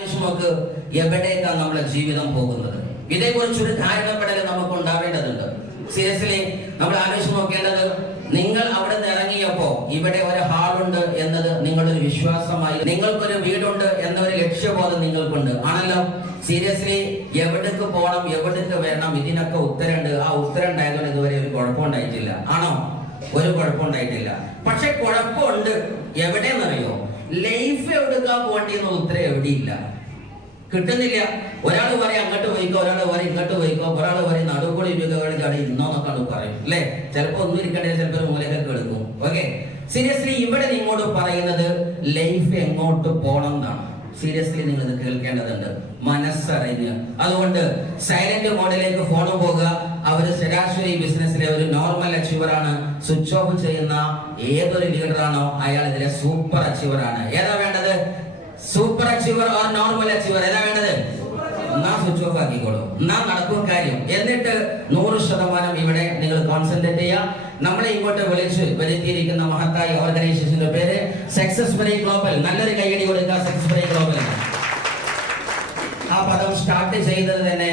നമുക്ക് എവിടേക്കാണ് നമ്മുടെ ജീവിതം പോകുന്നത്? ഇതേക്കുറിച്ചൊരു ധാരണപ്പെടൽ നമുക്ക് ഉണ്ടാവേണ്ടതുണ്ട്. സീരിയസ്ലി നമ്മൾ ആലോചിച്ച് നോക്കേണ്ടത്, നിങ്ങൾ അവിടെ നിന്ന് ഇറങ്ങിയപ്പോ ഇവിടെ ഒരു ഹാളുണ്ട് എന്നത് നിങ്ങളൊരു വിശ്വാസമായി, നിങ്ങൾക്കൊരു വീടുണ്ട് എന്നൊരു ലക്ഷ്യബോധം നിങ്ങൾക്കുണ്ട്, ആണല്ലോ. സീരിയസ്ലി എവിടേക്ക് പോകണം, എവിടേക്ക് വരണം, ഇതിനൊക്കെ ഉത്തരമുണ്ട്. ആ ഉത്തരം ഉണ്ടായതുകൊണ്ട് ഇതുവരെ ഒരു കുഴപ്പമുണ്ടായിട്ടില്ല, ആണോ? ഒരു കുഴപ്പമുണ്ടായിട്ടില്ല. പക്ഷെ കുഴപ്പമുണ്ട് എവിടെയെന്നറിയോ? ലൈഫ് എവിടേക്കാ പോകേണ്ടിയെന്ന ഉത്തരം എവിടെയില്ല, കിട്ടുന്നില്ല. ഒരാൾ പറയും അങ്ങോട്ട് പോയിക്കോ, ഒരാൾ പറയും ഇങ്ങോട്ട് പോയിക്കോ, ഒരാൾ പറയും നടുക്കൂടി ചാടി ഇന്നോന്നൊക്കെ പറയും, അല്ലെ? ചിലപ്പോ ഒന്നും ഇരിക്കണ്ടേ, ചിലപ്പോൾ ഒരു മൂലയൊക്കെ എടുക്കും. ഓക്കെ, സീരിയസ്ലി ഇവിടെ നിങ്ങളോട് പറയുന്നത് ലൈഫ് എങ്ങോട്ട് പോകണം എന്നാണ്. സീരിയസ്ലി നിങ്ങൾ ഇത് കേൾക്കേണ്ടതുണ്ട്, മനസ്സറിഞ്ഞ്. അതുകൊണ്ട് സൈലന്റ് മോഡിലേക്ക് ഫോൺ പോകുക. അവര് ശരാശരി ബിസിനസ്സിലെ ഒരു നോർമൽ അച്ചീവർ ആണ്. സ്വിച്ച് ഓഫ് ചെയ്യുന്ന ഏതൊരു ലീഡറാണോ അയാൾ ഇതിലെ സൂപ്പർ അച്ചീവർ ആണ്. ഏതാ വേണ്ടത്? Super achiever or normal achiever? ഏതാ വേണ്ടത്? എന്നാ സ്വിച്ച് ഓഫ് ആക്കിക്കോളൂ, എന്നാ നടക്കും കാര്യം. എന്നിട്ട് 100% ഇവിടെ നിങ്ങൾ കോൺസെൻട്രേറ്റ് ചെയ്യുക. നമ്മളെ ഇങ്ങോട്ട് വിളിച്ച് വരുത്തിയിരിക്കുന്ന മഹത്തായ ഓർഗനൈസേഷന്റെ പേര് സക്സസ്ഫുള്ളി ഗ്ലോബൽ. നല്ലൊരു കൈയടി കൊടുക്കുക സക്സസ്ഫുള്ളി ഗ്ലോബൽ. ആ പദം സ്റ്റാർട്ട് ചെയ്തത് തന്നെ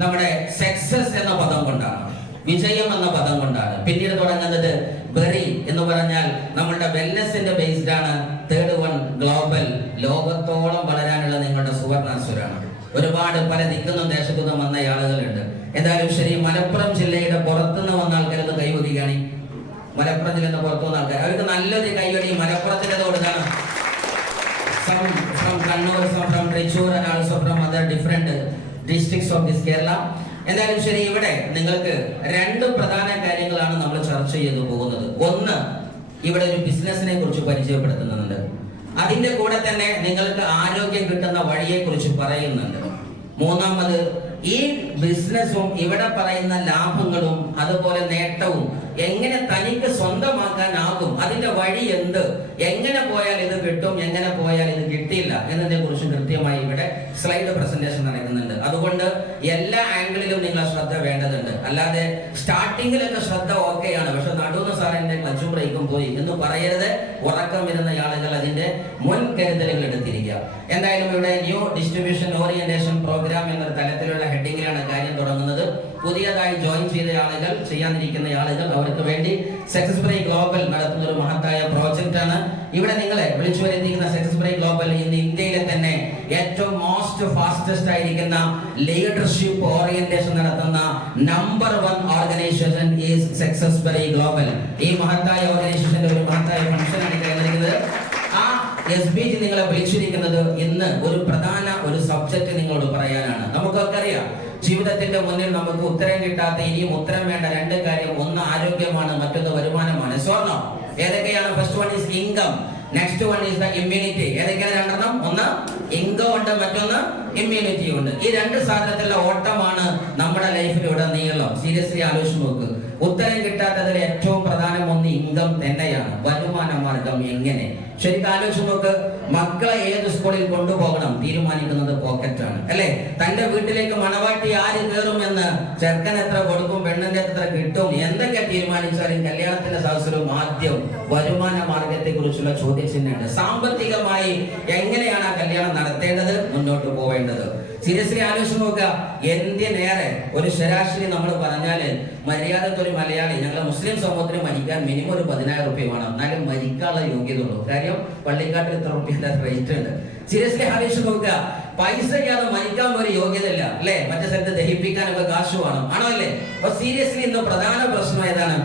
നമ്മുടെ സക്സസ് എന്ന പദം കൊണ്ടാണ്, വിജയം എന്ന പദം കൊണ്ടാണ്. പിന്നീട് തുടങ്ങുന്നത് ബെറി എന്ന് പറഞ്ഞാൽ നമ്മളുടെ വെൽനെസിന്റെ ബേസ്ഡ് ആണ്. തേർഡ് വൺ ഗ്ലോബൽ, ലോകത്തോളം വളരാനുള്ള നിങ്ങളുടെ സുവർണാസുരാണ്. ഒരുപാട് പല ദിക്കുന്നും ദേശത്തുനിന്നും വന്ന ആളുകളുണ്ട്. എന്തായാലും ശരി, മലപ്പുറം ജില്ലയുടെ പുറത്തുനിന്ന് വന്ന ആൾക്കാരൊന്ന് കൈവതിക്കാണി. മലപ്പുറം ജില്ലയിൽ നിന്ന് പുറത്തു വന്ന ആൾക്കാർ, അവർക്ക് നല്ലൊരു കൈവടി മലപ്പുറത്തിന്റെ കൊടുക്കണം. From Kannur, from Trichy and also from other different districts of this Kerala. എന്തായാലും ശരി, ഇവിടെ നിങ്ങൾക്ക് രണ്ട് പ്രധാന കാര്യങ്ങളാണ് നമ്മൾ ചർച്ച ചെയ്തു പോകുന്നത്. ഒന്ന്, ഇവിടെ ഒരു ബിസിനസിനെ കുറിച്ച് പരിചയപ്പെടുത്തുന്നുണ്ട്. അതിന്റെ കൂടെ തന്നെ നിങ്ങൾക്ക് ആരോഗ്യം കിട്ടുന്ന വഴിയെ കുറിച്ച് പറയുന്നുണ്ട്. മൂന്നാമത്, ഈ ബിസിനസ്സും ഇവിടെ പറയുന്ന ലാഭങ്ങളും അതുപോലെ നേട്ടവും എങ്ങനെ തനിക്ക് സ്വന്തമാക്കാനാകും, അതിന്റെ വഴി എന്ത്, എങ്ങനെ പോയാൽ ഇത് കിട്ടും, എങ്ങനെ പോയാൽ ഇത് കിട്ടില്ല എന്നതിനെ കുറിച്ച് കൃത്യമായി ഇവിടെ സ്ലൈഡ് പ്രസന്റേഷൻ നടക്കുന്നുണ്ട്. അതുകൊണ്ട് എല്ലാ ആംഗിളിലും നിങ്ങൾ ശ്രദ്ധ വേണ്ടതുണ്ട്. അല്ലാതെ സ്റ്റാർട്ടിങ്ങിലൊക്കെ ശ്രദ്ധ ഓക്കെയാണ്, പക്ഷെ നടുന്ന് സാറിന്റെ ക്ലച്ചും ബ്രേക്കും പോയി എന്ന് പറയരുത്. ഉറക്കം വരുന്ന ആളുകൾ അതിന്റെ മുൻകരുതലുകൾ എടുത്തിരിക്കുക. എന്തായാലും ഇവിടെ ന്യൂ ഡിസ്ട്രിബ്യൂഷൻ ഓറിയന്റേഷൻ പ്രോഗ്രാം എന്ന തലത്തിലുള്ള ഹെഡിങ്ങിലാണ് കാര്യം തുടങ്ങുന്നത്. പുതിയതായി ജോയിൻ ചെയ്ത ആളുകൾ, ചെയ്യാനിരിക്കുന്ന ആളുകൾ, അവർക്ക് വേണ്ടി സക്സസ്ഫുള്ളി ഗ്ലോബൽ നടത്തുന്ന ഒരു മഹത്തായ പ്രോജക്റ്റ് ആണ്. ഇവിടെ നിങ്ങളെ വിളിച്ചു വരുത്തിയിരിക്കുന്ന സക്സസ്ഫുള്ളി ഗ്ലോബൽ ഇന്ന് ഇന്ത്യയിലെ തന്നെ ഏറ്റവും മോസ്റ്റ് ഫാസ്റ്റസ്റ്റ് ആയിരിക്കുന്ന ലീഡർഷിപ്പ് ഓറിയന്റേഷൻ നടത്തുന്ന number 1 organisation is successfully global. ഈ മഹത്തായ ഓർഗനൈസേഷന്റെ ഒരു മഹത്തായ ഫംഗ്ഷൻ ആണ് കഴിഞ്ഞിരിക്കുന്നത്. ആ SBG നിങ്ങളെ വിളിച്ചിരിക്കുന്നത് ഇന്ന് ഒരു പ്രധാന ഒരു സബ്ജക്ട് നിങ്ങളോട് പറയാനാണ്. നമുക്കൊക്കെ അറിയാം, ജീവിതത്തിന്റെ മുന്നിൽ നമുക്ക് ഉത്തരം കിട്ടാത്ത, ഇനിയും ഉത്തരം വേണ്ട രണ്ട് കാര്യം. ഒന്ന് ആരോഗ്യമാണ്, മറ്റൊന്ന് വരുമാനമാണ്. സ്വർണം ഏതൊക്കെയാണ്? First one is income, next one is the immunity. ഏതൊക്കെയാണ് രണ്ടെണ്ണം? ഒന്ന് ഇൻകം ഉണ്ട്, മറ്റൊന്ന് ഇമ്മ്യൂണിറ്റി ഉണ്ട്. ഈ രണ്ട് സാധനത്തിലുള്ള ഓട്ടമാണ് നമ്മുടെ ലൈഫിലൂടെ നീളം. സീരിയസ്ലി ആലോചിച്ച് നോക്ക്. ഉത്തരം കിട്ടാത്തതിൽ ഏറ്റവും പ്രധാനം ഒന്ന് ഇൻകം തന്നെയാണ്. വരുമാന മാർഗം എങ്ങനെ? ശരിക്കും ആലോചിച്ച് നോക്ക്. മക്കളെ ഏത് സ്കൂളിൽ കൊണ്ടുപോകണം തീരുമാനിക്കുന്നത് പോക്കറ്റാണ്, അല്ലെ? തന്റെ വീട്ടിലേക്ക് മണവാട്ടി ആര് കയറും എന്ന്, ചെറുക്കൻ എത്ര കൊടുക്കും, പെണ്ണിന്റെ എത്ര കിട്ടും, എന്തൊക്കെ തീരുമാനിച്ചാലും കല്യാണത്തിന്റെ സദസ്സിലും ആദ്യം വരുമാന മാർഗത്തെ കുറിച്ചുള്ള ചോദ്യചിഹ്നമാണ്. സാമ്പത്തികമായി എങ്ങനെയാണ് ആ കല്യാണം നടത്തേണ്ടത്, മുന്നോട്ട് പോവേണ്ടത്? സീരിയസ്ലി ആലോചിച്ച് നോക്കുക. എന്തിനേറെ ഒരു ശരാശരി നമ്മൾ പറഞ്ഞാല് മര്യാദക്കൊരു മലയാളി, ഞങ്ങളെ മുസ്ലിം സമൂഹത്തിന് മരിക്കാൻ മിനിമം ഒരു 10,000 റുപ്യ വേണം, എന്നാലും മരിക്കാനുള്ള യോഗ്യത ഉള്ളൂ. കാര്യം പള്ളിക്കാട്ടിൽ ഇത്ര റുപ്യന്റെ റേറ്റ് ഉണ്ട്. സീരിയസ്ലി ആലോചിച്ച് നോക്കുക. പൈസ ഇല്ലാതെ മരിക്കാൻ ഒരു യോഗ്യത ഇല്ല, അല്ലെ? മറ്റേ സ്ഥലത്ത് ദഹിപ്പിക്കാനൊക്കെ കാശ് വേണം, ആണോ അല്ലേ? അപ്പൊ സീരിയസ്ലി ഇന്ന് പ്രധാന പ്രശ്നം ഏതാണ്?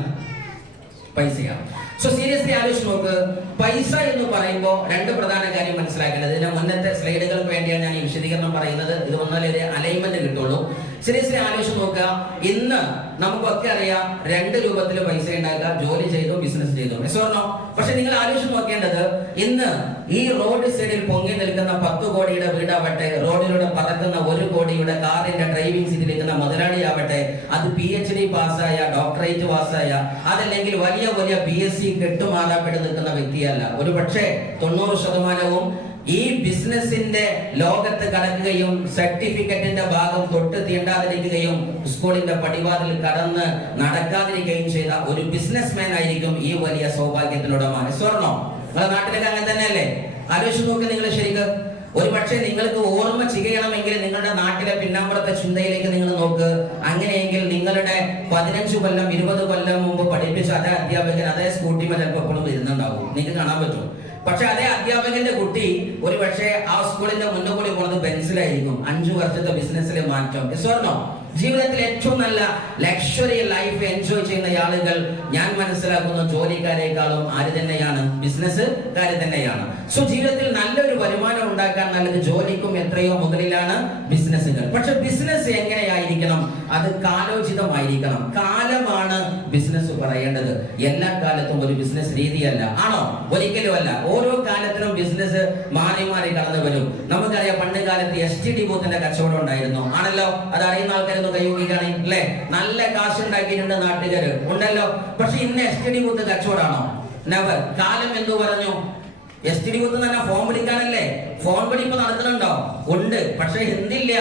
പൈസയാണ്. സോ സീരിയസ്ലി ആലോചിച്ച് നോക്ക്. പൈസ എന്ന് പറയുമ്പോൾ രണ്ട് പ്രധാന കാര്യം മനസ്സിലാക്കേണ്ടത്. ഇതിന്റെ മുന്നത്തെ സ്ലൈഡുകൾക്ക് വേണ്ടിയാണ് ഞാൻ ഈ വിശദീകരണം പറയുന്നത്. ഇത് വന്നാലേ ഒരു അലൈൻമെന്റ് കിട്ടുള്ളൂ. സീരിയസ്ലി ആലോചിച്ച് നോക്കുക. ഇന്ന് നമുക്കൊക്കെ അറിയാം, രണ്ട് രൂപത്തിൽ പൈസ ഉണ്ടാക്കുക, ജോലി ചെയ്തു, ബിസിനസ് ചെയ്തു, മിസ്സോർണോ? പക്ഷെ നിങ്ങൾ ആലോചിച്ച് നോക്കേണ്ടത്, ഇന്ന് ഈ റോഡ് സൈഡിൽ പൊങ്ങി നിൽക്കുന്ന 10 കോടിയുടെ വീടാവട്ടെ, റോഡിലൂടെ പറക്കുന്ന 1 കോടിയുടെ കാറിന്റെ ഡ്രൈവിംഗ് സീറ്റിലിരിക്കുന്ന മുതലാളിയാവട്ടെ, അത് PhD പാസ്സായ, ഡോക്ടറേറ്റ് പാസ്സായ, അതല്ലെങ്കിൽ വലിയ വലിയ BSc കെട്ടുമാറാപ്പെട്ട് നിൽക്കുന്ന വ്യക്തിയല്ല. ഒരു പക്ഷേ 90%വും ഈ ബിസിനസിന്റെ ലോകത്ത് കടക്കുകയും സർട്ടിഫിക്കറ്റിന്റെ ഭാഗം തൊട്ട് തീണ്ടാതിരിക്കുകയും സ്കൂളിന്റെ പടിവാതിൽ കടന്ന് നടക്കാതിരിക്കുകയും ചെയ്ത ഒരു ബിസിനസ്മാൻ ആയിരിക്കും ഈ വലിയ സൗഭാഗ്യത്തിനുടമ. സ്വർണ്ണോ നിങ്ങളുടെ നാട്ടിലൊക്കെ അങ്ങനെ തന്നെയല്ലേ? ആലോചിച്ച് നോക്ക് നിങ്ങൾ ശരിക്കും. ഒരു പക്ഷേ നിങ്ങൾക്ക് ഓർമ്മ ചെയ്യണമെങ്കിൽ നിങ്ങളുടെ നാട്ടിലെ പിന്നാമ്പുറത്തെ ചിന്തയിലേക്ക് നിങ്ങൾ നോക്ക്. അങ്ങനെയെങ്കിൽ നിങ്ങളുടെ 15 കൊല്ലം 20 കൊല്ലം മുമ്പ് പഠിപ്പിച്ച അതേ അധ്യാപകൻ അതേ സ്കൂട്ടിമേൽ ചിലപ്പോൾ എപ്പോഴും ഇരുന്നുണ്ടാവും, നിങ്ങൾക്ക് കാണാൻ പറ്റും. പക്ഷെ അതേ അധ്യാപകന്റെ കുട്ടി ഒരു പക്ഷേ ആ സ്കൂളിന്റെ മുന്നേ കൂടി പോകുന്നത് ബെൻസിലായിരിക്കും. 5 വർഷത്തെ ബിസിനസ്സിലെ മാറ്റം. സ്വർണ്ണോ ജീവിതത്തിൽ ഏറ്റവും നല്ല ലക്ഷറി ലൈഫ് എൻജോയ് ചെയ്യുന്ന ആളുകൾ ഞാൻ മനസ്സിലാക്കുന്ന ജോലിക്കാരേക്കാളും ആര് തന്നെയാണ്? ബിസിനസ്സുകാര് തന്നെയാണ്. സോ ജീവിതത്തിൽ നല്ലൊരു വരുമാനം ഉണ്ടാക്കാൻ നല്ലത് ജോലിക്കും എത്രയോ മുകളിലാണ് ബിസിനസ്സുകൾ. പക്ഷെ ബിസിനസ് എങ്ങനെയായിരിക്കണം? അത് കാലോചിതമായിരിക്കണം. കാലമാണ് ബിസിനസ് പറയേണ്ടത്. എല്ലാ കാലത്തും ഒരു ബിസിനസ് രീതിയല്ല, ആണോ? ഒരിക്കലും അല്ല. ഓരോ കാലത്തിനും ബിസിനസ് മാറി മാറി കടന്നു വരും. നമുക്കറിയാം പണ്ട് കാലത്ത് STD ബൂത്തിന്റെ കച്ചവടം ഉണ്ടായിരുന്നു, ആണല്ലോ? അത് അറിയുന്ന ആൾക്കാർ കൈയോഗിക്കുകയാണ് അല്ലെ? നല്ല കാശ് ഉണ്ടാക്കിയിട്ടുണ്ട് നാട്ടുകാര് ഉണ്ടല്ലോ. പക്ഷെ ഇന്ന് STD ബൂത്ത് കച്ചവടമാണോ? നെവർ. കാലം എന്തു പറഞ്ഞു? STD ബൂത്ത് തന്നെ ഫോൺ വിളിക്കാനല്ലേ? ഫോൺ വിളിപ്പ് നടത്തുന്നുണ്ടോ? ഉണ്ട്. പക്ഷെ എന്തില്ല?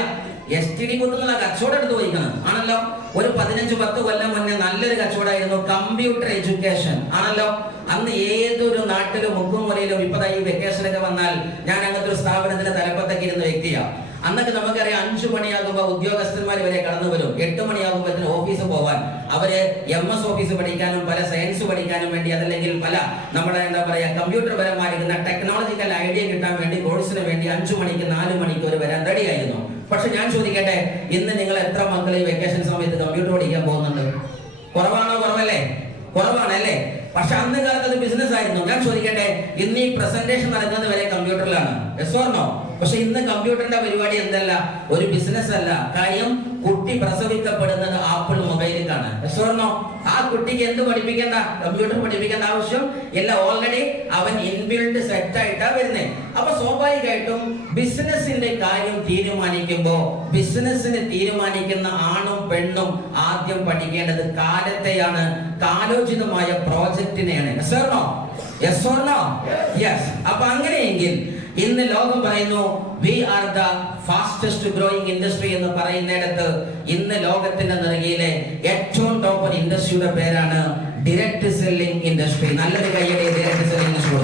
STD ബൂത്ത് എന്നുള്ള കച്ചവടം എടുത്ത് പോയിക്കണം, ആണല്ലോ? ഒരു 15-10 കൊല്ലം മുന്നേ നല്ലൊരു കച്ചവടമായിരുന്നു കമ്പ്യൂട്ടർ എഡ്യൂക്കേഷൻ, ആണല്ലോ? അന്ന് ഏതൊരു നാട്ടിലും മുക്കും മുറിയിലും ഇപ്പൊ ഈ വെക്കേഷനൊക്കെ വന്നാൽ ഞാൻ അങ്ങനത്തെ ഒരു സ്ഥാപനത്തിന്റെ തലപ്പത്തൊക്കെ ഇരുന്ന വ്യക്തിയാണ്. അന്നൊക്കെ നമുക്കറിയാം 5 മണിയാകുമ്പോൾ ഉദ്യോഗസ്ഥന്മാർ വരെ കടന്നു വരും. 8 മണിയാകുമ്പോഴത്തേന് ഓഫീസ് പോവാൻ അവര് MS ഓഫീസ് പഠിക്കാനും പല സയൻസ് പഠിക്കാനും വേണ്ടി, അതല്ലെങ്കിൽ പല നമ്മുടെ എന്താ പറയാ കമ്പ്യൂട്ടർ പരമായിരിക്കുന്ന ടെക്നോളജിക്കൽ ഐഡിയ കിട്ടാൻ വേണ്ടി കോഴ്സിന് വേണ്ടി 5 മണിക്ക് 4 മണിക്ക് ഒരു വരാൻ റെഡി ആയിരുന്നു. പക്ഷെ ഞാൻ ചോദിക്കട്ടെ, ഇന്ന് നിങ്ങൾ എത്ര മക്കൾ ഈ വെക്കേഷൻ സമയത്ത് കമ്പ്യൂട്ടർ പഠിക്കാൻ പോകുന്നുണ്ട്? കുറവാണോ? കുറവല്ലേ? കുറവാണല്ലേ? പക്ഷെ അന്ന് കാലത്ത് അത് ബിസിനസ് ആയിരുന്നു. ഞാൻ ചോദിക്കട്ടെ, ഇന്ന് ഈ പ്രസന്റേഷൻ നടക്കുന്നത് വരെ കമ്പ്യൂട്ടറിലാണ്, യെസ് ഓർ നോ? പക്ഷെ ഇന്ന് കമ്പ്യൂട്ടറിന്റെ പരിപാടി എന്തല്ല? ഒരു ബിസിനസ് അല്ല. കാര്യം കുട്ടി പ്രസവിക്കപ്പെടുന്നത് ആപ്പിൾ മൊബൈലിലാണ്, യെസ് ഓർ നോ? ആ കുട്ടിക്ക് എന്ത് പഠിപ്പിക്കേണ്ട? കമ്പ്യൂട്ടർ പഠിപ്പിക്കേണ്ട ആവശ്യം ഇല്ല. ഓൾറെഡി അവൻ ഇൻബിൽഡ് സെറ്റ് ആയിട്ടാ വരുന്നേ. അപ്പൊ സ്വാഭാവികമായിട്ടും ബിസിനസിന്റെ കാര്യം തീരുമാനിക്കുമ്പോ ബിസിനസിന് തീരുമാനിക്കുന്ന ആണും പെണ്ണും ആദ്യം പഠിക്കേണ്ടത് കാലത്തെയാണ്, കാലോചിതമായ പ്രോജക്റ്റിനെയാണ്. Yes or no? Yes or no? Yes. അപ്പൊ അങ്ങനെയെങ്കിൽ ഇന്ന് ലോകം പറയുന്നു we are the fastest growing industry എന്ന് പറയുന്നിടത്ത് ഇന്ന് ലോകത്തിന്റെ നെറുകയിലെ ഏറ്റവും ടോപ്പ് ഇൻഡസ്ട്രിയുടെ പേരാണ് ഡയറക്റ്റ് സെല്ലിംഗ് ഇൻഡസ്ട്രി. നല്ലൊരു കൈയ്യടി ഡയറക്റ്റ് സെല്ലിംഗ് ഇൻഡസ്ട്രി.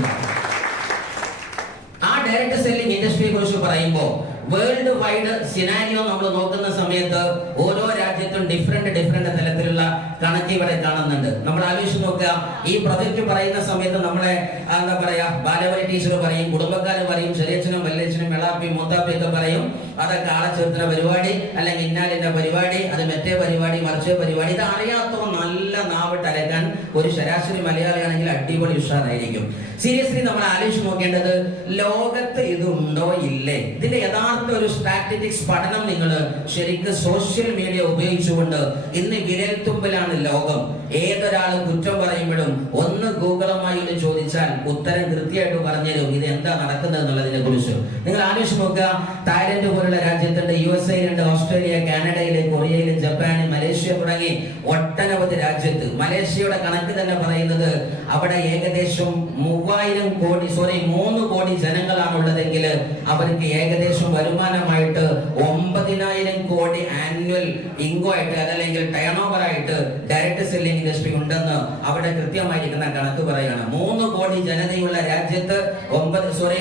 ആ ഡയറക്റ്റ് സെല്ലിംഗ് ഇൻഡസ്ട്രിയെ കുറിച്ച് പറയുമ്പോൾ വേൾഡ് വൈഡ് സിനാരിയോ നമ്മൾ നോക്കുന്ന സമയത്ത് ഓരോ രാജ്യത്തും ഡിഫറെന്റ് തലത്തിലുള്ള കണക്ക് ഇവിടെ കാണുന്നുണ്ട്. നമ്മൾ ആലോചിച്ച് നോക്കുക, ഈ പ്രൊജക്ട് പറയുന്ന സമയത്ത് നമ്മളെ എന്താ പറയാ ബാലവരി ടീച്ചർ പറയും, കുടുംബക്കാർ പറയും, ചെറിയച്ഛനും വല്യച്ഛനും എളാപ്പി മൂത്താപ്പി ഒക്കെ പറയും അതൊക്കെ ആളെ ചേർത്തുന്ന പരിപാടി, അല്ലെങ്കിൽ ഇന്നാലിന്റെ പരിപാടി, അത് മറ്റേ പരിപാടി, മറിച്ചേ പരിപാടി. ഇത് അറിയാത്തവ നല്ല നാവിട്ട് അരക്കാൻ ഒരു ശരാശരി മലയാളിയാണെങ്കിൽ അടിപൊളി ഉഷാറായിരിക്കും. സീരിയസ്ലി നമ്മൾ ആലോചിച്ച് നോക്കേണ്ടത് ലോകത്ത് ഇതുണ്ടോ ഇല്ലേ? ഇതിന്റെ യഥാർത്ഥ ഒരു സ്റ്റാറ്റിസ്റ്റിക്സ് പഠനം നിങ്ങൾ ശരിക്കും സോഷ്യൽ മീഡിയ ഉപയോഗിച്ചുകൊണ്ട് ഇന്ന് വിരൽത്തുമ്പിലാണ് ലോകം. ഏതൊരാൾ കുറ്റം പറയുമ്പോഴും ഒന്ന് ഗൂഗിളുമായി ചോദിച്ചാൽ ഉത്തരം കൃത്യമായിട്ട് പറഞ്ഞുതരും ഇത് എന്താ നടക്കുന്നത് എന്നുള്ളതിനെ കുറിച്ച്. നിങ്ങൾ ആലോചിച്ച് നോക്കുക, തായ്ലൻഡ് പോലുള്ള രാജ്യത്തുണ്ട്, USA ഉണ്ട്, ഓസ്ട്രേലിയ, കാനഡയില്, കൊറിയയില്, ജപ്പാന്, മലേഷ്യ തുടങ്ങി ഒട്ടനവധി രാജ്യത്ത്. മലേഷ്യയുടെ കണക്ക് തന്നെ പറയുന്നത് അവിടെ ഏകദേശം 3 കോടി ജനങ്ങളാണ് ഉള്ളതെങ്കിൽ അവർക്ക് ഏകദേശം വരുമാനമായിട്ട് 9,000 കോടി ആനുവൽ ഇൻകം ആയിട്ട്, അതല്ലെങ്കിൽ ടേൺ ഓവർ ആയിട്ട് ഡയറക്റ്റ് സെല്ലിംഗ് ഇൻഡസ്ട്രി ഉണ്ടെന്ന് അവിടെ കൃത്യമായിരിക്കുന്ന കണക്ക് പറയാണ്. 3 കോടി ജനതയുള്ള രാജ്യത്ത് 9,000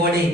കോടി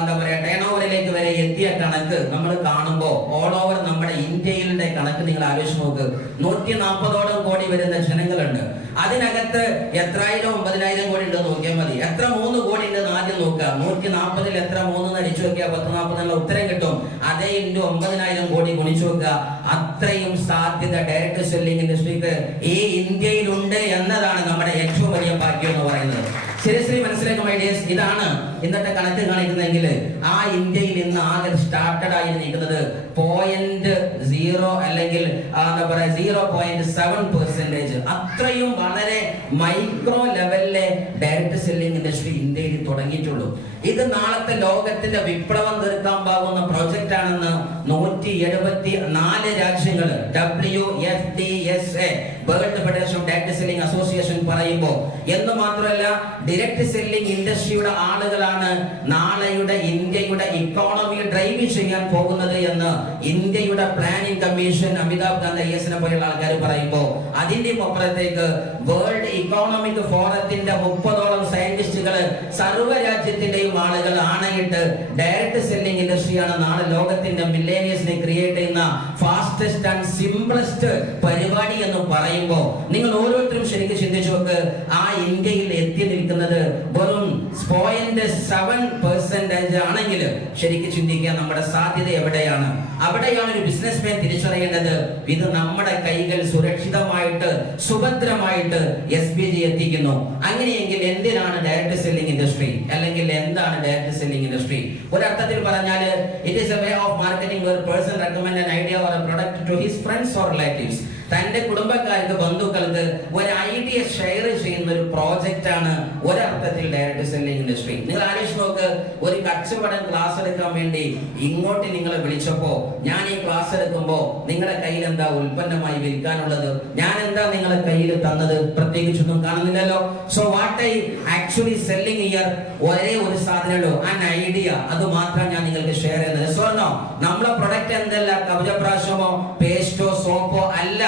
എന്താ പറയാ ടേൺ ഓവറിലേക്ക് വരെ എത്തിയ കണക്ക് നമ്മൾ കാണുമ്പോൾ ഓൾ ഓവർ നമ്മുടെ ഇന്ത്യയിലെ കണക്ക് നിങ്ങൾ ആലോചിച്ച് നോക്ക്. 140ഓളം കോടി വരുന്ന ജനങ്ങളുണ്ട്. അതിനകത്ത് എത്രായിരം 9,000 കോടി ഉണ്ട് നോക്കിയാൽ മതി. എത്ര 3 കോടി ഉണ്ട് ആദ്യം നോക്കുക. 140ൽ എത്ര 3 അടിച്ചു നോക്കിയാൽ 1040 ഉത്തരം കിട്ടും. അതേ ഇൻറ്റു 9,000 കോടി ഗുണിച്ചു നോക്കുക. അത്രയും സാധ്യത ഡയറക്റ്റ് സെല്ലിംഗ് ഇൻഡസ്ട്രിക്ക് ഈ ഇന്ത്യയിലുണ്ട് എന്നതാണ് നമ്മുടെ ഏറ്റവും വലിയ ഭാഗ്യം എന്ന് പറയുന്നത്. ശരി മനസ്സിലാക്കും ഐഡിയസ്. ഇതാണ് ഇന്നത്തെ കണക്ക് കാണിക്കുന്നതെങ്കിൽ ആ ഇന്ത്യയിൽ ഇന്ന് ആകെ സ്റ്റാർട്ടഡ് ആയി നിൽക്കുന്നത് 0.0 അല്ലെങ്കിൽ എന്താ പറയാ 0.7%. അത്രയും വളരെ മൈക്രോ ലെവലിലെ ഡയറക്റ്റ് സെല്ലിംഗ് ഇൻഡസ്ട്രി ഇന്ത്യയിൽ തുടങ്ങിയിട്ടുള്ളൂ. ഇത് നാളത്തെ ലോകത്തിന്റെ വിപ്ലവം തീർക്കാൻ പോകുന്ന പ്രോജക്റ്റ് ആണെന്ന് 174 രാജ്യങ്ങൾ WFDSA world federation of direct selling association പറയുമ്പോൾ എന്ന് മാത്രമല്ല ഡയറക്റ്റ് സെല്ലിംഗ് ഇൻഡസ്ട്രിയുടെ ആളുകളാണ് നാളെയുടെ ഇന്ത്യയുടെ ഇക്കോണമി ഡ്രൈവ് ചെയ്യാൻ പോകുന്നത് എന്ന് ഇന്ത്യയുടെ planning commission, Amitabh Kant IAS പോലെയുള്ള ആൾക്കാർ പറയുമ്പോൾ അതിന്റെയും അപ്പുറത്തേക്ക് വേൾഡ് ഇക്കോണമിക് ഫോറത്തിന്റെ 30ഓളം സയന്റിസ്റ്റുകൾ സർവ്വരാജ്യത്തിന്റെയും ആളുകൾ ആണയിട്ട് ഡയറക്ട് സെല്ലിംഗ് ഇൻഡസ്ട്രിയാണ് നാളെ ലോകത്തിന്റെ മില്ലേനിയസിനെ ക്രിയേറ്റ് ചെയ്യുന്ന ഫാസ്റ്റസ്റ്റ് ആൻഡ് സിംപ്ലസ്റ്റ് പരിപാടി എന്ന് പറയുമ്പോൾ നിങ്ങൾ ഓരോരുത്തരും ശരിക്കും ചിന്തിച്ചു നോക്ക്. ആ ഇന്ത്യയിൽ എത്തി നിൽക്കുന്നത് വെറും 0.7% ആണെങ്കിൽ ശരിക്കും ചിന്തിക്കുക നമ്മുടെ സാധ്യത എവിടെയാണ്. അവിടെയാണ് ഒരു ബിസിനസ്മാൻ തിരിച്ചറിയേണ്ടത്. ഇത് നമ്മുടെ കൈകൾ സുരക്ഷിതമായിട്ട് സുഭദ്രമായിട്ട് SBG എത്തിക്കുന്നു. അങ്ങനെയെങ്കിൽ എന്തിനാണ് ഡയറക്ട് സെല്ലിംഗ് ഇൻഡസ്ട്രി, അല്ലെങ്കിൽ എന്താണ് ഡയറക്ട് സെല്ലിംഗ് ഇൻഡസ്ട്രി? ഒരർത്ഥത്തിൽ പറഞ്ഞാൽ it is a way of marketing where person recommend an idea or a product to his friends or relatives. തന്റെ കുടുംബക്കാർക്ക്, ബന്ധുക്കൾക്ക് ഒരു ഐഡിയ ഷെയർ ചെയ്യുന്ന ഒരു പ്രോജക്റ്റ് ആണ് ഒരർത്ഥത്തിൽ ഡയറക്ട് സെല്ലിംഗ് ഇൻഡസ്ട്രി. നിങ്ങൾ ആലോചിച്ച് നോക്ക്, ഒരു കച്ചവടം ക്ലാസ് എടുക്കാൻ വേണ്ടി ഇങ്ങോട്ട് നിങ്ങളെ വിളിച്ചപ്പോ ഞാൻ ഈ ക്ലാസ് എടുക്കുമ്പോ നിങ്ങളുടെ കയ്യിൽ എന്താ ഉൽപ്പന്നമായി വിൽക്കാനുള്ളത്? ഞാൻ എന്താ നിങ്ങളുടെ കയ്യിൽ തന്നത്? പ്രത്യേകിച്ചൊന്നും കാണുന്നില്ലല്ലോ. So what I actually selling here, ഒരേ ഒരു സാധനമുള്ളൂ, ആൻ ഐഡിയ. അത് മാത്രം ഞാൻ നിങ്ങൾക്ക് ഷെയർ ചെയ്യുന്നത്. സ്വർണ്ണോ നമ്മളെ പ്രൊഡക്റ്റ് എന്തല്ല, കവചപ്രാശമോ പേസ്റ്റോ സോപ്പോ അല്ല.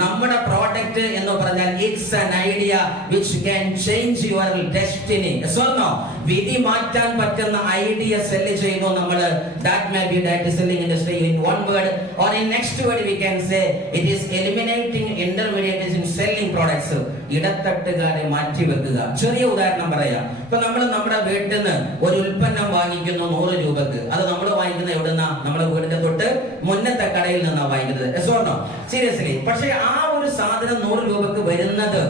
നമ്മുടെ പ്രോഡക്റ്റ് എന്ന് പറഞ്ഞാൽ it's an idea which can change your destiny. സ്വർണ്ണോ വിധി മാറ്റാൻ പറ്റുന്ന ഐഡിയ സെല്ല് ചെയ്യുന്നു നമ്മൾ. That may be direct selling industry in one word, or in next word we can say it is eliminating intermediates in selling products. ഇടത്തട്ടുകാരെ മാറ്റി വെക്കുക. ചെറിയ ഉദാഹരണം പറയാം. ഇപ്പൊ നമ്മൾ നമ്മുടെ വീട്ടിൽ നിന്ന് ഒരു ഉൽപ്പന്നം വാങ്ങിക്കുന്നു 100 രൂപക്ക്. അത് നമ്മൾ വാങ്ങിക്കുന്നത് എവിടുന്നാ? നമ്മുടെ വീടിന്റെ തൊട്ട് മുന്നത്തെ കടയിൽ നിന്നാണ് വാങ്ങിക്കുന്നത്. സീരിയസ്ലി. പക്ഷെ ആ ഒരു സാധനം 100 രൂപക്ക് വരുന്നത്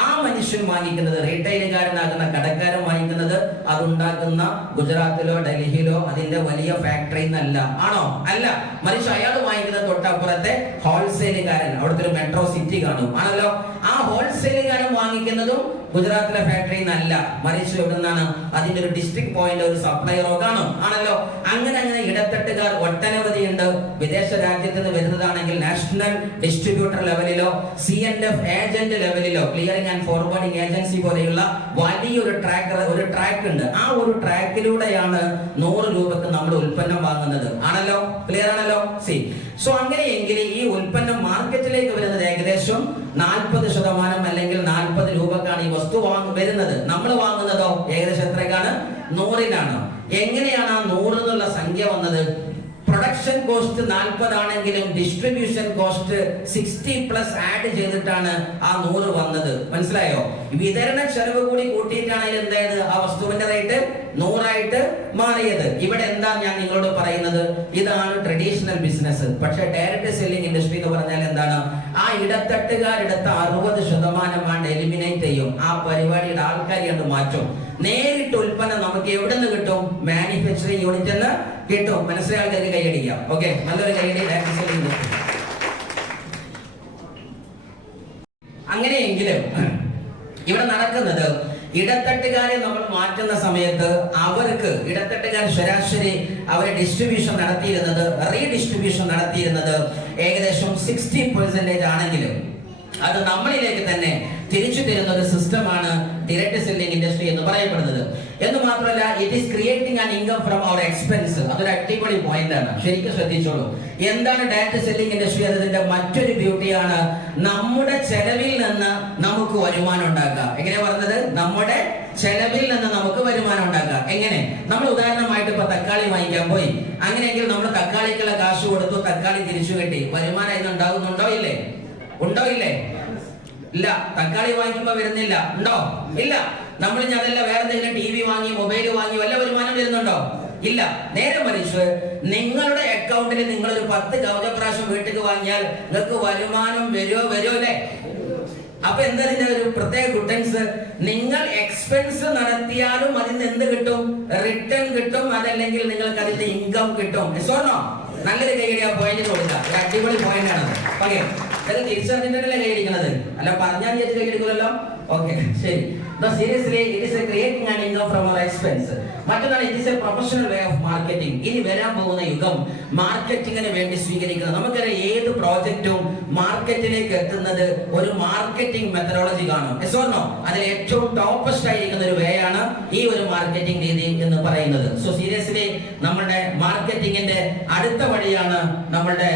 ആ മനുഷ്യൻ വാങ്ങിക്കുന്നത്, റീറ്റെയിലുകാരനാകുന്ന കടക്കാരൻ വാങ്ങിക്കുന്നത് അതുണ്ടാക്കുന്ന ഗുജറാത്തിലോ ഡൽഹിയിലോ അതിന്റെ വലിയ ഫാക്ടറിയിൽ നിന്നല്ല. ആണോ? അല്ല. മറിച്ച് അയാൾ വാങ്ങിക്കുന്നത് തൊട്ടപ്പുറത്തെ ഹോൾസെയിലുകാരൻ, അവിടുത്തെ ഒരു മെട്രോ സിറ്റി കാണും, ആണല്ലോ. ആ ഹോൾസെയിലുകാരൻ വാങ്ങിക്കുന്നതും ഗുജറാത്തിലെ ഫാക്ടറിയിൽ നിന്നല്ല, മറിച്ച് എവിടെ നിന്നാണ്? അതിന്റെ ഒരു ഡിസ്ട്രിക്ട് പോയിന്റ്, ഒരു സപ്ലയറോ കാണും, ആണല്ലോ. അങ്ങനെ അങ്ങനെ ഇടത്തട്ടുകാർ ഒട്ടനവധി ഉണ്ട്. വിദേശ രാജ്യത്ത് നിന്ന് വരുന്നതാണെങ്കിൽ നാഷണൽ ഡിസ്ട്രിബ്യൂട്ടർ ലെവലിലോ CNF ഏജന്റ് ലെവലിലോ, ക്ലിയറിംഗ് ആൻഡ് ഫോർവേഡിംഗ് ഏജൻസി പോലെയുള്ള വലിയൊരു ട്രാക്ക് ഉണ്ട്. ആ ഒരു ട്രാക്കിലൂടെയാണ് 100 രൂപക്ക് നമ്മൾ ഉൽപ്പന്നം വാങ്ങുന്നത്, ആണല്ലോ. ക്ലിയർ ആണല്ലോ. സോ അങ്ങനെയെങ്കിൽ ഈ ഉൽപ്പന്നം മാർക്കറ്റിലേക്ക് വരുന്നത് ഏകദേശം 40% അല്ലെങ്കിൽ 40 രൂപക്കാണ് ഈ വസ്തു വരുന്നത്. നമ്മൾ വാങ്ങുന്നതോ ഏകദേശം എത്രക്കാണ്? 100-നാണ്. എങ്ങനെയാണ് ആ 100 എന്നുള്ള സംഖ്യ വന്നത്? പ്രൊഡക്ഷൻ കോസ്റ്റ് 40 ആണെങ്കിലും ഡിസ്ട്രിബ്യൂഷൻ കോസ്റ്റ് 60+ ആഡ് ചെയ്തിട്ടാണ് ആ 100 വന്നത്. മനസ്സിലായോ? വിതരണ ചെലവ് കൂടി കൂട്ടിയിട്ടാണ് എന്തായത് ആ വസ്തുവിന്റെ റേറ്റ് 100 ആയിട്ട് മാറിയത്. ഇവിടെ എന്താ ഞാൻ നിങ്ങളോട് പറയുന്നത്? ഇതാണ് ട്രഡീഷണൽ ബിസിനസ്. പക്ഷെ ഡയറക്ട് സെല്ലിംഗ് ഇൻഡസ്ട്രി എന്ന് പറഞ്ഞാൽ എന്താണ്? ആ ഇടത്തട്ടുകാരെടുത്ത 60% എലിമിനേറ്റ് ചെയ്യും. ആ പരിപാടിയുടെ ആൾക്കാരെ മാറ്റും. നേരിട്ട് ഉൽപ്പന്നം നമുക്ക് എവിടെ നിന്ന് കിട്ടും? മാനുഫാക്ചറിംഗ് യൂണിറ്റ് എന്ന് കിട്ടും. മനസ്സിലായ ആൾക്കാർക്ക് കൈയടിക്കാം. ഓക്കെ, നല്ലൊരു കൈയടി ഡയറക്ട് സെല്ലിംഗ് ഇൻഡസ്ട്രി. അങ്ങനെയെങ്കിലും ഇവിടെ നടക്കുന്നത്, ഇടത്തട്ടുകാരെ നമ്മൾ മാറ്റുന്ന സമയത്ത് അവർക്ക് ഇടത്തട്ടുകാർ ശരാശരി അവരെ ഡിസ്ട്രിബ്യൂഷൻ നടത്തിയിരുന്നത്, റീഡിസ്ട്രിബ്യൂഷൻ നടത്തിയിരുന്നത് ഏകദേശം 60% ആണെങ്കിലും അത് നമ്മളിലേക്ക് തന്നെ തിരിച്ചു തരുന്ന ഒരു സിസ്റ്റമാണ് ഡയറക്ട് സെല്ലിംഗ് ഇൻഡസ്ട്രി എന്ന് പറയപ്പെടുന്നത്. എന്ന് മാത്രമല്ല, it is creating an income from our expense. അതൊരു അടിപൊളി പോയിന്റ് ആണ്, ശരിക്കും ശ്രദ്ധിച്ചോളൂ. എന്താണ് ഡയറക്ട് സെല്ലിംഗ് ഇൻഡസ്ട്രി? അതിന്റെ മറ്റൊരു ബ്യൂട്ടിയാണ് നമ്മുടെ ചെലവിൽ നിന്ന് നമുക്ക് വരുമാനം ഉണ്ടാക്കാം. എങ്ങനെയാ പറഞ്ഞത്? നമ്മുടെ ചെലവിൽ നിന്ന് നമുക്ക് വരുമാനം ഉണ്ടാക്കാം. എങ്ങനെ? നമ്മൾ ഉദാഹരണമായിട്ട് ഇപ്പൊ തക്കാളി വാങ്ങിക്കാൻ പോയി. അങ്ങനെയെങ്കിൽ നമ്മൾ തക്കാളിക്കുള്ള കാശ് കൊടുത്തു, തക്കാളി തിരിച്ചു കിട്ടി. വരുമാനം ഇന്ന് ഉണ്ടാകുന്നുണ്ടോ? ഇല്ലേ? ഉണ്ടോ? ഇല്ലേ? ഇല്ല. തക്കാളി വാങ്ങിക്കുമ്പോ വരുന്നില്ല. ഉണ്ടോ? ഇല്ല. നമ്മൾ അതല്ല വേറെ എന്തെങ്കിലും TV വാങ്ങി, മൊബൈൽ വാങ്ങി വല്ല വരുമാനം വരുന്നുണ്ടോ? ഇല്ല. നേരെ മറിച്ച് നിങ്ങളുടെ അക്കൗണ്ടിൽ നിങ്ങൾ ഒരു 10 കവചപ്രാശം വീട്ടിൽ വാങ്ങിയാൽ നിങ്ങൾക്ക് വരുമാനം വരുമോ അല്ലേ? അപ്പൊ എന്താ ഒരു പ്രത്യേക ഗുഡൻസ്? നിങ്ങൾ എക്സ്പെൻസ് നടത്തിയാലും അതിന് എന്ത് കിട്ടും? റിട്ടേൺ കിട്ടും. അതല്ലെങ്കിൽ നിങ്ങൾക്ക് അതിന്റെ ഇൻകം കിട്ടും. സോണോ നല്ലൊരു കൈയടി ആ പോയിന്റ് കൊടുക്കുക. ഒരു അടിപൊളി പോയിന്റ് ആണ്. ഓക്കെ, അതൊക്കെ തിരിച്ചറിഞ്ഞിട്ടല്ലേ കൈയടിക്കുന്നത്? അല്ല പറഞ്ഞാൽ കൈയടിക്കുമല്ലോ. ഓക്കെ, ശരി. Seriously, it is a creating an income from our expense. മറ്റൊന്നാണ്, it is a professional way of marketing. ഇനി വരാൻ പോകുന്ന യുഗം മാർക്കറ്റിങ്ങിന് വേണ്ടി സ്വീകരിക്കുന്നത്. നമുക്കറിയാം, ഏത് പ്രോജക്റ്റും മാർക്കറ്റിലേക്ക് എത്തുന്നത് ഒരു മാർക്കറ്റിംഗ് മെത്തഡോളജി കാണും. അതിൽ ഏറ്റവും ടോപ്പസ്റ്റ് ആയിരിക്കുന്ന ഒരു വേ ആണ് ഈ ഒരു മാർക്കറ്റിംഗ് രീതി എന്ന് പറയുന്നത്. സോ സീരിയസ്ലി നമ്മുടെ മാർക്കറ്റിംഗ് സെല്ലിങ്ങിന്റെ അടുത്ത വഴിയാണ് നമ്മളുടെ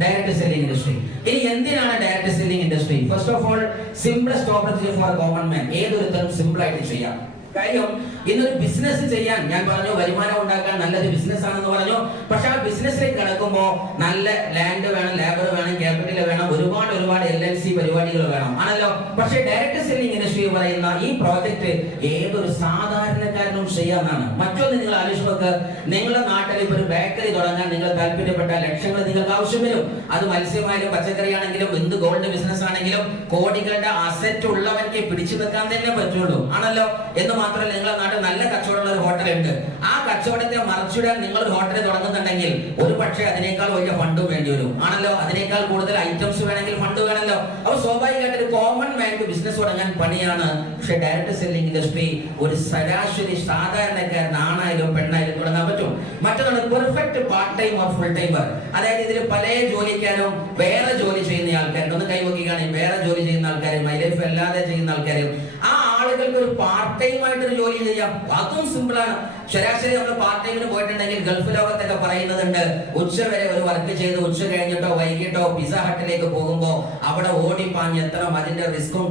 ഡയറക്ട് സെല്ലിംഗ് ഇൻഡസ്ട്രി. ഇനി എന്തിനാണ് direct selling industry? First of all, simplest opportunity for common man. ഏതൊരുത്തരും സിമ്പിൾ ആയിട്ട് ചെയ്യാം. കാര്യം ഇന്നൊരു ബിസിനസ് ചെയ്യാൻ ഞാൻ പറഞ്ഞു, വരുമാനം ഉണ്ടാക്കാൻ നല്ലൊരു ബിസിനസ് ആണെന്ന് പറഞ്ഞു. പക്ഷെ ആ ബിസിനസ്സിലേക്ക് കിടക്കുമ്പോൾ നല്ല ലാൻഡ് വേണം, ലേബർ വേണം, ക്യാപിറ്റൽ വേണം, ഒരുപാട് LLC പരിപാടികൾ വേണം ആണല്ലോ. പക്ഷെ ഡയറക്ട് സെല്ലിംഗ് ഇൻഡസ്ട്രി പറയുന്ന ഈ പ്രോജക്റ്റ് ഏതൊരു സാധാരണക്കാരനും ചെയ്യാന്നാണ്. മറ്റൊന്ന് നിങ്ങൾ ആലോചിച്ച് നോക്ക്, നിങ്ങളുടെ നാട്ടിൽ ഇപ്പൊ ഒരു ബേക്കറി തുടങ്ങാൻ നിങ്ങൾ താല്പര്യപ്പെട്ട ലക്ഷങ്ങൾ നിങ്ങൾക്ക് ആവശ്യം വരും. അത് മത്സ്യമായാലും പച്ചക്കറി ആണെങ്കിലും എന്ത് ഗോൾഡ് ബിസിനസ് ആണെങ്കിലും കോടികളുടെ അസറ്റ് ഉള്ളവർക്ക് പിടിച്ചു നിൽക്കാൻ തന്നെ പറ്റുള്ളൂ ആണല്ലോ. എന്ന് മാത്രമല്ല, നിങ്ങളുടെ നാട്ടിൽ നല്ല കച്ചവടമുള്ള ഒരു ഹോട്ടൽ ഉണ്ട്. ആ കച്ചവടത്തെ മറിച്ചിടാൻ നിങ്ങൾ ഒരു ഹോട്ടൽ തുടങ്ങുന്നുണ്ടെങ്കിൽ ഒരു പക്ഷേ അതിനേക്കാൾ വലിയ ഫണ്ടും വേണ്ടി വരും ആണല്ലോ. അതിനേക്കാൾ കൂടുതൽ ഐറ്റംസ് വേണമെങ്കിൽ ഫണ്ട് വേണമല്ലോ. അപ്പൊ സ്വാഭാവികമായിട്ട് ഒരു കോമൺ മാൻക്ക് ബിസിനസ് തുടങ്ങാൻ പണിയാണ്. പക്ഷെ ഡയറക്ട് സെല്ലിംഗ് ഇൻഡസ്ട്രി ഒരു ശരാശരി സാധാരണക്കാരൻ ആണായാലും പെണ്ണായാലും തുടങ്ങാൻ പറ്റും. മറ്റൊന്ന് perfect part time or full timer. അതായത് ഇതിൽ പല ജോലിക്കാരും വേറെ ജോലി ചെയ്യുന്ന ആൾക്കാരും ഒന്ന് കൈവക്കുകയാണെങ്കിൽ വേറെ ജോലി ചെയ്യുന്ന ആൾക്കാരും മൈലൈഫ് അല്ലാതെ ചെയ്യുന്ന ആൾക്കാരും ആ ആളുകൾക്ക് ഒരു പാർട്ട് ടൈം ആയിട്ടൊരു ജോലി ചെയ്യാം. അതും സിമ്പിളാണ്. ശരാശരി നമ്മൾ പാർട്ട് ടൈമിന് പോയിട്ടുണ്ടെങ്കിൽ ഗൾഫ് ലോകത്തൊക്കെ പറയുന്നുണ്ട്, ഉച്ച വരെ ഒരു വർക്ക് ചെയ്ത് ഉച്ച കഴിഞ്ഞിട്ടോ വൈകിട്ടോ പിസ്സ ഹട്ടിലേക്ക് പോകുമ്പോൾ അവിടെ ഓടിപ്പാഞ്ഞ് എത്തണം. അതിന്റെ റിസ്ക്കും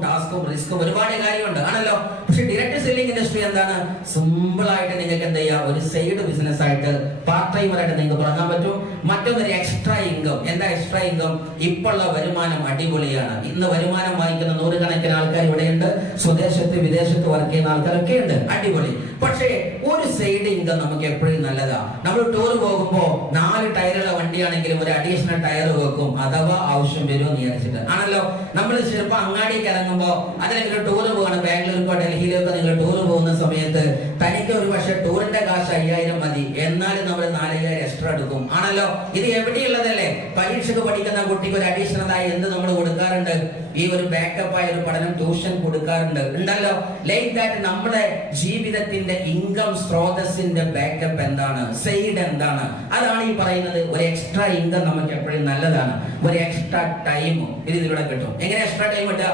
ഒരുപാട് കാര്യമുണ്ട് ആണല്ലോ. പക്ഷെ ഡയറക്ട് സെല്ലിംഗ് ഇൻഡസ്ട്രി എന്താണ്? സിമ്പിൾ ആയിട്ട് നിങ്ങൾക്ക് എന്ത് ചെയ്യാം, ഒരു സൈഡ് ബിസിനസ് ആയിട്ട് പാർട്ട് ടൈമറായിട്ട് നിങ്ങൾക്ക് തുടങ്ങാൻ പറ്റും. മറ്റൊന്നൊരു എക്സ്ട്രാ ഇൻകം. എന്താ എക്സ്ട്രാ ഇൻകം? ഇപ്പോഴുള്ള വരുമാനം അടിപൊളിയാണ്. ഇന്ന് വരുമാനം വാങ്ങിക്കുന്ന നൂറുകണക്കിന് ആൾക്കാർ ഇവിടെയുണ്ട്. സ്വദേശത്ത് വിദേശത്ത് വർക്ക് ചെയ്യുന്ന ആൾക്കാരൊക്കെ ഉണ്ട്, അടിപൊളി. പക്ഷേ ഒരു സൈഡ് ഇൻകം നമുക്ക് എപ്പോഴും നല്ലതാ. നമ്മൾ ടൂർ പോകുമ്പോ 4 ടയറുള്ള വണ്ടിയാണെങ്കിലും ഒരു അഡീഷണൽ ടയർ വെക്കും, അഥവാ ആവശ്യം വരുമോ എന്ന് വിചാരിച്ചിട്ട് ആണല്ലോ. നമ്മൾ ചിലപ്പോൾ അങ്ങാടിക്ക് ഇറങ്ങുമ്പോ അതിലെങ്കിലും ടൂർ പോകണം, ബാംഗ്ലൂർക്കോ ഡൽഹിയിലേക്കോ നിങ്ങൾ ടൂർ പോകുന്ന സമയത്ത് തനിക്ക് ഒരു പക്ഷെ ടൂറിന്റെ കാശ് 5000 മതി, എന്നാലും നമ്മൾ 4000 എക്സ്ട്രാ എടുക്കും ആണല്ലോ. ഇത് എവിടെയുള്ളതല്ലേ? പരീക്ഷയ്ക്ക് പഠിക്കുന്ന കുട്ടിക്ക് ഒരു അഡീഷണൽ ആയി എന്ത് നമ്മൾ കൊടുക്കാറുണ്ട്? ഈ ഒരു ബാക്കപ്പ് ആയ ഒരു പഠനം ട്യൂഷൻ കൊടുക്കാറുണ്ട് ഉണ്ടല്ലോ. ലൈക്ക് ദാറ്റ് നമ്മുടെ ജീവിതത്തിന്റെ ഇൻകം സ്രോതസ്സിന്റെ ബാക്കപ്പ് എന്താണ്, സൈഡ് എന്താണ്? അതാണ് ഈ പറയുന്നത്. ഒരു എക്സ്ട്രാ ഇൻകം നമുക്ക് എപ്പോഴും നല്ലതാണ്. ഒരു എക്സ്ട്രാ ടൈം ഇതിലൂടെ കിട്ടും. എങ്ങനെ എക്സ്ട്രാ ടൈം കിട്ടുക?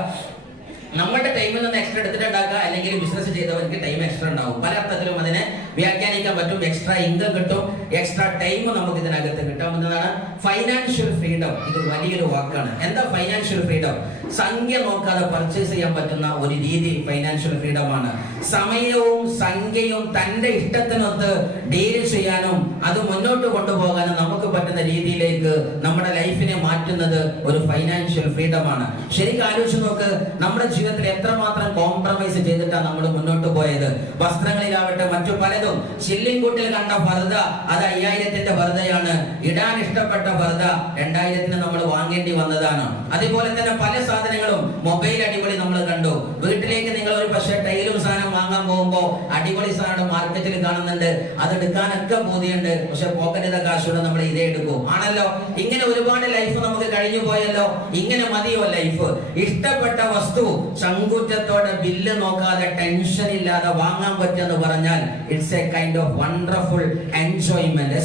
നമ്മുടെ ടൈമിൽ നിന്ന് എക്സ്ട്രാ എടുത്തിട്ടുണ്ടാക്കുക, അല്ലെങ്കിൽ ബിസിനസ് ചെയ്തവർക്ക് ടൈം എക്സ്ട്രാ ഉണ്ടാവും. പല അർത്ഥത്തിലും അതിനെ വ്യാഖ്യാനിക്കാൻ പറ്റും. എക്സ്ട്രാ ഇൻകം കിട്ടും, എക്സ്ട്രാ ടൈം നമുക്ക് ഇതിനകത്ത് കിട്ടാവുന്നതാണ്. ഫൈനാൻഷ്യൽ ഫ്രീഡം, ഇത് വലിയൊരു വാക്കാണ്. എന്താ ഫൈനാൻഷ്യൽ ഫ്രീഡം? സംഖ്യ നോക്കാതെ പർച്ചേസ് ചെയ്യാൻ പറ്റുന്ന ഒരു രീതി ഫൈനാൻഷ്യൽ ഫ്രീഡം ആണ്. സമയവും സംഖ്യയും തന്റെ ഇഷ്ടത്തിനൊത്ത് ഡീൽ ചെയ്യാനും അത് മുന്നോട്ട് കൊണ്ടുപോകാനും നമുക്ക് പറ്റുന്ന രീതിയിലേക്ക് നമ്മുടെ ലൈഫിനെ മാറ്റുന്നത് ഒരു ഫൈനാൻഷ്യൽ ഫ്രീഡം ആണ്. ശരിക്കും ആലോചിച്ച് നോക്ക്, നമ്മുടെ ജീവിതത്തിൽ എത്രമാത്രം കോംപ്രമൈസ് ചെയ്തിട്ടാണ് നമ്മൾ മുന്നോട്ട് പോയത്. വസ്ത്രങ്ങളിലാവട്ടെ മറ്റു പലതും. ചില്ലിൻകൂട്ടിൽ കണ്ട ഫർദ അത് 5000ന്റെ ഫർദയാണ്. ഇടാൻ ഇഷ്ടപ്പെട്ട ഫർദ 2000ന് നമ്മൾ വാങ്ങേണ്ടി വന്നതാണ്. അതുപോലെ തന്നെ പല സാധനങ്ങളും, മൊബൈൽ അടിപൊളി നമ്മൾ കണ്ടു. വീട്ടിലേക്ക് നിങ്ങൾ ഒരു പക്ഷേ ടൈലും സാധനം വാങ്ങാൻ പോകുമ്പോൾ അടിപൊളി സാധനം മാർക്കറ്റിൽ കാണുന്നുണ്ട്, അത് എടുക്കാനൊക്കെ ബോധ്യമുണ്ട്. പക്ഷെ പോക്കറ്റിന്റെ കാശോടെ നമ്മൾ ഇതേ എടുക്കും ആണല്ലോ. ഇങ്ങനെ ഒരുപാട് ലൈഫ് നമുക്ക് കഴിഞ്ഞു പോയല്ലോ. ഇങ്ങനെ മതിയോ ലൈഫ്? ഇഷ്ടപ്പെട്ട വസ്തു ചങ്കൂറ്റത്തോടെ ബില്ല് നോക്കാതെ ടെൻഷൻ ഇല്ലാതെ വാങ്ങാൻ പറ്റുമെന്ന് പറഞ്ഞാൽ it's a kind of wonderful enjoyment.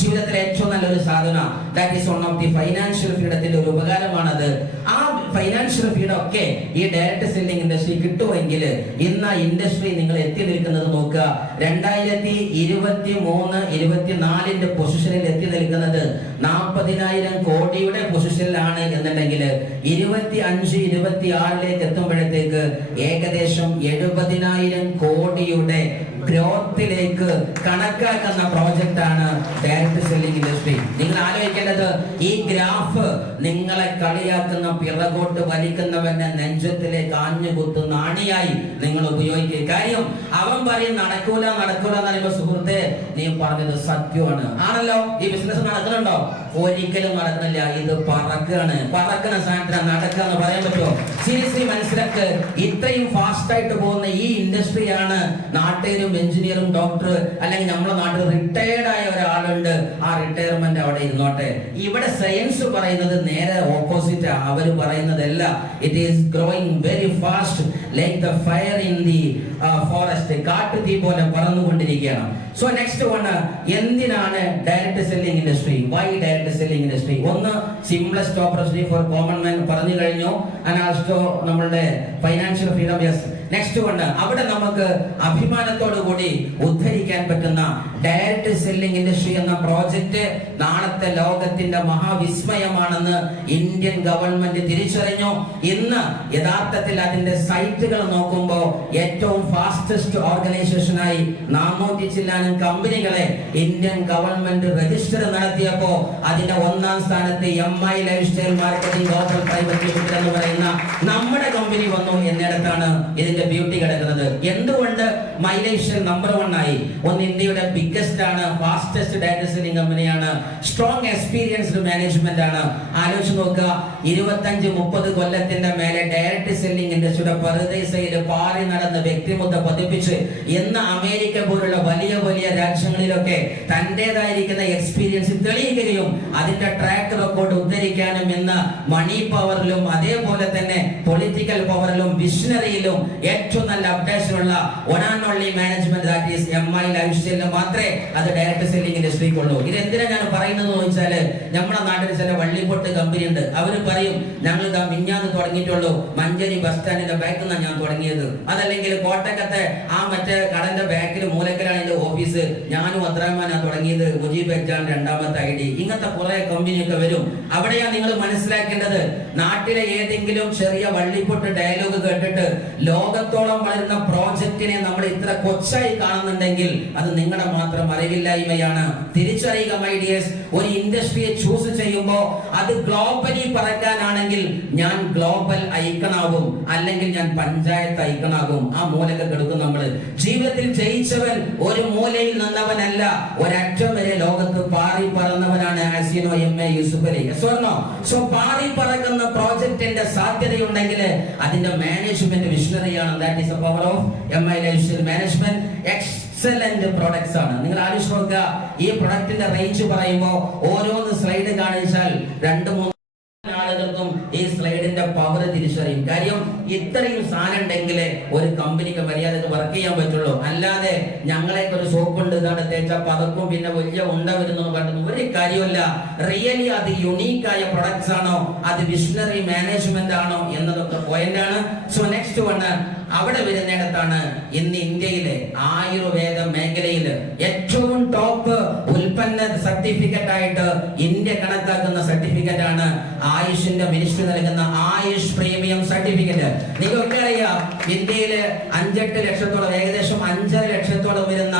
ജീവിതത്തിലെ ഏറ്റവും നല്ലൊരു സാധന. That is one of the financial ഫ്രീഡത്തിന്റെ ഒരു ഉപകാരമാണത്. ആ ഫൈനാൻഷ്യൽ ഫ്രീഡം ഒക്കെ ഈ ഡയറക്ട് സെല്ലിംഗ് ഇൻഡസ്ട്രി കിട്ടുമെങ്കിൽ ഇന്ന് ആ ഇൻഡസ്ട്രി നിങ്ങൾ എത്തി നിൽക്കുന്നത് നോക്കുക. 2023-24 പൊസിഷനിൽ എത്തി നിൽക്കുന്നത് 40,000 കോടിയുടെ പൊസിഷനിലാണ് എന്നുണ്ടെങ്കിൽ 25-26 എത്തുമ്പോഴത്തേക്ക് ഏകദേശം 70,000 കോടിയുടെ ഗ്രോത്തിലേക്ക് കണക്കാക്കുന്ന പ്രോജക്റ്റ് ആണ് ഡയറക്ട് സെല്ലിംഗ് ഇൻഡസ്ട്രി. നിങ്ങൾ ആലോചിക്കേണ്ടത്, ഈ ഗ്രാഫ് നിങ്ങളെ കളിയാക്കുന്ന പിറകോട്ട് വലിക്കുന്നവന്റെ നെഞ്ചത്തിലേക്ക് ആഞ്ഞുകുത്തുന്ന അണിയായി നിങ്ങൾ ഉപയോഗിക്കുക. കാര്യം അവൻ പറയും നടക്കൂല എന്ന് പറയുമ്പോൾ സുഹൃത്തെ നീ പറഞ്ഞത് സത്യമാണ് ആണല്ലോ. ഈ ബിസിനസ് നടക്കുന്നുണ്ടോ? ഒരിക്കലും നടക്കുന്നില്ല. ഇത് പറക്കണ സാധനം നടക്കുക എന്ന് പറയാൻ പറ്റുമോ? സീരിയസ്ലി മനസ്സിലാക്ക്. ഇത്രയും ഫാസ്റ്റ് ആയിട്ട് പോകുന്ന ഈ ഇൻഡസ്ട്രിയാണ് നാട്ടുകാരും എഞ്ചിനീയറും ഡോക്ടർ അല്ലെങ്കിൽ നമ്മുടെ നാട്ടിൽ റിട്ടയർഡ് ആയ ഒരാളുണ്ട്, ആ റിട്ടയർമെന്റ് അവിടെ ഇരുന്നോട്ടെ. ഇവിടെ സയൻസ് പറയുന്നത് നേരെ ഓപ്പോസിറ്റ്. അവർ പറയുന്നതല്ല, it is growing very fast like the fire in the forest. കാട്ടുതീ പോലെ പറന്നുകൊണ്ടിരിക്കുകയാണ്. സോ നെക്സ്റ്റ് വൺ, എന്തിനാണ് direct selling industry? Why direct selling industry? ഒന്ന്, simplest opportunity for common man പറഞ്ഞു കഴിഞ്ഞു. ആൻഡ് ആൾസോ നമ്മളുടെ financial freedom. Yes, next one അവിടെ നമുക്ക് അഭിമാനത്തോടു കൂടി ഉദ്ധരിക്കാൻ പറ്റുന്ന ഡയറക്ട് സെല്ലിംഗ് ഇൻഡസ്ട്രി എന്ന പ്രോജക്റ്റ് നാളത്തെ ലോകത്തിന്റെ മഹാവിസ്മയമാണെന്ന് ഇന്ത്യൻ ഗവൺമെന്റ് തിരിച്ചറിഞ്ഞു. ഇന്ന് യഥാർത്ഥത്തിൽ അതിന്റെ സൈറ്റുകൾ നോക്കുമ്പോൾ ഏറ്റവും ഫാസ്റ്റസ്റ്റ് ഓർഗനൈസേഷനായി 400 ചില്ലാനും കമ്പനികളെ ഇന്ത്യൻ ഗവൺമെന്റ് രജിസ്റ്റർ നടത്തിയപ്പോ അതിന്റെ 1ാം സ്ഥാനത്ത് MI life style marketing global private limited എന്ന് പറയുന്ന നമ്മുടെ കമ്പനി വന്നു എന്നിടത്താണ് ഇതിന്റെ ബ്യൂട്ടി കിടക്കുന്നത്. എന്തുകൊണ്ട് മൈ ലൈഫ് സ്റ്റൈൽ നമ്പർ 1 ആയി? ഒന്ന്, ഇന്ത്യയുടെ ബിഗ്ഗസ്റ്റ് ആണ്, ഫാസ്റ്റസ്റ്റ് ഡയറക്ട് സെല്ലിംഗ് കമ്പനിയാണ്, സ്ട്രോങ് എക്സ്പീരിയൻസ്ഡ് മാനേജ്മെന്റ് ആണ്. ആലോചിച്ച് നോക്കുക, 25-30 കൊല്ലത്തിന്റെ മേലെ ഡയറക്ട് സെല്ലിംഗ് ഇൻഡസ്ട്രിയുടെ പരദേശയിൽ പാറി നടന്ന് വ്യക്തിമുദ്ര പതിപ്പിച്ച് ഇന്ന് അമേരിക്ക പോലുള്ള വലിയ വലിയ രാജ്യങ്ങളിലൊക്കെ തന്റേതായിരിക്കുന്ന എക്സ്പീരിയൻസ് തെളിയിക്കുകയും അതിന്റെ ട്രാക്ക് റെക്കോർഡ് ഉദ്ധരിക്കാനും ഇന്ന് മണി പവറിലും അതേപോലെ തന്നെ പൊളിറ്റിക്കൽ പവറിലും വിഷണറിയിലും ഏറ്റവും നല്ല അപ്ഡേഷനുള്ള one and only management that is MI life സ്റ്റൈലിന് മാത്രമേ അത് ഡയറക്ട് സെല്ലിംഗ് ഇൻഡസ്ട്രിക്കുള്ളൂ. ഇത് എന്തിനാ ഞാൻ പറയുന്നത് ചോദിച്ചാല്, നമ്മുടെ നാട്ടിൽ ചില വള്ളിപ്പൊട്ട് കമ്പനി ഉണ്ട്. അവര് പറയും ഞങ്ങൾ ഇതാ മിഞ്ഞാന്ന് തുടങ്ങിയിട്ടുള്ളൂ, മഞ്ചേരി ബസ് സ്റ്റാൻഡിന്റെ ബാക്കിൽ നിന്നാണ് ഞാൻ തുടങ്ങിയത്. അതല്ലെങ്കിൽ കോട്ടക്കത്തെ ആ മറ്റേ കടന്റെ ബാക്കിൽ മൂലക്കലാണ് എന്റെ ഓഫീസ്, ഞാനും അത്രമാനാ തുടങ്ങിയത്, മുജീബ് എക്സാൻ 2ാമത്തെ ID. ഇങ്ങനത്തെ കുറെ കമ്പനിയൊക്കെ വരും. അവിടെയാണ് നിങ്ങൾ മനസ്സിലാക്കേണ്ടത്, നാട്ടിലെ ഏതെങ്കിലും ചെറിയ വള്ളിപ്പൊട്ട് ഡയലോഗ് കേട്ടിട്ട് ലോകത്തോളം വളരുന്ന പ്രോജക്റ്റിനെ നമ്മൾ ഇത്ര കൊച്ചായി കാണുന്നുണ്ടെങ്കിൽ അത് നിങ്ങളുടെ മാത്രം അറിവില്ലായ്മയാണ്. തിരിച്ചറിയുക മൈ ഡിയേഴ്സ്, ഒരു ഇൻഡസ്ട്രിയെ ചൂസ് ചെയ്യുമ്പോൾ അത് ഗ്ലോബലി പറക്കാനാണെങ്കിൽ ഞാൻ ഗ്ലോബൽ ഐക്കണാകും, അല്ലെങ്കിൽ ഞാൻ പഞ്ചായത്ത് ഐക്കണാകും. ആ മൂലൊക്കെ കെടുക്കും. നമ്മൾ ജീവിതത്തിൽ ജയിച്ചവൻ ഒരു മൂലയിൽ നിന്നവനല്ല, ഒരറ്റം വരെ ലോകത്ത് പാറി പറന്നവനാണ്. ആസിനോ MA യൂസുഫ് അലി. സോ പാറി പറക്കുന്ന പ്രോജക്റ്റിന്റെ സാധ്യതയുണ്ടെങ്കിൽ അതിന്റെ മാനേജ്മെന്റ് വിഷണറിയാണ്. That is the power of MI life style management. Excellent products ആണ്. നിങ്ങൾ ആലോചിച്ച് നോക്കുക, ഈ പ്രൊഡക്റ്റിന്റെ റേഞ്ച് പറയുമ്പോൾ ഓരോന്ന് സ്ലൈഡ് കാണിച്ചാൽ 2-3 ആളുകൾക്കും ഈ സ്ലൈഡിന്റെ പവർ തിരിച്ചറിയും. കാര്യം ഇത്രയും സാധനം ഉണ്ടെങ്കിലേ ഒരു കമ്പനിക്ക് മര്യാദക്ക് വർക്ക് ചെയ്യാൻ പറ്റുള്ളൂ. അല്ലാതെ ഞങ്ങളെയൊക്കെ ഒരു സോപ്പ് ഉണ്ട് ഇതാണ് തേച്ച പതക്കും പിന്നെ വലിയ ഉണ്ട വരുന്നു പറഞ്ഞത് ഒരു കാര്യമല്ല. റിയലി അത് യുണീക്കായ പ്രൊഡക്ട്സ് ആണോ, അത് വിഷണറി മാനേജ്മെന്റ് ആണോ എന്നതൊക്കെ പോയിന്റ് ആണ്. സോ നെക്സ്റ്റ് വണ് അവിടെ വരുന്നിടത്താണ് ഇന്ന് ഇന്ത്യയിലെ ആയുർവേദ മേഖലയിൽ ഏറ്റവും ടോപ്പ് ഉൽപ്പന്ന സർട്ടിഫിക്കറ്റ് ആയിട്ട് ഇന്ത്യ കണക്കാക്കുന്ന സർട്ടിഫിക്കറ്റ് ആണ് ആയുഷിന്റെ മിനിസ്ട്രി നൽകുന്ന ആയുഷ് പ്രീമിയം സർട്ടിഫിക്കറ്റ്. നിങ്ങൾക്ക് അറിയാം, ഇന്ത്യയില് 5-8 ലക്ഷത്തോളം, ഏകദേശം 5.5 ലക്ഷത്തോളം വരുന്ന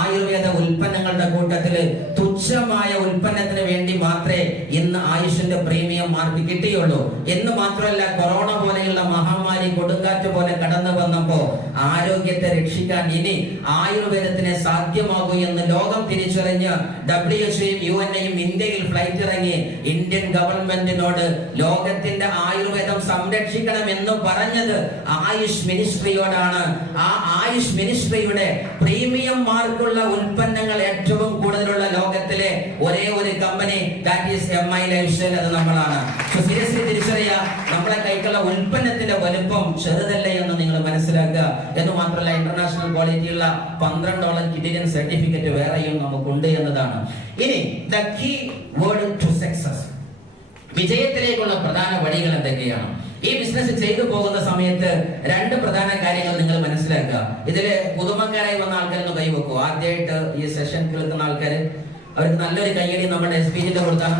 ആയുർവേദ ഉൽപ്പന്നങ്ങളുടെ കൂട്ടത്തില് തുച്ഛമായ ഉൽപ്പന്നത്തിന് വേണ്ടി മാത്രമേ ഇന്ന് ആയുഷിന്റെ പ്രീമിയം മാർക്ക് കിട്ടിയുള്ളൂ. എന്ന് മാത്രമല്ല, കൊറോണ പോലെയുള്ള മഹാമാരി കൊടുങ്കാറ്റ് പോലെ കടന്നു വന്നപ്പോ ആരോഗ്യത്തെ രക്ഷിക്കാൻ ഇനി ആയുർവേദത്തിനെ സാധ്യമാകൂ എന്ന് ലോകം തിരിച്ചറിഞ്ഞ് WHO-യും UN-യും ഇന്ത്യയിൽ ഫ്ലൈറ്റ് ഇറങ്ങി ഇന്ത്യൻ ഗവൺമെന്റിനോട് ലോകത്തിന്റെ ആയുർവേദം സംരക്ഷിക്കണം എന്ന് പറഞ്ഞത് ആയുഷ് മിനിസ്ട്രിയോടാണ്. ആ ആയുഷ് മിനിസ്ട്രിയുടെ പ്രീമിയം മാർക്കുള്ള ഉൽപ്പന്നങ്ങൾ ഏറ്റവും കൂടുതലുള്ള ലോകത്തിലെ ഒരേ ഒരു company that is MI life style, അത് നമ്മളാണ്. സീരിയസ്ലി തിരിച്ചറിയുക, നമ്മളെ കൈക്കുള്ള ഉൽപ്പന്നത്തിന്റെ വലുപ്പം ചെറുതല്ല എന്ന് നിങ്ങൾ മനസ്സിലാക്കുക. എന്ന് മാത്രമല്ല, ഇന്റർനാഷണൽ ക്വാളിറ്റിയുള്ള 12ഓളം കിഡിയൻ സർട്ടിഫിക്കറ്റ് വേറെയും നമുക്കുണ്ട് എന്നതാണ്. ഇനി the key word to success, വിജയത്തിലേക്കുള്ള പ്രധാന വഴികൾ എന്തൊക്കെയാണ്? ഈ ബിസിനസ് ചെയ്തു പോകുന്ന സമയത്ത് 2 പ്രധാന കാര്യങ്ങൾ നിങ്ങൾ മനസ്സിലാക്കുക. ഇതില് പുതുമക്കാരായി വന്ന ആൾക്കാരൊന്ന് കൈവെക്കൂ. ആദ്യമായിട്ട് ഈ സെഷൻ കേൾക്കുന്ന ആൾക്കാർ, അവർക്ക് നല്ലൊരു കയ്യടി നമ്മുടെ SPGന്റെ കൊടുത്താൽ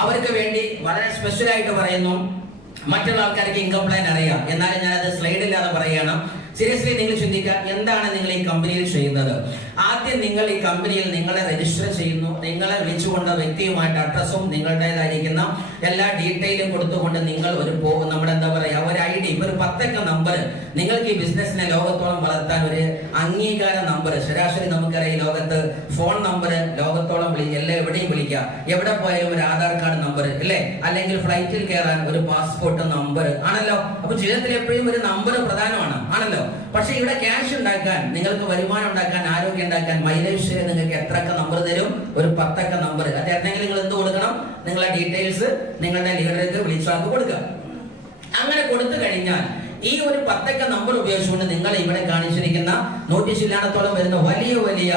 അവർക്ക് വേണ്ടി വളരെ സ്പെഷ്യൽ ആയിട്ട് പറയുന്നു. മറ്റുള്ള ആൾക്കാർക്ക് ഇൻകം പ്ലാൻ അറിയാം, എന്നാലും ഞാനത് സ്ലൈഡില്ലാതെ പറയുകയാണ്. സീരിയസ്ലി നിങ്ങൾ ചിന്തിക്കുക, എന്താണ് നിങ്ങൾ ഈ കമ്പനിയിൽ ചെയ്യുന്നത്? ആദ്യം നിങ്ങൾ ഈ കമ്പനിയിൽ നിങ്ങളെ രജിസ്റ്റർ ചെയ്യുന്നു. നിങ്ങളെ വിളിച്ചുകൊണ്ട് വ്യക്തിയുമായിട്ട് അഡ്രസ്സും നിങ്ങളുടേതായിരിക്കുന്ന എല്ലാ ഡീറ്റെയിലും കൊടുത്തുകൊണ്ട് നിങ്ങൾ ഒരു നമ്മുടെ എന്താ പറയുക ഒരു ID, ഒരു 10 നമ്പർ, നിങ്ങൾക്ക് ഈ ബിസിനസിനെ ലോകത്തോളം വളർത്താൻ ഒരു അംഗീകാര നമ്പർ. ശരാശരി നമുക്കറിയാം, ലോകത്ത് ഫോൺ നമ്പർ ലോകത്തോളം എവിടെയും വിളിക്കാം. എവിടെ പോയാലും ഒരു ആധാർ കാർഡ് നമ്പർ അല്ലേ, അല്ലെങ്കിൽ ഫ്ലൈറ്റിൽ കയറാൻ ഒരു പാസ്പോർട്ട് നമ്പർ ആണല്ലോ. അപ്പൊ ജീവിതത്തിൽ എപ്പോഴും ഒരു നമ്പർ പ്രധാനമാണ് ആണല്ലോ. പക്ഷെ ഇവിടെ ക്യാഷ് ഉണ്ടാക്കാൻ, നിങ്ങൾക്ക് വരുമാനം ഉണ്ടാക്കാൻ, ആരോഗ്യം ഉണ്ടാക്കാൻ മൈ ലൈഫ് സ്റ്റൈൽ നിങ്ങൾക്ക് എത്രയൊക്കെ നമ്പർ തരും? ഒരു 10 നമ്പർ. അത് എന്തെങ്കിലും നിങ്ങൾ എന്ത് കൊടുക്കണം? നിങ്ങളുടെ ഡീറ്റെയിൽസ് നിങ്ങളുടെ ലീഡർക്ക് വിളിച്ചാക്ക് കൊടുക്കുക. അങ്ങനെ കൊടുത്തു കഴിഞ്ഞാൽ ഈ ഒരു 10 നമ്പർ ഉപയോഗിച്ചുകൊണ്ട് നിങ്ങൾ ഇവിടെ കാണിച്ചിരിക്കുന്ന 100 വരുന്ന വലിയ വലിയ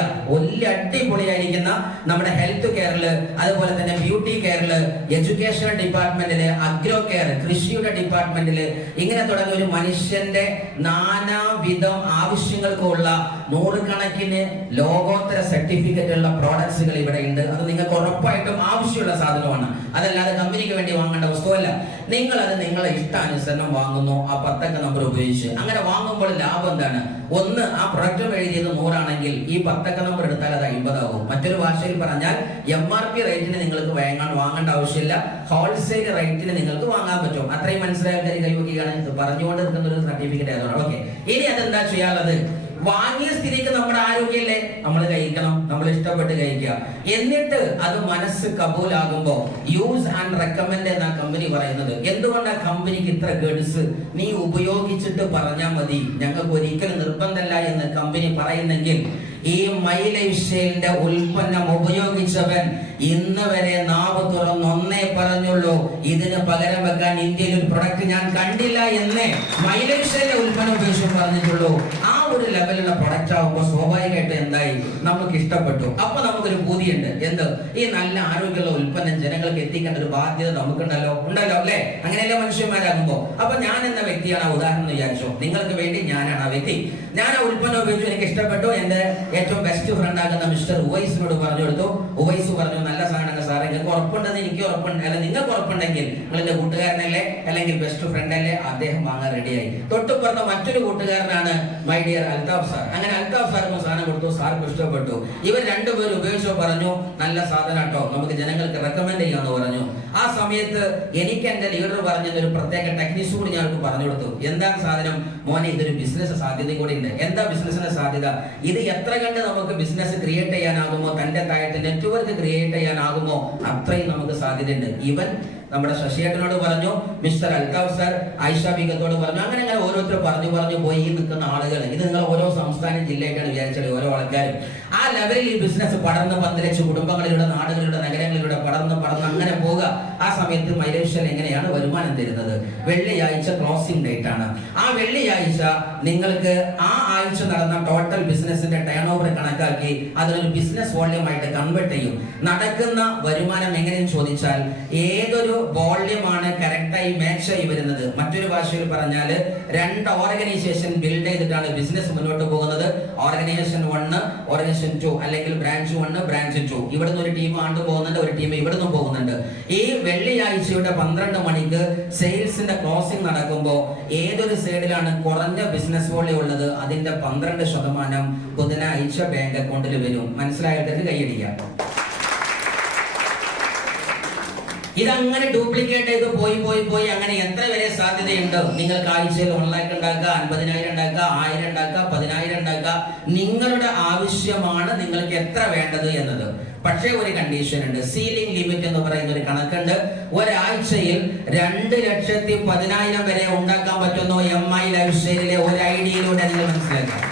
അടിപൊളിയായിരിക്കുന്ന നമ്മുടെ ഹെൽത്ത് കെയറിൽ, അതുപോലെ തന്നെ ബ്യൂട്ടി കെയറിൽ, എഡ്യൂക്കേഷൻ ഡിപ്പാർട്ട്മെന്റില്, അഗ്രോ കെയർ കൃഷിയുടെ ഡിപ്പാർട്ട്മെന്റില്, ഇങ്ങനെ തുടങ്ങിയ ഒരു മനുഷ്യന്റെ നാനാവിധം ആവശ്യങ്ങൾക്കുള്ള നൂറുകണക്കിന് ലോകോത്തര സർട്ടിഫിക്കറ്റ് ഉള്ള പ്രോഡക്ട്സുകൾ ഇവിടെ ഉണ്ട്. അത് നിങ്ങൾക്ക് ഉറപ്പായിട്ടും ആവശ്യമുള്ള സാധനമാണ്. അതല്ലാതെ കമ്പനിക്ക് വേണ്ടി വാങ്ങേണ്ട വസ്തുവല്ല. നിങ്ങൾ അത് നിങ്ങളെ ഇഷ്ടാനുസരണം വാങ്ങുന്നു ആ 10 അക്ക നമ്പർ ഉപയോഗിച്ച്. അങ്ങനെ വാങ്ങുമ്പോൾ ലാഭം എന്താണ്? ഒന്ന്, ആ പ്രൊഡക്റ്റ് എഴുതിയത് 100 ആണെങ്കിൽ ഈ 10 അക്ക നമ്പർ എടുത്താൽ അത് 50 ആകും. മറ്റൊരു ഭാഷയിൽ പറഞ്ഞാൽ MRP റേറ്റിന് നിങ്ങൾക്ക് വാങ്ങേണ്ട ആവശ്യമില്ല, ഹോൾസെയിൽ റേറ്റിന് നിങ്ങൾക്ക് വാങ്ങാൻ പറ്റും. അത്രയും മനസ്സിലായ കൈവക്കുകയാണ് പറഞ്ഞുകൊണ്ട് നിൽക്കുന്ന ഒരു സർട്ടിഫിക്കറ്റ് ആയതുകൊണ്ട്. ഓക്കെ, ഇനി അതെന്താ ചെയ്യാനുള്ളത്? വാങ്ങിയ സ്ഥിതിക്ക് നമ്മുടെ ആരോഗ്യമല്ലേ, നമ്മൾ കഴിക്കണം, നമ്മൾ ഇഷ്ടപ്പെട്ട് കഴിക്കുക. എന്നിട്ട് അത് മനസ്സ് കബൂലാകുമ്പോ യൂസ് ആൻഡ് റെക്കമെൻഡ് എന്ന കമ്പനി പറയുന്നത്. എന്തുകൊണ്ടാണ് കമ്പനിക്ക് ഇത്ര ഗഡ്സ്? നീ ഉപയോഗിച്ചിട്ട് പറഞ്ഞാൽ മതി, ഞങ്ങൾക്ക് ഒരിക്കലും നിർബന്ധമല്ല എന്ന് കമ്പനി പറയുന്നെങ്കിൽ, ഈ മൈ ലൈഫ് സ്റ്റൈലിന്റെ ഉൽപ്പന്നം ഉപയോഗിച്ചവൻ ഇന്ന് വരെ നാവ് തുറന്ന് ഒന്നേ പറഞ്ഞുള്ളൂ, ഇതിന് പകരം വെക്കാൻ ഇന്ത്യയിൽ ഒരു പ്രൊഡക്റ്റ് ഞാൻ കണ്ടില്ല എന്നേ മൈ ലൈഫ് സ്റ്റൈലിന്റെ ഉൽപ്പന്നം ഉപയോഗിച്ച് പറഞ്ഞിട്ടുള്ളൂ. ആ ഒരു ലെവലുള്ള പ്രൊഡക്റ്റ് ആകുമ്പോൾ സ്വാഭാവികമായിട്ട് എന്തായി, നമുക്ക് ഇഷ്ടപ്പെട്ടു. അപ്പൊ നമുക്കൊരു ബോധ്യമുണ്ട്, എന്ത്, ഈ നല്ല ആരോഗ്യമുള്ള ഉൽപ്പന്നം ജനങ്ങൾക്ക് എത്തിക്കേണ്ട ഒരു ബാധ്യത നമുക്കുണ്ടല്ലോ, ഉണ്ടല്ലോ അല്ലെ? അങ്ങനെയല്ലേ മനുഷ്യന്മാരാകുമ്പോ. അപ്പൊ ഞാൻ എന്ന വ്യക്തിയാണ് ആ ഉദാഹരണം വിചാരിച്ചോ, നിങ്ങൾക്ക് വേണ്ടി ഞാനാണ് ആ വ്യക്തി. ഞാൻ ആ ഉൽപ്പന്നം ഉപയോഗിച്ചു, എനിക്ക് ഇഷ്ടപ്പെട്ടു. എന്റെ ഏറ്റവും ബെസ്റ്റ് ഫ്രണ്ട് ആകുന്ന മിസ്റ്റർ ഉവൈസിനോട് പറഞ്ഞു കൊടുത്തു. ഉവൈസ് പറഞ്ഞു, നല്ല സാധനങ്ങൾ സാറേ, നിങ്ങൾക്ക് ഉറപ്പുണ്ടെന്ന് എനിക്ക് ഉറപ്പുണ്ട്, അല്ല നിങ്ങൾക്ക് ഉറപ്പുണ്ടെങ്കിൽ നിങ്ങൾ എന്റെ കൂട്ടുകാരനല്ലേ, അല്ലെങ്കിൽ ബെസ്റ്റ് ഫ്രണ്ട് അല്ലേ, അദ്ദേഹം വാങ്ങാൻ റെഡിയായി. തൊട്ടുപുറത്ത് മറ്റൊരു കൂട്ടുകാരനാണ് മൈ ഡിയർ അൽതാഫ് സാർ. അങ്ങനെ അൽതാഫ് സാറിന് സാധനം കൊടുത്തു, സാർക്ക് ഇഷ്ടപ്പെട്ടു. ഇവർ രണ്ടുപേരും ഉപയോഗിച്ചു, പറഞ്ഞു നല്ല സാധനം കേട്ടോ, നമുക്ക് ജനങ്ങൾക്ക് റെക്കമെൻഡ് ചെയ്യാന്ന് പറഞ്ഞു. ആ സമയത്ത് എനിക്ക് എന്റെ ലീഡർ പറഞ്ഞത് ഒരു പ്രത്യേക ടെക്നിക്സ് കൂടി ഞാൻ പറഞ്ഞു കൊടുത്തു. എന്താണ് സാധനം? മോനെ, ഇതൊരു ബിസിനസ് സാധ്യത കൂടി ഉണ്ട്. എന്താ ബിസിനസിന്റെ സാധ്യത? ഇത് എത്ര കണ്ട് നമുക്ക് ബിസിനസ് ക്രിയേറ്റ് ചെയ്യാനാകുമോ, തന്റെ താഴത്ത് നെറ്റ്വർക്ക് ക്രിയേറ്റ് ചെയ്യാനാകുമോ, അത്രയും നമുക്ക് സാധ്യതയുണ്ട്. ഇവൻ നമ്മുടെ ശശിയേട്ടനോട് പറഞ്ഞു, മിസ്റ്റർ അൽതാഫ് സാർ ആയിഷ ബീഗത്തോട് പറഞ്ഞു. അങ്ങനെ അങ്ങനെ ഓരോരുത്തർ പറഞ്ഞു പോയി. ഈ നിൽക്കുന്ന ആളുകൾ, ഇത് നിങ്ങൾ ഓരോ സംസ്ഥാന ജില്ലയായിട്ടാണ് വിചാരിച്ചത്, ഓരോ ആൾക്കാരും ആ ലെവലിൽ ഈ ബിസിനസ് പടർന്ന് പന്തലിച്ച് കുടുംബങ്ങളിലൂടെ, നാടുകളിലൂടെ, നഗരങ്ങളിലൂടെ പടർന്ന് അങ്ങനെ പോവുക. ആ സമയത്ത് മൈലേഷ്യൽ എങ്ങനെയാണ് വരുമാനം തരുന്നത്? വെള്ളിയാഴ്ച ക്ലോസിംഗ് ഡേറ്റ് ആണ്. ആ വെള്ളിയാഴ്ച നിങ്ങൾക്ക് ആ ആഴ്ച നടന്ന ടോട്ടൽ ബിസിനസിന്റെ ടേൺ ഓവർ കണക്കാക്കി അതിനൊരു ബിസിനസ് വോള്യൂം ആയിട്ട് കൺവേർട്ട് ചെയ്യും. നടക്കുന്ന വരുമാനം എങ്ങനെയെന്ന് ചോദിച്ചാൽ, ഏതൊരു വോള്യൂമാണ് കറക്റ്റായി മാച്ച് ആയി വരുന്നത്. മറ്റൊരു ഭാഷയിൽ പറഞ്ഞാൽ 2 ഓർഗനൈസേഷൻ ബിൽഡ് ചെയ്തിട്ടാണ് ബിസിനസ് മുന്നോട്ട് പോകുന്നത്. ഓർഗനൈസേഷൻ 1, ഓർഗനൈസേഷൻ 2, അല്ലെങ്കിൽ ബ്രാഞ്ച് 1, ബ്രാഞ്ച് 2. ഇവിടുന്ന് ഒരു ടീം ആണ്ട് പോകുന്നുണ്ട്, ഒരു ടീം ഇവിടുന്ന് പോകുന്നുണ്ട്. ഈ വെള്ളിയാഴ്ചയുടെ 12 മണിക്ക് സെയിൽസിന്റെ ക്ലോസിംഗ് നടക്കുമ്പോൾ ഏതൊരു സൈഡിലാണ് കുറഞ്ഞ ബിസിനസ് വോള്യം ഉള്ളത്, അതിന്റെ 12% ബുധനാഴ്ച ബാങ്ക് അക്കൗണ്ടിൽ വരും. മനസ്സിലായിട്ട് കൈയടിക്കാം. ഇതങ്ങനെ ഡ്യൂപ്ലിക്കേറ്റ് ചെയ്ത് പോയി അങ്ങനെ എത്ര വരെ സാധ്യതയുണ്ട്? നിങ്ങൾക്ക് ആഴ്ചയിൽ 1 ലക്ഷം ഉണ്ടാക്കുക, 50,000 ഉണ്ടാക്കുക, 1000 ഉണ്ടാക്കുക, 10,000 ഉണ്ടാക്കുക. നിങ്ങളുടെ ആവശ്യമാണ് നിങ്ങൾക്ക് എത്ര വേണ്ടത് എന്നത്. പക്ഷേ ഒരു കണ്ടീഷൻ ഉണ്ട്, സീലിംഗ് ലിമിറ്റ് എന്ന് പറയുന്ന ഒരു കണക്കുണ്ട്. ഒരാഴ്ചയിൽ 2,10,000 വരെ ഉണ്ടാക്കാൻ പറ്റുന്നു. MI ലൈഫ് സ്റ്റൈലിലെ ഒരു ഐഡിയയിലൂടെ നിങ്ങൾ മനസ്സിലാക്കാം.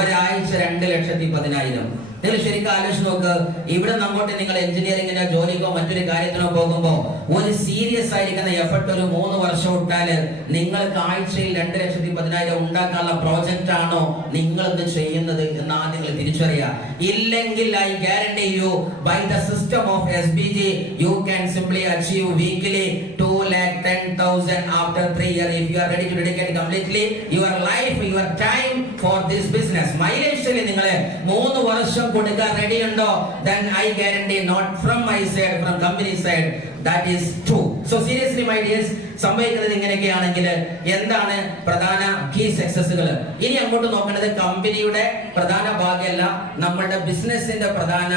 ഒരാഴ്ച 2,10,000. നിങ്ങൾ ശരിക്കും ആലോചിച്ച് നോക്ക്. ഇവിടെ അങ്ങോട്ട് നിങ്ങൾ എഞ്ചിനീയറിംഗിനോ ജോലിക്കോ മറ്റൊരു കാര്യത്തിനോ പോകുമ്പോൾ ഒരു സീരിയസ് ആയിരിക്കുന്ന എഫർട്ട് ഒരു 3 വർഷം ഇട്ടാല് നിങ്ങൾക്ക് ആഴ്ചയിൽ 2,10,000 ഉണ്ടാക്കാനുള്ള പ്രോജക്റ്റ് ആണോ നിങ്ങൾ ഇന്ന് ചെയ്യുന്നത് എന്ന് ആദ്യം നിങ്ങൾ തിരിച്ചറിയുക. ഇല്ലെങ്കിൽ I guarantee you by the system of SBG you can simply achieve weekly 2,10,000 after 3 years if you are ready to dedicate completely your life, your time for this business. My life സ്റ്റൈലിൽ നിങ്ങൾ 3 വർഷം കൊടുക്കാൻ ready ഉണ്ടോ? then I guarantee, not from my side, from company side, that is true. So seriously my dears, സംഭവിക്കുന്നത് ഇങ്ങനെയൊക്കെയാണെങ്കിൽ എന്താണ് പ്രധാന key സക്സസുകൾ? ഇനി അങ്ങോട്ട് നോക്കേണ്ടത് കമ്പനിയുടെ പ്രധാന ഭാഗമല്ല, നമ്മളുടെ ബിസിനസിന്റെ പ്രധാന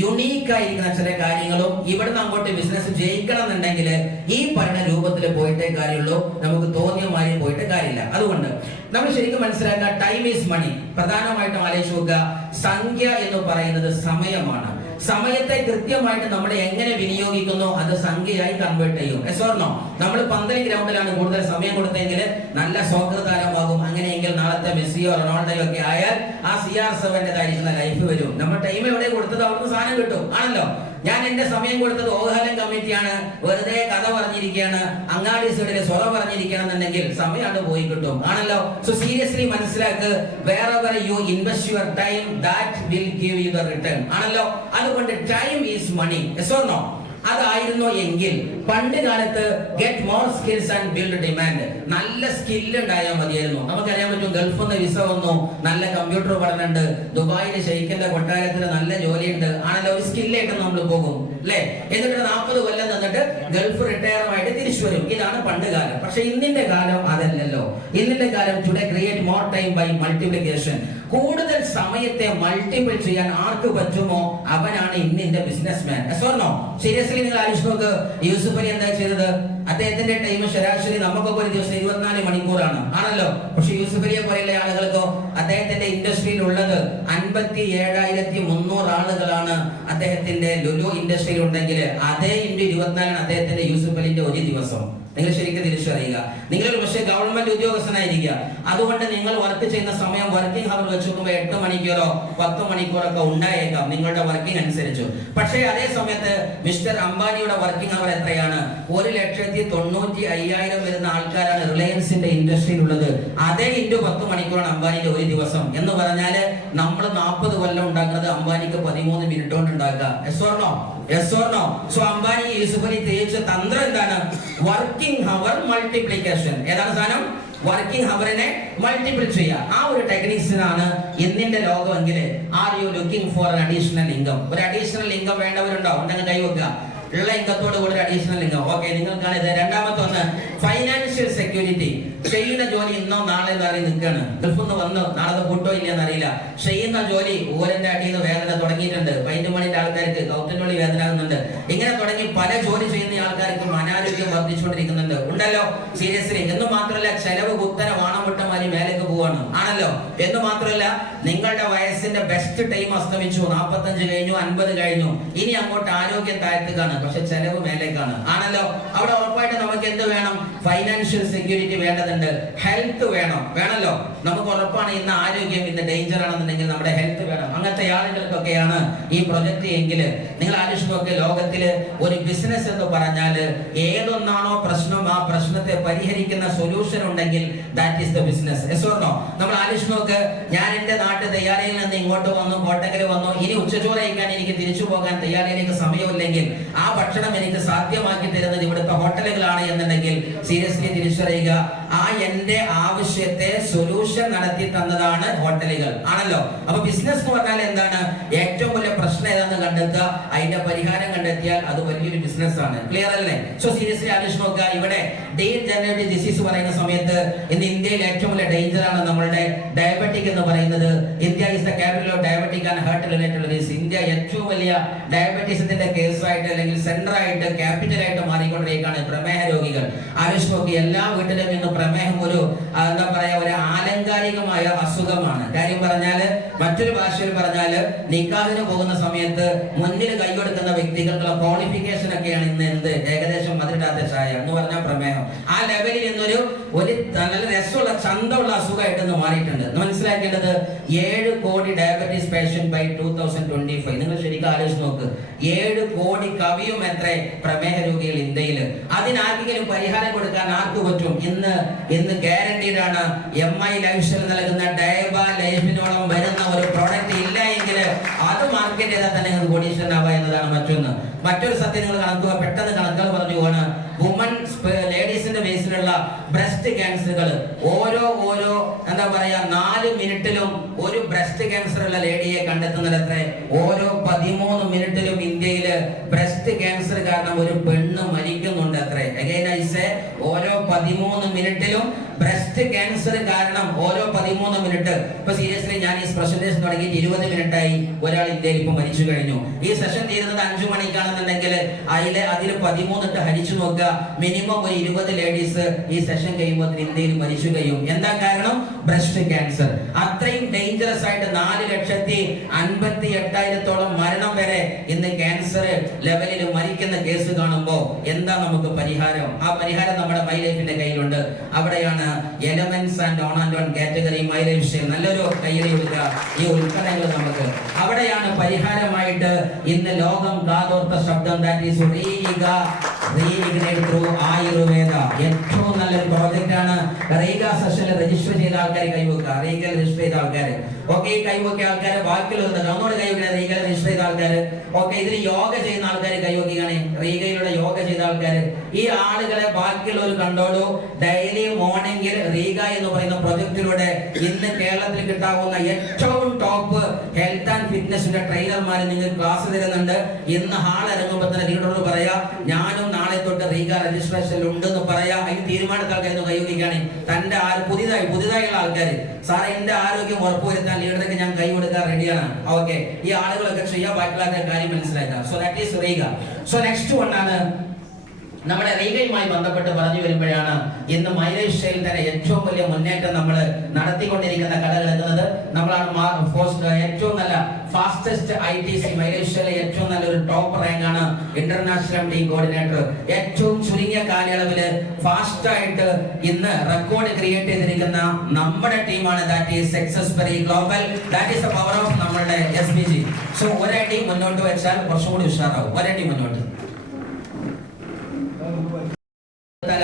യുണീക്ക് ആയിരിക്കുന്ന ചില കാര്യങ്ങളും. ഇവിടുന്ന് അങ്ങോട്ട് ബിസിനസ് ജയിക്കണം എന്നുണ്ടെങ്കിൽ ഈ പറയുന്ന രൂപത്തിൽ പോയിട്ടേ കാര്യമുള്ളൂ, നമുക്ക് തോന്നിയ മാതിരി പോയിട്ട് കാര്യമില്ല. അതുകൊണ്ട് നമ്മൾ ശരിക്കും മനസ്സിലാക്കുക, ടൈം ഈസ് മണി. പ്രധാനമായിട്ടും ആലോചിച്ച് നോക്കുക, സംഖ്യ എന്ന് പറയുന്നത് സമയമാണ്. സമയത്തെ കൃത്യമായിട്ട് നമ്മൾ എങ്ങനെ വിനിയോഗിക്കുന്നു അത് സംഖ്യയായി കൺവേർട്ട് ചെയ്യും. എസോർണോ? നമ്മൾ പന്തലി ഗ്രൗണ്ടിലാണ് കൂടുതൽ സമയം കൊടുത്തെങ്കിൽ നല്ല സോക്കർ താരമാകും. അങ്ങനെയെങ്കിൽ നാളത്തെ മെസ്സിയോ റൊണാൾഡോയോ ഒക്കെ ആയാൽ ആ CR7 ലൈഫ് വരും. നമ്മൾ ടൈം എവിടെ കൊടുത്തത് അവിടുന്ന് സാധനം കിട്ടും, ആണല്ലോ. ഞാൻ എന്റെ സമയം കൊടുത്തത് ഓഹാലം കമ്മിറ്റിയാണ്, വെറുതെ കഥ പറഞ്ഞിരിക്കുകയാണ്, അങ്ങാടി സൈഡിലെ സ്വറ പറഞ്ഞിരിക്കുകയാണെന്നുണ്ടെങ്കിൽ സമയമാണ് പോയി കിട്ടും. ആണല്ലോ. സോ സീരിയസ്ലി മനസ്സിലാക്ക്, wherever you invest your time, that will give you the return. ആണല്ലോ. അതുകൊണ്ട് time is money. Yes or no? അതായിരുന്നു എങ്കിൽ പണ്ട് കാലത്ത് get more skills and build demand, നല്ല സ്കിൽ ഉണ്ടായാൽ മതിയായിരുന്നു. നമുക്കറിയാൻ പറ്റും, ഗൾഫിൽ നിന്ന് വിസ വന്നു, നല്ല കമ്പ്യൂട്ടർ പഠനമുണ്ട്, ദുബായിലെ ഷെയ്ഖിന്റെ കൊട്ടാരത്തിൽ നല്ല ജോലിയുണ്ട്, ആണല്ലോ. ഒരു സ്കില്ലായിട്ട് നമ്മൾ പോകും അല്ലെ. എന്നിട്ട് 40 കൊല്ലം നിന്നിട്ട് ഗൾഫ് റിട്ടയറുമായിട്ട് തിരിച്ചു വരും. ഇതാണ് പണ്ട് കാലം. പക്ഷെ ഇന്നിന്റെ കാലം അതല്ലല്ലോ. ഇന്നിന്റെ കാലം today create more time by multiplication. കൂടുതൽ സമയത്തെ മൾട്ടിപ്പിൾ ചെയ്യാൻ ആർക്ക് പറ്റുമോ അവനാണ് ഇന്നിന്റെ ബിസിനസ്മാൻ. സീരിയസ്ലി നിങ്ങൾ ആലോചിച്ച് നോക്ക്, യൂസുഫ് അലി എന്താ ചെയ്തത്? അദ്ദേഹത്തിന്റെ ടൈം ശരാശരി നമുക്കൊക്കെ ഒരു ദിവസം 24 മണിക്കൂറാണ്, ആണല്ലോ. പക്ഷെ യൂസുഫ് അലിയെ പോലെയുള്ള ആളുകൾക്കോ അദ്ദേഹത്തിന്റെ ഇൻഡസ്ട്രിയിൽ ഉള്ളത് 57,300 ആളുകളാണ്. അദ്ദേഹത്തിന്റെ ലുലു ഇൻഡസ്ട്രിയിൽ ഉണ്ടെങ്കിൽ അതേ × 24 അദ്ദേഹത്തിന്റെ യൂസുഫ് അലിന്റെ ഒരു ദിവസം. നിങ്ങൾ ശരിക്കും തിരിച്ചറിയുക. നിങ്ങൾ പക്ഷേ ഗവൺമെന്റ് ഉദ്യോഗസ്ഥനായിരിക്കുക. അതുകൊണ്ട് നിങ്ങൾ വർക്ക് ചെയ്യുന്ന സമയം വർക്കിംഗ് ഹവർ വെച്ച് നോക്കുമ്പോൾ 8 മണിക്കൂറോ 10 മണിക്കൂറൊക്കെ ഉണ്ടായേക്കാം നിങ്ങളുടെ വർക്കിംഗ് അനുസരിച്ച്. പക്ഷേ അതേ സമയത്ത് മിസ്റ്റർ അംബാനിയുടെ വർക്കിംഗ് ഹവർ എത്രയാണ്? 1,95,000 വരുന്ന ആൾക്കാരാണ് റിലയൻസിന്റെ ഇൻഡസ്ട്രിയിൽ ഉള്ളത്. അതേ × 10 മണിക്കൂറാണ് അംബാനിയുടെ ഒരു ദിവസം. എന്ന് പറഞ്ഞാല് നമ്മൾ 40 കൊല്ലം ഉണ്ടാക്കുന്നത് അംബാനിക്ക് 13 മിനിറ്റ് കൊണ്ട് ഉണ്ടാക്കുക. Yes or no? So Ambani Yusuf Ali തേച്ച തന്ത്രം എന്താണ്? Working hour multiplication. ഏതാണ് സാധനം? വർക്കിംഗ് ഹവറിനെ മൾട്ടിപ്പിൾ ചെയ്യുക. ആ ഒരു ടെക്നിക്സിനാണ് ഇന്നിന്റെ ലോകമെങ്കിൽ. Are you looking for additional income? ഒരു അഡീഷണൽ ഇൻകം വേണ്ടവരുണ്ടോ? ഉണ്ടെങ്കിൽ കൈവെക്കുക. ഉള്ള ഇൻകത്തോട് കൂടി അഡീഷണൽ ഇൻകം. ഓക്കെ, നിങ്ങൾക്കാണ് ഇത്. രണ്ടാമത്തെ ഒന്ന് ഫൈനാൻഷ്യൽ സെക്യൂരിറ്റി. ചെയ്യുന്ന ജോലി ഇന്നോ നാളെ അറിയി നിൽക്കുകയാണ്. ഗൾഫിൽ നിന്ന് വന്നു, നാളെ കൂട്ടോ ഇല്ലെന്ന് അറിയില്ല. ചെയ്യുന്ന ജോലി ഊരന്റെ അടിയിൽ നിന്ന് വേദന തുടങ്ങിയിട്ടുണ്ട്. 5 മണിന്റെ ആൾക്കാർക്ക് കൗത്തിനുള്ളിൽ വേദന ആകുന്നുണ്ട്. ഇങ്ങനെ തുടങ്ങി പല ജോലി ചെയ്യുന്ന ആൾക്കാർക്കും അനാരോഗ്യം വർദ്ധിച്ചുകൊണ്ടിരിക്കുന്നുണ്ട്. ഉണ്ടല്ലോ. സീരിയസ്ലി. എന്ന് മാത്രമല്ല, ചെലവ് കുത്തന വാണമുട്ടമാരി മേലേക്ക് പോവാണ്, ആണല്ലോ. എന്ന് മാത്രമല്ല, നിങ്ങളുടെ വയസ്സിന്റെ ബെസ്റ്റ് ടൈം അസ്തമിച്ചു. 45 കഴിഞ്ഞു, 50 കഴിഞ്ഞു. ഇനി അങ്ങോട്ട് ആരോഗ്യം താഴ്ത്തുകയാണ്, പക്ഷെ ചെലവ് മേലേക്കാണ്, ആണല്ലോ. അവിടെ ഉറപ്പായിട്ട് നമുക്ക് എന്ത് വേണം? Financial security വേണ്ടതുണ്ട്. ഹെൽത്ത് വേണമല്ലോ. നമുക്ക് ഉറപ്പാണ് ഇന്ന് ആരോഗ്യം ഇന്ന് ഡേഞ്ചർ ആണെന്നുണ്ടെങ്കിൽ നമ്മുടെ ഹെൽത്ത് വേണം. അങ്ങനത്തെ ആളുകൾക്കൊക്കെയാണ് ഈ പ്രൊജക്ട് എങ്കിൽ നിങ്ങൾ ആലോചിച്ച് നോക്ക്. ലോകത്തില് ഒരു ബിസിനസ് എന്ന് പറഞ്ഞാൽ ഏതൊന്നാണോ പ്രശ്നം, ആ പ്രശ്നത്തെ പരിഹരിക്കുന്ന സൊല്യൂഷൻ ഉണ്ടെങ്കിൽ that is the business. Yes or no? നമ്മൾ ആലോചിച്ച് നോക്ക്. ഞാൻ എന്റെ നാട്ട് തയ്യാറയിൽ നിന്ന് ഇങ്ങോട്ട് വന്നു, കോട്ടക്കൽ വന്നു. ഇനി ഉച്ചച്ചോറ് കഴിക്കാൻ എനിക്ക് തിരിച്ചു പോകാൻ തയ്യാറയിലേക്ക് സമയമില്ലെങ്കിൽ ആ ഭക്ഷണം എനിക്ക് സാധ്യമാക്കി തരുന്നത് ഇവിടുത്തെ ഹോട്ടലുകളാണ് എന്നുണ്ടെങ്കിൽ സീരിയസ്ലി തിരിച്ചറിയുക, ആ എന്റെ ആവശ്യത്തെ സൊല്യൂഷൻ നടത്തി തന്നതാണ് ഹോട്ടലുകൾ, ആണല്ലോ. അപ്പൊ ബിസിനസ് എന്ന് പറഞ്ഞാൽ എന്താണ്? ഏറ്റവും വലിയ പ്രശ്നം ഏതാണെന്ന് കണ്ടെത്തുക, അതിന്റെ പരിഹാരം കണ്ടെത്തിയാൽ അത് വലിയൊരു ബിസിനസ് ആണ്. ക്ലിയർ അല്ലേ? സോ സീരിയസ്ലി ആലോചിച്ച് നോക്കുക. ഇവിടെ ഡീജനറേറ്റീവ് ഡിസീസ് പറയുന്ന സമയത്ത് ഇന്ന് ഇന്ത്യയിൽ ഏറ്റവും വലിയ ഡേഞ്ചർ ആണ് നമ്മളുടെ ഡയബറ്റിക് എന്ന് പറയുന്നത്. India is the capital of diabetic and heart related disease. India ഏറ്റവും വലിയ ഡയബറ്റീസിന്റെ കേസായിട്ട് അല്ലെങ്കിൽ സെന്റർ ആയിട്ട് ക്യാപിറ്റൽ ആയിട്ട് മാറിക്കൊണ്ടിരിക്കുകയാണ് പ്രമേഹ രോഗികൾ. ആലോചിച്ച് നോക്കി. എല്ലാ വീട്ടിലും ഇന്ന് പ്രമേഹം ഒരു എന്താ പറയാ, ഒരു ആലങ്കാരികമായ അസുഖമാണ്. കാര്യം പറഞ്ഞാല്, മറ്റൊരു ഭാഷയിൽ പറഞ്ഞാല്, നിക്കാഹിന് പോകുന്ന സമയത്ത് മുന്നിൽ കൈകൊടുക്കുന്ന വ്യക്തികൾക്കുള്ള ക്വാളിഫിക്കേഷൻ ഒക്കെയാണ് ഇന്ന് എന്ത്? ഏകദേശം മധുരിടാത്ത ചായ എന്ന് പറഞ്ഞാൽ പ്രമേഹം. ആ ലെവലിൽ ഇന്നൊരു നല്ല രസമുള്ള ചന്തമുള്ള അസുഖമായിട്ട് ഇന്ന് മാറിയിട്ടുണ്ട്. മനസ്സിലാക്കേണ്ടത് 7 കോടി ഡയബറ്റീസ് പേഷ്യന്റ് ബൈ 2025. നിങ്ങൾ ശരിക്കും ആലോചിച്ച് നോക്ക്. 7 കോടി കവിയും എത്ര പ്രമേഹ രോഗികൾ ഇന്ത്യയിൽ. അതിനാർക്കെങ്കിലും പരിഹാരം കൊടുക്കാൻ ആർക്ക് പറ്റും? ഇന്ന് ഗ്യാരണ്ടീഡ് ആണ്. MI ലൈഫ് സ്റ്റൈൽ നൽകുന്ന ഡയബ ലൈഫിനോളം വരുന്ന ഒരു പ്രോഡക്റ്റ് ഇല്ല എങ്കിൽ അത് മാർക്കറ്റ് ചെയ്താൽ തന്നെ കോടീശ്വരനാവുക എന്നതാണ് മറ്റൊന്ന്. മറ്റൊരു സത്യം നിങ്ങൾ കണക്കുക. പെട്ടെന്ന് കണക്കുകൾ പറഞ്ഞു പോവാണ്. ലേഡീസിന്റെ ബേസിലുള്ള ബ്രസ്റ്റ് ക്യാൻസറുകൾ ഓരോ എന്താ പറയാ 4 മിനിറ്റിലും ഒരു ബ്രസ്റ്റ് ക്യാൻസർ ഉള്ള ലേഡിയെ കണ്ടെത്തുന്നത് എത്ര? ഓരോ 13 മിനിറ്റിലും ഇന്ത്യയില് ബ്രസ്റ്റ് ക്യാൻസർ കാരണം ഒരു പെണ്ണ് മരിക്കുന്നുണ്ട് അത്ര. ഓരോ 13 മിനിറ്റിലും ബ്രസ്റ്റ് ക്യാൻസർ കാരണം ഓരോ 13 മിനിറ്റ്. ഇപ്പൊ സീരിയസ്ലി ഞാൻ ഈ പ്രസന്റേഷൻ തുടങ്ങിയിട്ട് 20 മിനിറ്റായി. ഒരാൾ ഇന്ത്യയിൽ ഇപ്പൊ മരിച്ചു കഴിഞ്ഞു. ഈ സെഷൻ തീരുന്നത് 5 മണിക്കാണെന്നുണ്ടെങ്കിൽ അതിൽ 13 ഇട്ട് ഹരിച്ചു നോക്കുക. മിനിമം ഒരു 20 ലേഡീസ് ഈ സെഷൻ കഴിയുമ്പോൾ ഇന്ത്യയിൽ മരിച്ചുകയും. എന്താ കാരണം? Breast cancer. അത്രയും ഡേഞ്ചറസ് ആയിട്ട് 4,58,000 മരണം വരെ ഇന്ന് ക്യാൻസർ ലെവലിൽ മരിക്കുന്ന കേസ് കാണുമ്പോൾ എന്താ നമുക്ക് പരിഹാരം? ആ പരിഹാരം നമ്മുടെ മൈ ലൈഫിന്റെ കയ്യിലുണ്ട്. അവിടെയാണ് elements and on and on category my life style. നല്ലൊരു കയ്യടി കൊടുക്കുക ഈ ഉൽപ്പന്നങ്ങൾ നമുക്ക്. അവിടെയാണ് പരിഹാരമായിട്ട് ഇന്ന് ലോകം കാതോർത്ത ശബ്ദം, ദാറ്റ് ഈസ് റീഇഗ്നൈറ്റ് ത്രൂ ആയുർവേദ. ഏറ്റവും നല്ലൊരു പ്രോജക്റ്റ് ആണ്. റീഗ സെഷനിൽ രജിസ്റ്റർ ചെയ്ത ആൾക്കാർ കൈവെക്കുക. റീഗയിൽ രജിസ്റ്റർ ചെയ്ത ആൾക്കാർ ഓക്കെ, ഈ കൈവെക്കിയ ആൾക്കാർ ബാക്കിയുള്ളത് ഒന്നോട് കൈവെക്കുക. റീഗയിൽ രജിസ്റ്റർ ചെയ്ത ആൾക്കാർ ഓക്കെ, ഇതിൽ യോഗ ചെയ്യുന്ന ആൾക്കാർ കൈവെക്കുകയാണ്. റീഗയിലൂടെ യോഗ ചെയ്ത ആൾക്കാർ. ഈ ആളുകളെ ബാക്കിയുള്ളവർ കണ്ടോളൂ. ഡെയിലി മോർണിംഗിൽ റീഗ എന്ന് പറയുന്ന പ്രൊജക്ടിലൂടെ ഇന്ന് കേരളത്തിൽ കിട്ടാവുന്ന ഏറ്റവും ടോപ്പ് ഹെൽത്ത് ആൻഡ് ഫിറ്റ്നസിന്റെ ട്രെയിനർമാർ നിങ്ങൾക്ക് ക്ലാസ് തരുന്നുണ്ട്. ഇന്ന് ഹാൾ ഇറങ്ങുമ്പോൾ തന്നെ ലീഡറോട് പറയാ, ഞാനും നാളെ തൊട്ട് റീഗ രജിസ്ട്രേഷനിൽ ഉണ്ടെന്ന് പറയാ. അതിന് തീരുമാനത്തെ ആൾക്കാർ കൈവയ്ക്കുകയാണ്. തന്റെ പുതിയതായുള്ള ആൾക്കാർ, സാർ എന്റെ ആരോഗ്യം ഉറപ്പുവരുത്താൻ ലീഡർക്ക് ഞാൻ കൈ കൊടുക്കാൻ റെഡിയാണ്. ഓക്കെ, ഈ ആളുകളൊക്കെ ചെയ്യാൻ ബാക്കിയുള്ള കാര്യം മനസ്സിലാക്കാം. So that is റീഗ. So next one ആണ് നമ്മുടെ റീഗയുമായി ബന്ധപ്പെട്ട് പറഞ്ഞു വരുമ്പോഴാണ് ഇന്ന് മൈ ലൈഫ് സ്റ്റൈലിൽ തന്നെ ഏറ്റവും വലിയ മുന്നേറ്റം നമ്മൾ നടത്തിക്കൊണ്ടിരിക്കുന്ന കടകൾ എത്തുന്നത്. നമ്മളാണ് ഏറ്റവും നല്ല ഫാസ്റ്റസ്റ്റ് ITC മൈ ലൈഫ് സ്റ്റൈലിലെ ഏറ്റവും നല്ലൊരു ടോപ്പ് റാങ്ക് ആണ് ഇന്റർനാഷണൽ MD കോർഡിനേറ്റർ. ഏറ്റവും ചുരുങ്ങിയ കാലയളവിൽ ഫാസ്റ്റ് ആയിട്ട് ഇന്ന് റെക്കോർഡ് ക്രിയേറ്റ് ചെയ്തിരിക്കുന്ന നമ്മുടെ ടീമാണ്. That is success very global. That is the power of നമ്മുടെ SBG. സോ ഒരടി മുന്നോട്ട് വെച്ചാൽ കുറച്ചും കൂടി ഉഷാറാവും. ഒരടി മുന്നോട്ട്.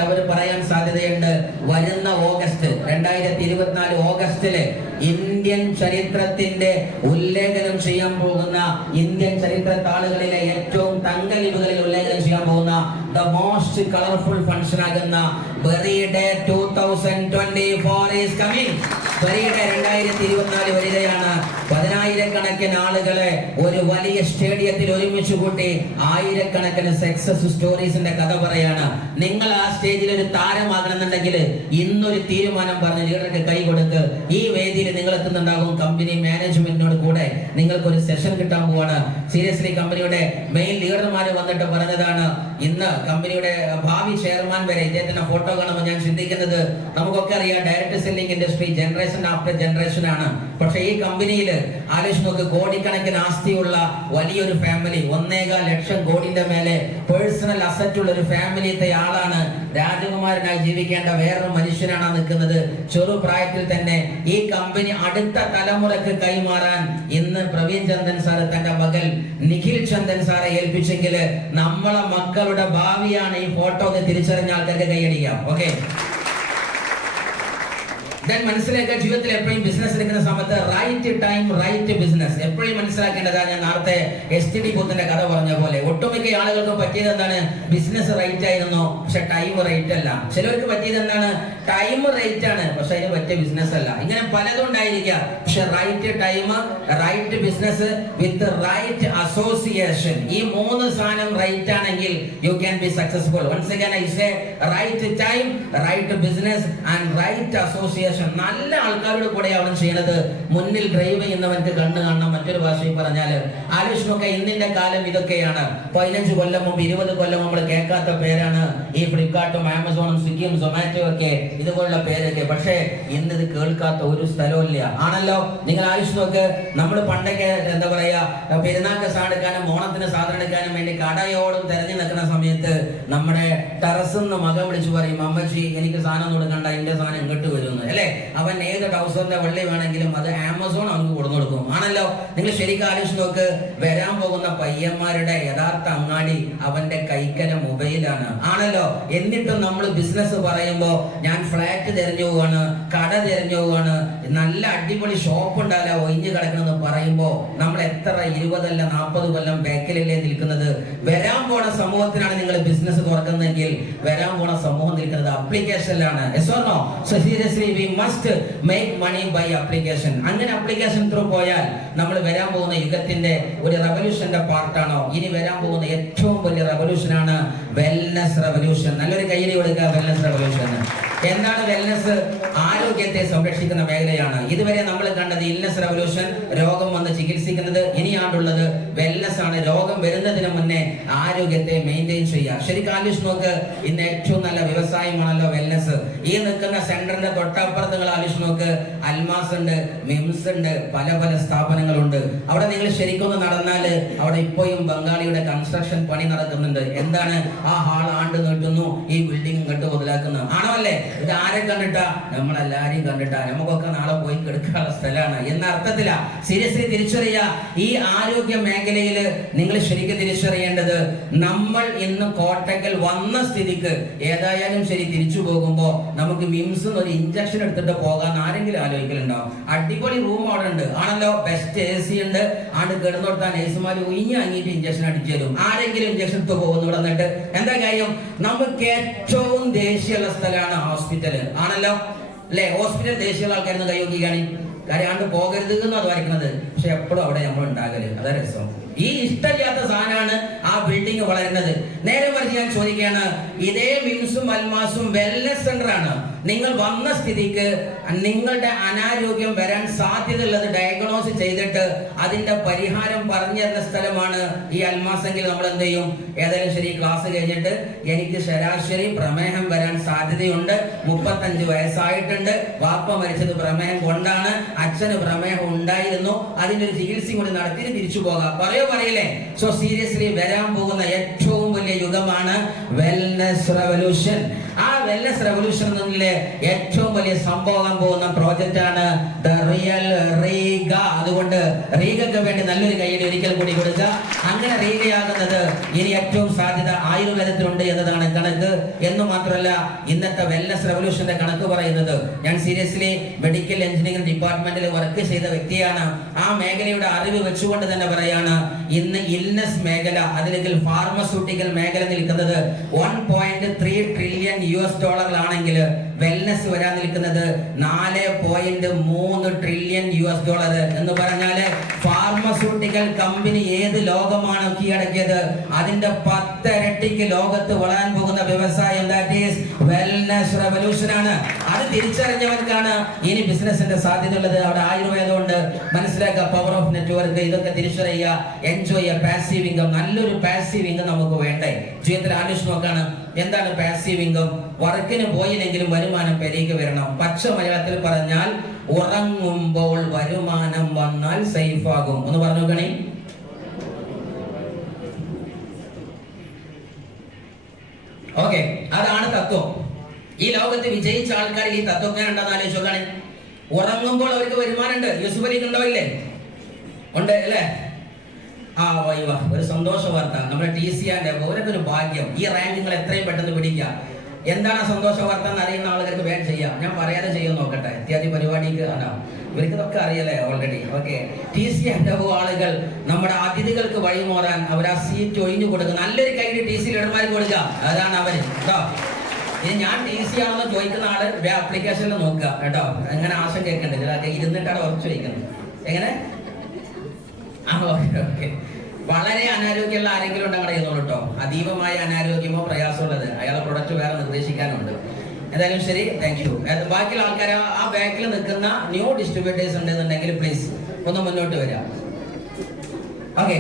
അവർ പറയാൻ സാധ്യതയുണ്ട് വരുന്ന ഓഗസ്റ്റ് 2024 ഓഗസ്റ്റില് ഇന്ത്യൻ ചരിത്രത്തിന്റെ ഉല്ലേഖനം ചെയ്യാൻ പോകുന്ന, ഇന്ത്യൻ ചരിത്ര താളുകളിലെ ഏറ്റവും തങ്കലിപുകളിൽ ഉല്ലേഖനം ചെയ്യാൻ പോകുന്ന ദ മോസ്റ്റ് കളർഫുൾ ഫംഗ്ഷൻ ആകുന്ന bury day 2024 is coming. Bury day 2024 വരികയാണ്. 10,000-കണക്കിന് ആളുകളെ ഒരു വലിയ സ്റ്റേഡിയത്തിൽ ഒരുമിച്ച് കൂട്ടി ആയിരക്കണക്കിന് സക്സസ് സ്റ്റോറീസിന്റെ കഥ പറയാണ്. നിങ്ങൾ ആ സ്റ്റേജിൽ ഒരു താരമാകണമെന്നുണ്ടെങ്കിൽ ഇന്നൊരു തീരുമാനം പറഞ്ഞ് ലീഡർക്ക് കൈ കൊടുക്ക്. ഈ വേദിയിൽ നിങ്ങൾ എത്തുന്നുണ്ടാകും. കമ്പനി മാനേജ്മെന്റിനോട് കൂടെ നിങ്ങൾക്ക് ഒരു സെഷൻ കിട്ടാൻ പോവാണ്. സീരിയസ്ലി കമ്പനിയുടെ മെയിൻ ലീഡർമാർ വന്നിട്ട് പറഞ്ഞതാണ്. ഇന്ന് കമ്പനിയുടെ ഭാവി ചെയർമാൻ വരെ ഇദ്ദേഹത്തിന്റെ ഫോട്ടോ കാണുമ്പോൾ ഞാൻ ചിന്തിക്കുന്നത്, നമുക്കൊക്കെ അറിയാം direct selling industry generation after generation ആണ്. പക്ഷെ ഈ കമ്പനിയിൽ ആലോചിച്ച് നോക്ക്, കോടിക്കണക്കിന് ആസ്തിയുള്ള വലിയൊരു ഫാമിലി, 1.25 ലക്ഷം കോടിന്റെ മേലെ പേഴ്സണൽ അസറ്റ് ഉള്ള ഒരു ഫാമിലിത്തെ ആളാണ്. രാജകുമാരനായി ജീവിക്കേണ്ട വേറൊരു മനുഷ്യനാണ് നിൽക്കുന്നത്. ചെറുപ്രായത്തിൽ തന്നെ ഈ കമ്പനി അടുത്ത തലമുറക്ക് കൈമാറാൻ ഇന്ന് പ്രവീൺ ചന്ദൻ സാർ തന്റെ മകൾ നിഖിൽ ചന്ദൻ സാറെ ഏൽപ്പിച്ചെങ്കിൽ നമ്മളെ മക്കളുടെ ഭാവിയാണ് ഈ ഫോട്ടോ എന്ന് തിരിച്ചറിഞ്ഞ ആൾക്കാർക്ക് കൈയടിക്കാം. ഓക്കെ, മനസ്സിലാക്കുക. ജീവിതത്തിൽ എപ്പോഴും ബിസിനസ് എടുക്കുന്ന സമയത്ത് റൈറ്റ് ടൈം റൈറ്റ് ബിസിനസ് എപ്പോഴും മനസ്സിലാക്കേണ്ടതാണ്. ഞാൻ നേരത്തെ STD ബൂത്തിന്റെ കഥ പറഞ്ഞ പോലെ ഒട്ടുമിക്ക ആളുകൾക്ക് പറ്റിയത് എന്താണ്? ബിസിനസ് റൈറ്റ് ആയിരുന്നു, പക്ഷെ ടൈം റൈറ്റ് അല്ല. ചിലർക്ക് പറ്റിയത് എന്താണ്? ടൈം റൈറ്റ് ആണ്, പക്ഷെ അതിന് പറ്റിയ ബിസിനസ് അല്ല. ഇങ്ങനെ പലതും ഉണ്ടായിരിക്കാം. പക്ഷെ right time, right business with right association, ഈ 3 സാധനം റൈറ്റ് ആണെങ്കിൽ you can be successful. Once again I say right time, right business and right association. നല്ല ആൾക്കാരോട് കൂടെ അവൻ ചെയ്യുന്നത്. മുന്നിൽ ഡ്രൈവ് ചെയ്യുന്നവർക്ക് കണ്ണ് കാണണം. മറ്റൊരു ഭാഷയിൽ പറഞ്ഞാൽ ആലോചിച്ചൊക്കെ ഇന്നിന്റെ കാലം ഇതൊക്കെയാണ്. 15 കൊല്ലം മുമ്പ് 20 കൊല്ലം നമ്മൾ കേൾക്കാത്ത പേരാണ് ഈ ഫ്ലിപ്കാർട്ടും ആമസോണും സ്വിഗ്ഗിയും സൊമാറ്റോ ഒക്കെ, ഇതുപോലുള്ള പേരൊക്കെ. പക്ഷേ ഇന്ന് ഇത് കേൾക്കാത്ത ഒരു സ്ഥലവും ഇല്ല. ആണല്ലോ, നിങ്ങൾ ആലോചിച്ച് നോക്ക്. നമ്മൾ പണ്ടൊക്കെ എന്താ പറയാ, പെരുന്നാൾക്ക് സാധനം എടുക്കാനും ഓണത്തിന് സാധനം എടുക്കാനും വേണ്ടി കടയോടും തെരഞ്ഞു നിൽക്കുന്ന സമയത്ത് നമ്മുടെ ടെറസിന്ന് മകൻ വിളിച്ചു പറയും, അമ്മച്ചി എനിക്ക് സാധനം കൊടുക്കണ്ട, എന്റെ സാധനം ഇങ്ങോട്ട് വരുന്നു അല്ലേ. അവൻ ഏത് ടൗസറിന്റെ വെള്ളി വേണമെങ്കിലും അത് ആമസോൺ അവർക്ക് കൊടുന്നു കൊടുക്കും. ആണല്ലോ, നിങ്ങൾ ശരിക്കും ആലോചിച്ച് നോക്ക്. വരാൻ പോകുന്ന പയ്യന്മാരുടെ യഥാർത്ഥ അങ്ങാടി അവന്റെ കൈക്കല മൊബൈലാണ്. ആണല്ലോ, എന്നിട്ടും നമ്മൾ ബിസിനസ് പറയുമ്പോ ഞാൻ ഫ്ലാറ്റ് തിരഞ്ഞു പോവാണ്, കട തിരഞ്ഞു പോവാണ്, നല്ല അടിപൊളി ഷോപ്പ് ഉണ്ടാവില്ല ഒഴിഞ്ഞു കിടക്കണമെന്ന് പറയുമ്പോ നമ്മൾ എത്ര 20 അല്ല 40 കൊല്ലം ബാക്കിലല്ലേ നിൽക്കുന്നത്. വരാൻ പോണ സമൂഹത്തിനാണ് നിങ്ങൾ ബിസിനസ് തുറക്കുന്നതെങ്കിൽ വരാൻ പോണ സമൂഹം നിൽക്കുന്നത് അപ്ലിക്കേഷനിലാണ്. Seriously we must make money by application. അങ്ങനെ അപ്ലിക്കേഷൻ ത്രൂ പോയാൽ നമ്മൾ വരാൻ പോകുന്ന യുഗത്തിന്റെ ഒരു റെവല്യൂഷന്റെ പാർട്ടാണോ. ഇനി വരാൻ പോകുന്ന ഏറ്റവും വലിയ റെവല്യൂഷനാണ് വെൽനസ് റെവല്യൂഷൻ. നല്ലൊരു കയ്യടി കൊടുക്കുക വെൽനസ് റെവല്യൂഷൻ. എന്താണ് വെൽനസ്? ആരോഗ്യത്തെ സംരക്ഷിക്കുന്ന മേഖലയാണ്. ഇതുവരെ നമ്മൾ കണ്ടത് ഇൽനെസ് റെവല്യൂഷൻ, രോഗം വന്ന് ചികിത്സിക്കുന്നത്. ഇനിയാണ്ടുള്ളത് വെൽനസ് ആണ്. രോഗം വരുന്നതിന് മുന്നേ ആരോഗ്യത്തെ മെയിൻറ്റെയിൻ ചെയ്യുക. ശരിക്കും ആലോചിച്ച് നോക്ക്, ഇന്ന് ഏറ്റവും നല്ല വ്യവസായമാണല്ലോ വെൽനസ്. ഈ നിൽക്കുന്ന സെന്ററിന്റെ തൊട്ടപ്പുറത്ത് നിങ്ങൾ ആലോചിച്ച് നോക്ക്, അൽമാസ് ഉണ്ട്, മിംസ് ഉണ്ട്, പല പല സ്ഥാപനങ്ങളുണ്ട്. അവിടെ നിങ്ങൾ ശരിക്കും നടന്നാല് അവിടെ ഇപ്പോഴും ബംഗാളിയുടെ കൺസ്ട്രക്ഷൻ പണി നടക്കുന്നുണ്ട്. എന്താണ്? ആ ഹാൾ ആണ്ട് നീട്ടുന്നു, ഈ ബിൽഡിംഗ് ഇങ്ങോട്ട് മുതലാക്കുന്നു. ആണോ അല്ലേ? ഇത് ആരെ കണ്ടിട്ടാ? നമ്മളെല്ലാരെയും കണ്ടിട്ടാ. നമുക്കൊക്കെ നാളെ പോയി കിടക്കാനുള്ള സ്ഥലമാണ് എന്ന അർത്ഥത്തിലാ. സീരിയസ്ലി തിരിച്ചറിയുക. ഈ ആരോഗ്യ മേഖലയിൽ നിങ്ങൾ ശരിക്കും തിരിച്ചറിയേണ്ടത്, നമ്മൾ ഇന്ന് കോട്ടക്കൽ വന്ന സ്ഥിതിക്ക് ഏതായാലും ശരി തിരിച്ചു പോകുമ്പോ നമുക്ക് മിംസ് ഒരു ഇഞ്ചക്ഷൻ എടുത്തിട്ട് പോകാൻ ആരെങ്കിലും ആലോചിക്കലുണ്ടാവും? അടിപൊളി റൂം അവിടെ ഉണ്ട്, ആണല്ലോ, ബെസ്റ്റ് AC ഉണ്ട്. ആണ്ട് കിടന്നോട്ടാൻ നേഴ്സുമാർ ഉയിഞ്ഞാങ്ങിയിട്ട് ഇഞ്ചക്ഷൻ അടിച്ചു തരും. ആരെങ്കിലും ഇഞ്ചക്ഷൻ എടുത്ത് പോകുന്നു ഇവിടെ നിന്നിട്ട്? എന്താ കാര്യം? നമുക്ക് ഏറ്റവും ദേശീയമുള്ള സ്ഥലമാണ് ഹോസ്പിറ്റല്, ആണല്ലോ അല്ലെ? ഹോസ്പിറ്റൽ ദേശീയ ആൾക്കാരെന്ന് കൈവക്കുകയാണ്. കാര്യം ആണ്ട് പോകരുത് എന്നാണ് വരയ്ക്കുന്നത്. പക്ഷെ എപ്പോഴും അവിടെ നമ്മൾ ഉണ്ടാകല്. അതാ രസം. ഈ ഇഷ്ടമില്ലാത്ത സാധനമാണ് ആ ബിൽഡിംഗ് വളരുന്നത്. നേരെ മറിച്ച് ഞാൻ ചോദിക്കുകയാണ്, ഇതേ മിംസും അൽമാസും വെൽനസ് സെന്റർ ആണ്. നിങ്ങൾ വന്ന സ്ഥിതിക്ക് നിങ്ങളുടെ അനാരോഗ്യം വരാൻ സാധ്യതയുള്ളത് ഡയഗ്നോസ് ചെയ്തിട്ട് അതിന്റെ പരിഹാരം പറഞ്ഞു തരുന്ന സ്ഥലമാണ് ഈ അൽമാസ് എങ്കിൽ നമ്മൾ എന്ത് ചെയ്യും? ഏതായാലും ശരി, ക്ലാസ് കഴിഞ്ഞിട്ട് എനിക്ക് ശരാശരി പ്രമേഹം വരാൻ സാധ്യതയുണ്ട്, 35 വയസ്സായിട്ടുണ്ട്, വാപ്പ മരിച്ചത് പ്രമേഹം കൊണ്ടാണ്, അച്ഛന് പ്രമേഹം ഉണ്ടായിരുന്നു, അതിന്റെ ഒരു ചികിത്സ കൂടി നടത്തി തിരിച്ചു പോകാം. പറയില്ലേ? സോ സീരിയസ്ലി വരാൻ പോകുന്ന ഏറ്റവും വലിയ യുഗമാണ് വെൽനസ് റെവല്യൂഷൻ. ആ വെൽനസ് റെവല്യൂഷനിലെ ഏറ്റവും വലിയ സംഭവം പോകുന്ന പ്രോജക്റ്റ് ആണ് ദ റിയൽ റീഗ. അതുകൊണ്ട് റീഗയ്ക്ക് വേണ്ടി നല്ലൊരു കൈയ്യടി ഒരിക്കൽ കൂടി കൊടുക്കുക. അങ്ങനെ റീഗയാകുന്നത് ഇനി ഏറ്റവും സാധ്യത ആയുർവേദത്തിലുണ്ട് എന്നതാണ് കണക്ക്. എന്ന് മാത്രമല്ല, ഇന്നത്തെ വെൽനസ് റെവല്യൂഷന്റെ കണക്ക് പറയുന്നത്, ഞാൻ സീരിയസ്ലി മെഡിക്കൽ എഞ്ചിനീയറിംഗ് ഡിപ്പാർട്ട്മെന്റിൽ വർക്ക് ചെയ്ത വ്യക്തിയാണ്. ആ മേഖലയുടെ അറിവ് വെച്ചുകൊണ്ട് തന്നെ പറയാണ്, ഇന്ന് ഇൽനെസ് മേഖല, അതിലെങ്കിൽ ഫാർമസ്യൂട്ടിക്കൽ മേഖല നിൽക്കുന്നത് $1.3 ട്രില്യൺ ആണെങ്കിൽ വെൽനസ് വരാൻ നിൽക്കുന്നത് $4.3 ട്രില്യൺ എന്ന് പറഞ്ഞാല് ഫാർമസ്യൂട്ടിക്കൽ കമ്പനി ഏത് ലോകമാണ് കീഴടക്കിയത് അതിന്റെ 10 ഇരട്ടിക്ക് ലോകത്ത് വളരാൻ പോകുന്ന വ്യവസായം ദാറ്റ് ഈസ് വെൽനസ് റെവല്യൂഷൻ ആണ്. അത് തിരിച്ചറിഞ്ഞവർക്കാണ് ഇനി ബിസിനസിന്റെ സാധ്യത ഉള്ളത്. അവിടെ ആയുർവേദം ഉണ്ട്, മനസ്സിലാക്കുക, പവർ ഓഫ് നെറ്റ്വർക്ക്, ഇതൊക്കെ തിരിച്ചറിയുക, എൻജോയ് ചെയ്യുക. പാസീവ് ഇൻകം, നല്ലൊരു പാസീവ് ഇൻകം നമുക്ക് വേണ്ടേ? ജീവിതത്തിൽ ആലോചിച്ച് നോക്കാണ്, എന്താണ് പാസീവ് ഇൻകം? വർക്കിന് പോയില്ലെങ്കിലും വരുമാനം പെരേക്ക് വരണം. പച്ച മലയാളത്തിൽ പറഞ്ഞാൽ ഉറങ്ങുമ്പോൾ വരുമാനം വന്നാൽ സേഫ് ആകും. ഒന്ന് പറഞ്ഞു നോക്കണേ. ഓക്കെ, അതാണ് തത്വം. ഈ ലോകത്ത് വിജയിച്ച ആൾക്കാർ ഈ തത്വജ്ഞാനം ഉണ്ടെന്ന് ആലോചിച്ച് നോക്കാണ്. ഉറങ്ങുമ്പോൾ അവർക്ക് വരുമാനമുണ്ട്. യൂസുഫ് അലിക്ക് ഉണ്ടാവില്ലേ? ഉണ്ട് അല്ലേ? ആ വൈവ, ഒരു സന്തോഷ വാർത്ത. നമ്മുടെ TCR ഓരൊക്കെ ഒരു ഭാഗ്യം. ഈ റാങ്ക് നിങ്ങൾ എത്രയും പെട്ടെന്ന് പിടിക്കുക. എന്താണ് സന്തോഷ വാർത്ത എന്ന് അറിയുന്ന ആളുകൾക്ക് വേഗം ചെയ്യാം. ഞാൻ പറയാതെ ചെയ്യാൻ നോക്കട്ടെ. ഇത്യാദി പരിപാടിക്ക് ഇവർക്ക് ഇതൊക്കെ അറിയല്ലേ ഓൾറെഡി. ഓക്കെ, TCR ആളുകൾ നമ്മുടെ അതിഥികൾക്ക് വഴിമോറാൻ അവർ ആ സീറ്റ് ഒഴിഞ്ഞു കൊടുക്കുക. നല്ലൊരു കൈയ്യിൽ TC ലീഡർമാർക്ക് കൊടുക്കുക. അതാണ് അവര് കേട്ടോ. ഇനി ഞാൻ TC ആണെന്ന് ചോദിക്കുന്ന ആള് ആപ്ലിക്കേഷനിൽ നോക്കുക കേട്ടോ. അങ്ങനെ ആശം കേൾക്കണ്ടേ? ചിലൊക്കെ ഇരുന്നിട്ടാണ് ഉറച്ചു വയ്ക്കുന്നത്. എങ്ങനെ? ഓക്കെ, വളരെ അനാരോഗ്യമുള്ള ആരെങ്കിലും ഉണ്ടെങ്കിൽ ചെയ്യുന്നുള്ളൂ കേട്ടോ. അതീവമായ അനാരോഗ്യമോ പ്രയാസമുള്ളത് അയാളെ പ്രൊഡക്റ്റ് വേറെ നിർദ്ദേശിക്കാനുണ്ട്. എന്തായാലും ശരി, താങ്ക് യു. ബാക്കിയുള്ള ആൾക്കാർ ആ ബാക്കിൽ നിൽക്കുന്ന ന്യൂ ഡിസ്ട്രിബ്യൂട്ടേഴ്സ് ഉണ്ടെന്നുണ്ടെങ്കിൽ പ്ലീസ് ഒന്ന് മുന്നോട്ട് വരാം. Okay,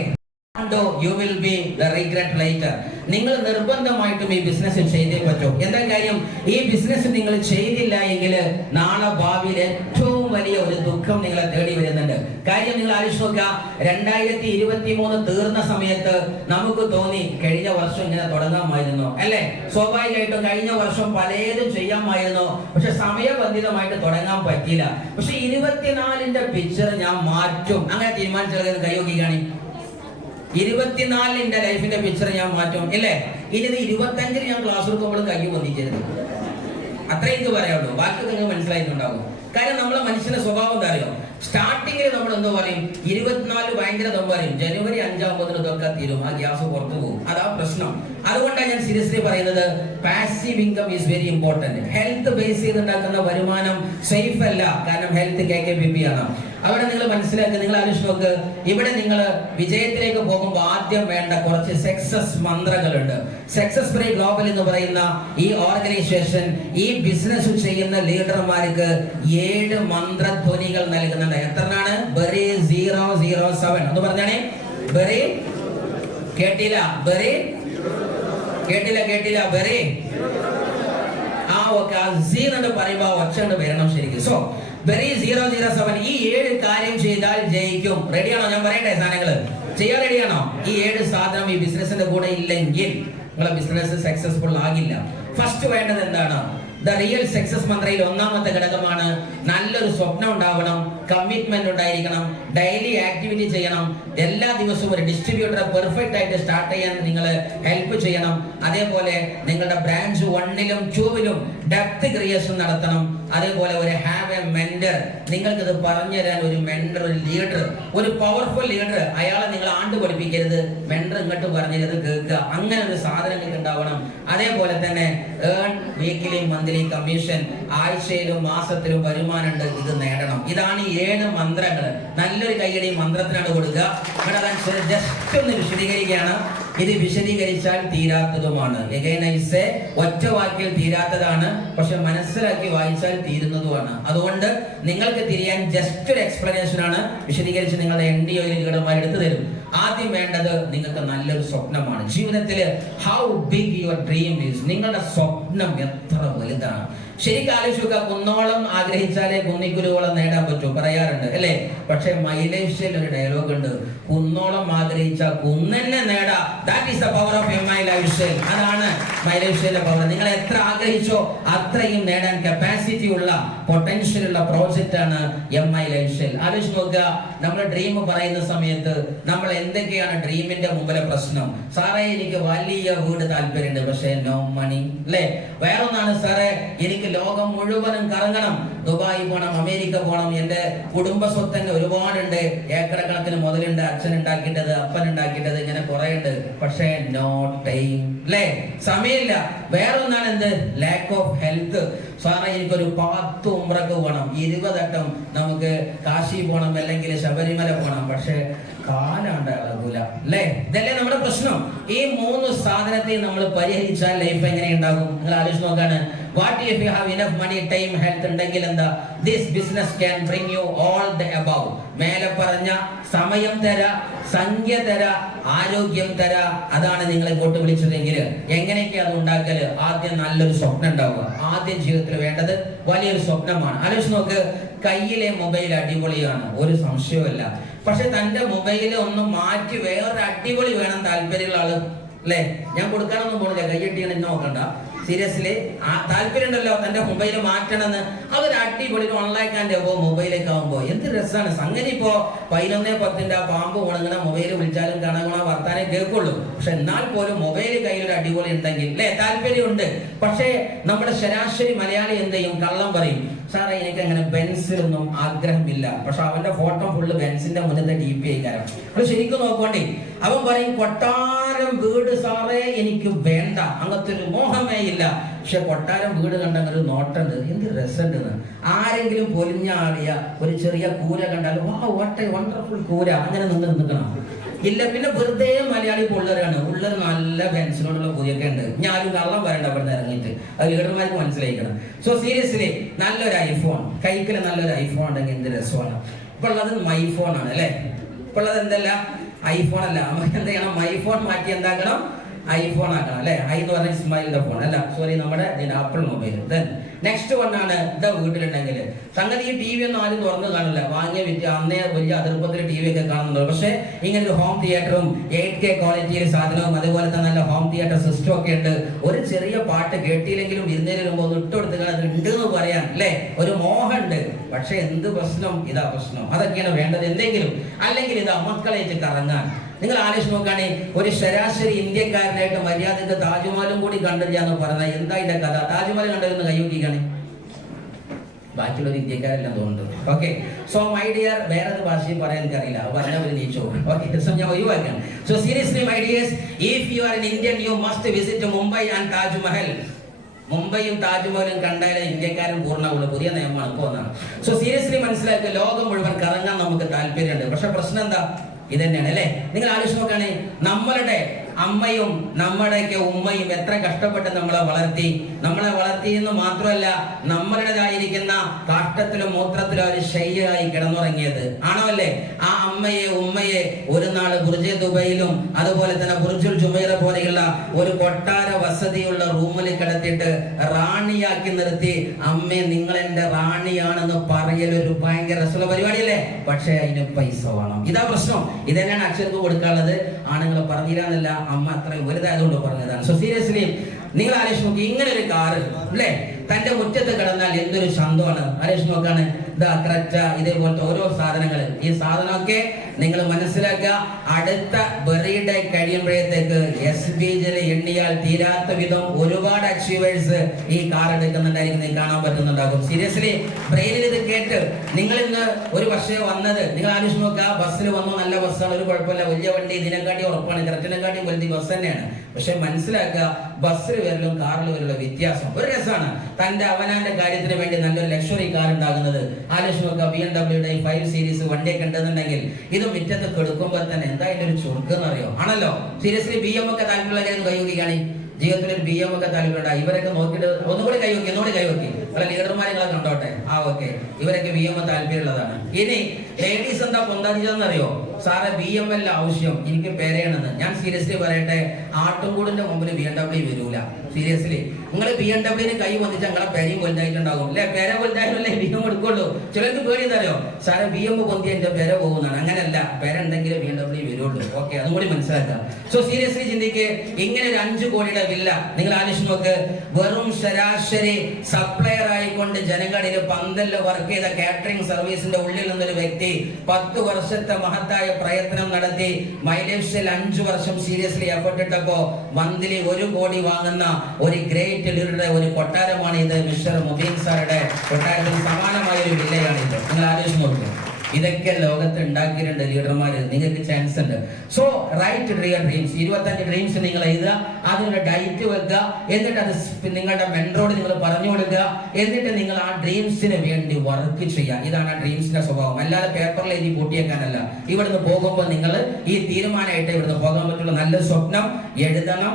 you will be the regret later. നിങ്ങൾ നിർബന്ധമായിട്ടും ഈ ബിസിനസ് ചെയ്തേ പറ്റൂ. എന്താ കാര്യം? ഈ ബിസിനസ് നിങ്ങൾ ചെയ്തില്ല എങ്കിൽ നാളെ ഭാവിയിൽ ഏറ്റവും വലിയ ഒരു ദുഃഖം നിങ്ങളെ തേടി വരുന്നുണ്ട്. കാര്യം നിങ്ങൾ ആലോചിച്ച് നോക്കുക, 2023 തീർന്ന സമയത്ത് നമുക്ക് തോന്നി കഴിഞ്ഞ വർഷം ഇങ്ങനെ തുടങ്ങാമായിരുന്നു അല്ലേ? സ്വാഭാവികമായിട്ടും കഴിഞ്ഞ വർഷം പലതും ചെയ്യാമായിരുന്നു, പക്ഷെ സമയബന്ധിതമായിട്ട് തുടങ്ങാൻ പറ്റിയില്ല. പക്ഷെ 24ന്റെ പിക്ചർ ഞാൻ മാറ്റും അങ്ങനെ തീരുമാനിച്ചത് കൈവക്കുകയാണ്. 24 ലൈഫിന്റെ പിക്ചർ ഞാൻ മാറ്റും ഇല്ലേ? ഇനി 25 ഞാൻ ക്ലാസ് എടുക്കുമ്പോൾ കൈ പൊന്തിക്കരുത്. അത്രേ എനിക്ക് പറയാനുള്ളൂ. ബാക്കി നിങ്ങൾ മനസ്സിലായിട്ടുണ്ടാകും. കാര്യം നമ്മളെ മനുഷ്യന്റെ സ്വഭാവം എന്താ അറിയോ? സ്റ്റാർട്ടിങ്ങിൽ നമ്മൾ എന്തോ പറയും, 24 ഭയങ്കര പറയും, ജനുവരി 5 ഇതൊക്കെ തീരും, ആ ഗ്യാസ് പുറത്തു പോകും. അതാ പ്രശ്നം. അതുകൊണ്ടാണ് ഞാൻ സീരിയസ്ലി പറയുന്നത്, passive income is very important. Health base ചെയ്തുണ്ടാക്കുന്ന വരുമാനം സേഫ് അല്ല. കാരണം ഹെൽത്ത് KKBP ആണ്. അവിടെ നിങ്ങൾ മനസ്സിലാക്കുക, നിങ്ങൾ ആലോചിച്ച് നോക്ക്, ഇവിടെ നിങ്ങൾ വിജയത്തിലേക്ക് പോകുമ്പോൾ ആദ്യം വേണ്ട കുറച്ച് സക്സസ് മന്ത്രങ്ങളുണ്ട്. സക്സസ് ഫ്രീ ഗ്ലോബൽ എന്ന് പറയുന്ന ഈ ഓർഗനൈസേഷൻ ഈ ബിസിനസ് ചെയ്യുന്ന ലീഡർമാർക്ക് 7 മന്ത്രധ്വനികൾ നൽകുന്നുണ്ട്. എത്രയാണ്? ബെറി 007 എന്ന് പറഞ്ഞാണേ. ബെറി കേട്ടില്ല, ബെറി കേട്ടില്ല, ബെറി ഓക്കെ. ആ സീന്ന് പറയുമ്പോ ഒച്ചണ്ട് വരണം ശരിക്കും. സോ ബെറി 007 ഈ 7 കാര്യം ചെയ്താൽ ജയിക്കും. റെഡിയാണോ? ഞാൻ പറയട്ടെ സാധനങ്ങള് ചെയ്യാൻ റെഡിയാണോ? ഈ 7 സാധനം ഈ ബിസിനസിന്റെ കൂടെ ഇല്ലെങ്കിൽ നിങ്ങളെ ബിസിനസ് സക്സസ്ഫുൾ ആകില്ല. ഫസ്റ്റ് വേണ്ടത് എന്താണ്? ദ റിയൽ സക്സസ് മന്ത്രയിൽ ഒന്നാമത്തെ ഘടകമാണ് നല്ലൊരു സ്വപ്നം ഉണ്ടാവണം, കമ്മിറ്റ്മെന്റ് ഉണ്ടായിരിക്കണം, ഡെയിലി ആക്ടിവിറ്റി ചെയ്യണം, എല്ലാ ദിവസവും ഒരു ഡിസ്ട്രിബ്യൂട്ടറെ പെർഫെക്റ്റ് ആയിട്ട് സ്റ്റാർട്ട് ചെയ്യാൻ നിങ്ങൾ ഹെൽപ്പ് ചെയ്യണം. അതേപോലെ നിങ്ങളുടെ ബ്രാഞ്ച് 1ലും 2ലും ഡെപ്ത് ക്രിയേഷൻ നടത്തണം. അതേപോലെ ഒരു ഹാവ് എ മെന്റർ, നിങ്ങൾക്ക് ഇത് പറഞ്ഞു തരാൻ ഒരു മെന്റർ, ഒരു ലീഡർ, ഒരു പവർഫുൾ ലീഡർ. അയാളെ നിങ്ങൾ ആണ്ട് പഠിപ്പിക്കരുത്, മെന്റർ ഇങ്ങോട്ട് പറഞ്ഞു തരുന്നത് കേൾക്കുക. അങ്ങനെ ഒരു സാധനം നിങ്ങൾക്ക് ഉണ്ടാവണം. അതേപോലെ തന്നെ ഏൺ വീക്കിലി മന്ത്ലി കമ്മീഷൻ, ആഴ്ചയിലും മാസത്തിലും വരുമാനമുണ്ട്, ഇത് നേടണം. ഇതാണ് ഈ 7 മന്ത്രങ്ങൾ. നല്ലൊരു കൈയടി മന്ത്രത്തിനാണ് കൊടുക്കുക. ജസ്റ്റ് ഒന്ന് വിശദീകരിക്കുകയാണ്. ഇത് വിശദീകരിച്ചാൽ തീരാത്തതുമാണ്. ഒറ്റ വാക്കിൽ തീരാത്തതാണ്, പക്ഷെ മനസ്സിലാക്കി വായിച്ചാൽ തീരുന്നതുമാണ്. അതുകൊണ്ട് നിങ്ങൾക്ക് തിരിയാൻ ജസ്റ്റ് ഒരു എക്സ്പ്ലനേഷൻ ആണ്. വിശദീകരിച്ച് നിങ്ങളുടെ NDO ലീഡർമാർ എടുത്തു തരും. ആദ്യം വേണ്ടത് നിങ്ങൾക്ക് നല്ലൊരു സ്വപ്നമാണ്. ജീവിതത്തിൽ how big your dream is. നിങ്ങളുടെ സ്വപ്നം എത്ര വലുതാണ്. ശരിക്കും ആലോചിക്കുക, കുന്നോളം ആഗ്രഹിച്ചാലേ കുന്നിക്കുരുവോളം നേടാൻ പറ്റൂ പറയാറുണ്ട് അല്ലേ? പക്ഷെ മൈലേഷ്യയിൽ ഒരു ഡയലോഗ് ഉണ്ട്, കുന്നോളം ആഗ്രഹിച്ച കുന്നെന്നെ നേടാ. That is the power of MI lifestyle. അതാണ് മൈലേഷ്യയിലെ പവർ. നിങ്ങൾ എത്ര ആഗ്രഹിച്ചോ അത്രയും നേടാൻ കപ്പാസിറ്റി ഉള്ള, പൊട്ടൻഷ്യൽ ഉള്ള പ്രോജക്റ്റ് ആണ് MI ലൈഫ്സ്റ്റൈൽ. ആലോചിച്ച് നോക്കുക, നമ്മൾ ഡ്രീം പറയുന്ന സമയത്ത് നമ്മൾ എന്തൊക്കെയാണ് ഡ്രീമിന്റെ മുമ്പിലെ പ്രശ്നം? സാറേ എനിക്ക് വലിയ വീട് താല്പര്യമുണ്ട്, പക്ഷേ നോ മണി അല്ലേ? വേറൊന്നാണ് സാറേ എനിക്ക് ലോകം മുഴുവനും കറങ്ങണം, ദുബായ് പോണം, അമേരിക്ക പോണം, എന്റെ കുടുംബ സ്വത്തന്നെ ഒരുപാടുണ്ട്, ഏക്കർ കണക്കിന് മുതലുണ്ട്, അച്ഛൻ ഉണ്ടാക്കിയിട്ടത്, അപ്പൻ ഉണ്ടാക്കിയിട്ടത്, ഇങ്ങനെ കുറെ ഉണ്ട്, പക്ഷേ നോ ടൈം അല്ലേ? സമയമില്ല. വേറൊന്നാണ് എന്ത്? Lack of health. സാറേ എനിക്കൊരു 10 ഉംറക്ക് പോകണം, 20 വട്ടം നമുക്ക് കാശി പോകണം, അല്ലെങ്കിൽ ശബരിമല പോകണം, പക്ഷെ കാലാണ്ട് അളകൂല അല്ലേ? ഇതല്ലേ നമ്മുടെ പ്രശ്നം. ഈ 3 സാധനത്തെ നമ്മൾ പരിഹരിച്ചാൽ ലൈഫ് എങ്ങനെ ഉണ്ടാകും? നിങ്ങൾ ആലോചിച്ച് നോക്കാണ്. What if you have enough money, time, health ഉണ്ടെങ്കിൽ എന്താ? This business can bring you all the above. മേലെ പറഞ്ഞ സമയം തരാ, സംഖ്യ തരാ, ആരോഗ്യം തരാ. അതാണ് നിങ്ങളെ ഇങ്ങോട്ട് വിളിച്ചതെങ്കിൽ എങ്ങനെയൊക്കെ അത് ഉണ്ടാക്കല്? ആദ്യം നല്ലൊരു സ്വപ്നം ഉണ്ടാവുക. ആദ്യം ജീവിതത്തിൽ വേണ്ടത് വലിയൊരു സ്വപ്നമാണ്. ആലോചിച്ച് നോക്ക്, കയ്യിലെ മൊബൈൽ അടിപൊളിയാണ്, ഒരു സംശയവുമില്ല. പക്ഷെ തന്റെ മൊബൈല് ഒന്ന് മാറ്റി വേറൊരു അടിപൊളി വേണം താല്പര്യമുള്ള ആള് അല്ലേ? ഞാൻ കൊടുക്കാനൊന്നും പോണില്ല, കൈയ്യട്ടിയാണ് എന്നെ നോക്കണ്ട. സീരിയസ്ലി താല്പര്യം ഉണ്ടല്ലോ തന്റെ മൊബൈൽ മാറ്റണമെന്ന്. അവർ അടിപൊളി 1 lakh മൊബൈലേക്ക് ആവുമ്പോ എന്ത് രസമാണ്. സംഗതി ഇപ്പോ 11:10 പാമ്പ് ഉണങ്ങണ മൊബൈൽ വിളിച്ചാലും കാണാൻ വർത്താനേ കേൾക്കുള്ളൂ. പക്ഷെ എന്നാൽ പോലും മൊബൈൽ കയ്യിലൊരു അടിപൊളി ഉണ്ടെങ്കിൽ അല്ലെ താല്പര്യമുണ്ട്. പക്ഷേ നമ്മുടെ ശരാശരി മലയാളി എന്ത് ചെയ്യും? കള്ളം പറയും. സാറേ എനിക്ക് അങ്ങനെ ബെൻസിലൊന്നും ആഗ്രഹമില്ല, പക്ഷെ അവന്റെ ഫോട്ടോ ഫുള്ള് ബെൻസിന്റെ മുന്നത്തെ DP ആയിക്കാരം. അത് ശരിക്കും നോക്കണ്ടേ. അവൻ പറയും കൊട്ടാരം വീട് സാറേ എനിക്ക് വേണ്ട, അങ്ങനത്തെ ഒരു മോഹമേ ഇല്ല. പക്ഷെ കൊട്ടാരം വീട് കണ്ട ഒരു നോട്ടുണ്ട്, എന്ത് രസമുണ്ടെന്ന്. ആരെങ്കിലും പൊലിഞ്ഞ ആളിയ ഒരു ചെറിയ കൂര കണ്ടാൽ വാട്ട് എ വണ്ടർഫുൾ കൂര, അങ്ങനെ നിൽക്കണം ഇല്ല. പിന്നെ വെറുതെ മലയാളി പിള്ളേരാണ്, ഉള്ളർ നല്ല ബെൻസിനോടുള്ള പൂജയൊക്കെ ഉണ്ട്. ഞാനും കള്ളം പറയണ്ട അവിടെ നിന്ന് ഇറങ്ങിയിട്ട്, അത് ലീഡർമാർക്ക് മനസ്സിലാക്കണം. സോ സീരിയസ്ലി നല്ലൊരു ഐഫോൺ, കൈക്കിൽ നല്ലൊരു ഐഫോൺ ഉണ്ടെങ്കിൽ എന്ത് രസമാണ്. ഇപ്പൊ ഉള്ളത് മൈഫോൺ ആണ് അല്ലെ? ഇപ്പൊ ഉള്ളത് എന്തല്ല ഐഫോൺ അല്ല. നമുക്ക് എന്ത് ചെയ്യണം? മൈഫോൺ മാറ്റി എന്താക്കണം? ഐഫോൺ ആക്കണം അല്ലെ? ഐ എന്ന് പറഞ്ഞാൽ ഇസ്മായിലിന്റെ ഫോൺ അല്ല, സോറി, നമ്മുടെ ആപ്പിൾ മൊബൈൽ. ദെൻ നെക്സ്റ്റ് വണ്ണാണ് ഇതാ വീട്ടിലുണ്ടെങ്കിൽ സംഗതി ഈ TV ഒന്നും ആരും തുറന്നു കാണില്ല. വാങ്ങിയ അന്നേ വലിയ അതിർപ്പത്തിൽ TV ഒക്കെ കാണുന്നുണ്ട്. പക്ഷെ ഇങ്ങനെ ഒരു ഹോം തിയേറ്ററും 8K ക്വാളിറ്റിയിൽ സാധനവും അതുപോലെ തന്നെ നല്ല ഹോം തിയേറ്റർ സിസ്റ്റം ഒക്കെ ഉണ്ട്. ഒരു ചെറിയ പാട്ട് കേട്ടില്ലെങ്കിലും ഇരുന്നതിന് മുമ്പ് ഒന്ന് ഇട്ടുകൊടുത്ത് ഉണ്ട് എന്ന് പറയാൻ അല്ലെ? ഒരു മോഹമുണ്ട്. പക്ഷെ എന്ത് പ്രശ്നം? ഇതാ പ്രശ്നം. അതൊക്കെയാണ് വേണ്ടത് എന്തെങ്കിലും. അല്ലെങ്കിൽ ഇതാ മക്കളേറ്റ് കറങ്ങാൻ. നിങ്ങൾ ആലോചിച്ച് നോക്കുകയാണെ ഒരു ശരാശരി ഇന്ത്യക്കാരനായിട്ട് മര്യാദക്ക് താജ്മഹലും കൂടി കണ്ടില്ല എന്ന് പറഞ്ഞാൽ എന്താ ഇതിന്റെ കഥ? താജ്മഹൽ കണ്ടതെന്ന് കൈവക്കിക്കാണ് ബാക്കിയുള്ള ഇന്ത്യക്കാരെല്ലാം തോന്നുന്നത്. ഓക്കെ, സോ മൈ ഡിയർ, വേറെ ഭാഷയും പറയാൻ എനിക്കറിയില്ല, പറഞ്ഞവർ നീച്ചോ. ഓക്കെ, സോ ഞാൻ ഒഴിവാക്കാം. So seriously my dears, if you are an Indian you must visit Mumbai and Taj Mahal. മുംബൈയും താജ്മഹലും കണ്ടാലേ ഇന്ത്യക്കാരൻ പൂർണ്ണമുള്ളൂ. പുതിയ നിയമമാണ് ഇപ്പോൾ ഒന്നാണ്. സോ സീരിയസ്ലി മനസ്സിലാക്കുക, ലോകം മുഴുവൻ കറങ്ങാൻ നമുക്ക് താല്പര്യമുണ്ട്. പക്ഷെ പ്രശ്നം എന്താ? ഇതന്നെയാണ് അല്ലേ? നിങ്ങൾ ആലോചിച്ച് നോക്കുകയാണെ, നമ്മളുടെ അമ്മയും നമ്മുടെയൊക്കെ ഉമ്മയും എത്ര കഷ്ടപ്പെട്ട് നമ്മളെ വളർത്തി എന്ന് മാത്രമല്ല, നമ്മളുടേതായിരിക്കുന്ന കാഷ്ടത്തിലും മൂത്രത്തിലും അവർ ശയ്യായി കിടന്നുറങ്ങിയത് ആണോ അല്ലേ? ആ അമ്മയെ ഉമ്മയെ ഒരു നാള് ബുർജ് ദുബൈയിലും അതുപോലെ തന്നെ ബുർജുൽ ജുമൈറ പോലെയുള്ള ഒരു കൊട്ടാര വസതിയുള്ള റൂമിൽ കിടത്തിയിട്ട് റാണിയാക്കി നിർത്തി, അമ്മേ നിങ്ങൾ എന്റെ റാണിയാണെന്ന് പറയലൊരു ഭയങ്കര രസമുള്ള പരിപാടിയല്ലേ? പക്ഷെ അതിന് പൈസ വേണം. ഇതാ പ്രശ്നം. ഇതന്നെയാണ് അക്ഷരക്ക് കൊടുക്കാനുള്ളത്. ആണുങ്ങൾ പറഞ്ഞില്ലാന്നല്ല, അമ്മ അത്രയും വലുതായതുകൊണ്ട് പറഞ്ഞതാണ്. സോ സീരിയസ്ലി നിങ്ങൾ ആലോചിച്ച് നോക്കി, ഇങ്ങനെ ഒരു കാറ് അല്ലേ തന്റെ മുറ്റത്ത് കിടന്നാൽ എന്തൊരു ശബ്ദമാണ്. ആലോചിച്ച് നോക്കാണ്. ഇതാ ക്രറ്റ, ഇതേപോലത്തെ ഓരോ സാധനങ്ങൾ. ഈ സാധനമൊക്കെ നിങ്ങൾ മനസ്സിലാക്കുക, അടുത്ത ബർത്ത്ഡേ കഴിയുമ്പോഴത്തേക്ക് SBJ എണ്ണിയാൽ തീരാത്ത വിധം ഒരുപാട് അച്ചീവേഴ്സ് ഈ കാർ എടുക്കുന്നുണ്ടായിരിക്കും, നിങ്ങൾക്ക് കാണാൻ പറ്റുന്നുണ്ടാകും. സീരിയസ്ലി ബ്രെയിനിൽ ഇത് കേട്ട് നിങ്ങൾ ഇന്ന് ഒരു പക്ഷേ വന്നത്, നിങ്ങൾ ആലോചിച്ച് നോക്കുക, ബസ്സിൽ വന്നു, നല്ല ബസ്സാണ്, ഒരു കുഴപ്പമില്ല, വലിയ വണ്ടി, ഇതിനെക്കാട്ടി ഉറപ്പാണ്, ക്രറ്റിനെക്കാട്ടിയും വലുത് ബസ് തന്നെയാണ്. പക്ഷെ മനസ്സിലാക്കുക, ബസ്സിൽ വരലും കാറിൽ വരലുള്ള വ്യത്യാസം. ഒരു രസമാണ് തന്റെ അവനാന്റെ കാര്യത്തിന് വേണ്ടി നല്ലൊരു ലക്ഷറി കാർ ഉണ്ടാകുന്നത്. ആലോചിച്ച് നോക്കുക, BMW 5 സീരീസ് വണ്ടിയൊക്കെ ഉണ്ടെന്നുണ്ടെങ്കിൽ ഇത് മുറ്റത്ത് കൊടുക്കുമ്പോൾ തന്നെ എന്തായാലും ഒരു ചുരുക്ക് എന്നറിയോ? ആണല്ലോ. സീരിയസ്ലി BM ഒക്കെ താല്പര്യമുള്ള കൈവയ്ക്കുകയാണ്. ജീവിതത്തിൽ ഒരു BM ഒക്കെ താല്പര്യമുണ്ട്. ഇവരൊക്കെ നോക്കിയിട്ട് ഒന്നുകൂടി കൈവക്കി, ഒന്നുകൂടി കൈവക്കി. പല ലീഡർമാരെ കണ്ടോട്ടെ. ഓക്കെ, ഇവരൊക്കെ BM താല്പര്യമുള്ളതാണ്. ഇനി ലേഡീസ് എന്താ പൊന്താതിച്ചതെന്നറിയോ? സാറെ BM അല്ല ആവശ്യം, എനിക്ക് പെരയാണെന്ന്. ഞാൻ സീരിയസ്ലി പറയട്ടെ, ആട്ടുംകൂടിന്റെ മുമ്പിൽ BMW വരൂല. സീരിയസ്ലി നിങ്ങൾ BMW കൈ വന്നിട്ട് നിങ്ങളെ പെരയും വലുതായിട്ടുണ്ടാകും അല്ലെ? പെര വലുതായിട്ടല്ലേ BM എടുക്കുള്ളൂ. ചിലർക്ക് പേടി എന്താറിയോ? സാറെ BM പൊന്തി എന്റെ പെര പോകുന്നതാണ്. അങ്ങനെയല്ല, പെര ഉണ്ടെങ്കിൽ BMW വരുള്ളൂ. ഓക്കെ, അതും കൂടി മനസ്സിലാക്കാം. സോ സീരിയസ്ലി ചിന്തിക്ക്, ഇങ്ങനെ ഒരു 5 കോടിയുടെ വില്ല നിങ്ങൾ ആലോചിച്ച് നോക്ക്. വെറും ശരാശരി സപ്ലയർ ആയിക്കൊണ്ട് ജനങ്ങളിൽ പന്തലിൽ വർക്ക് ചെയ്ത കാറ്ററിംഗ് സർവീസിന്റെ ഉള്ളിൽ നിന്നൊരു വ്യക്തി 10 വർഷത്തെ മഹത്തായ പ്രയത്നം നടത്തി മൈലേഷ്യൽ 5 വർഷം സീരിയസ്ലി എഫർട്ട് ഇട്ടപ്പോ മന്ത്ലി 1 കോടി വാങ്ങുന്ന ഒരു ഗ്രേറ്റ് ലീഡറുടെ ഒരു കൊട്ടാരമാണ് ഇത്. മിസ്റ്റർ മുബീൻ സാറുടെ കൊട്ടാരത്തിന് സമാനമായ ഒരു വില്ലയാണ് ഇത്. നിങ്ങൾ ആലോചിച്ച് നോക്കുക. ഇതൊക്കെ ലോകത്ത് ഉണ്ടാക്കിയിട്ടുണ്ട് ലീഡർമാര്. നിങ്ങൾക്ക് ചാൻസ് ഉണ്ട്. So write your dreams. 25 dreams നിങ്ങൾ എഴുതുക, അതിനുള്ള ഡയറ്റ് വെക്കുക, എന്നിട്ട് അത് നിങ്ങളുടെ മെൻറ്ററോട് നിങ്ങൾ പറഞ്ഞു കൊടുക്കുക, എന്നിട്ട് നിങ്ങൾ ആ ഡ്രീംസിന് വേണ്ടി വർക്ക് ചെയ്യുക. ഇതാണ് ആ ഡ്രീംസിന്റെ സ്വഭാവം. അല്ലാതെ പേപ്പറിൽ എഴുതി കൂട്ടിയേക്കാനല്ല. ഇവിടുന്ന് പോകുമ്പോൾ നിങ്ങൾ ഈ തീരുമാനമായിട്ട് ഇവിടുന്ന് പോകാൻ പറ്റുള്ള നല്ല സ്വപ്നം എഴുതണം,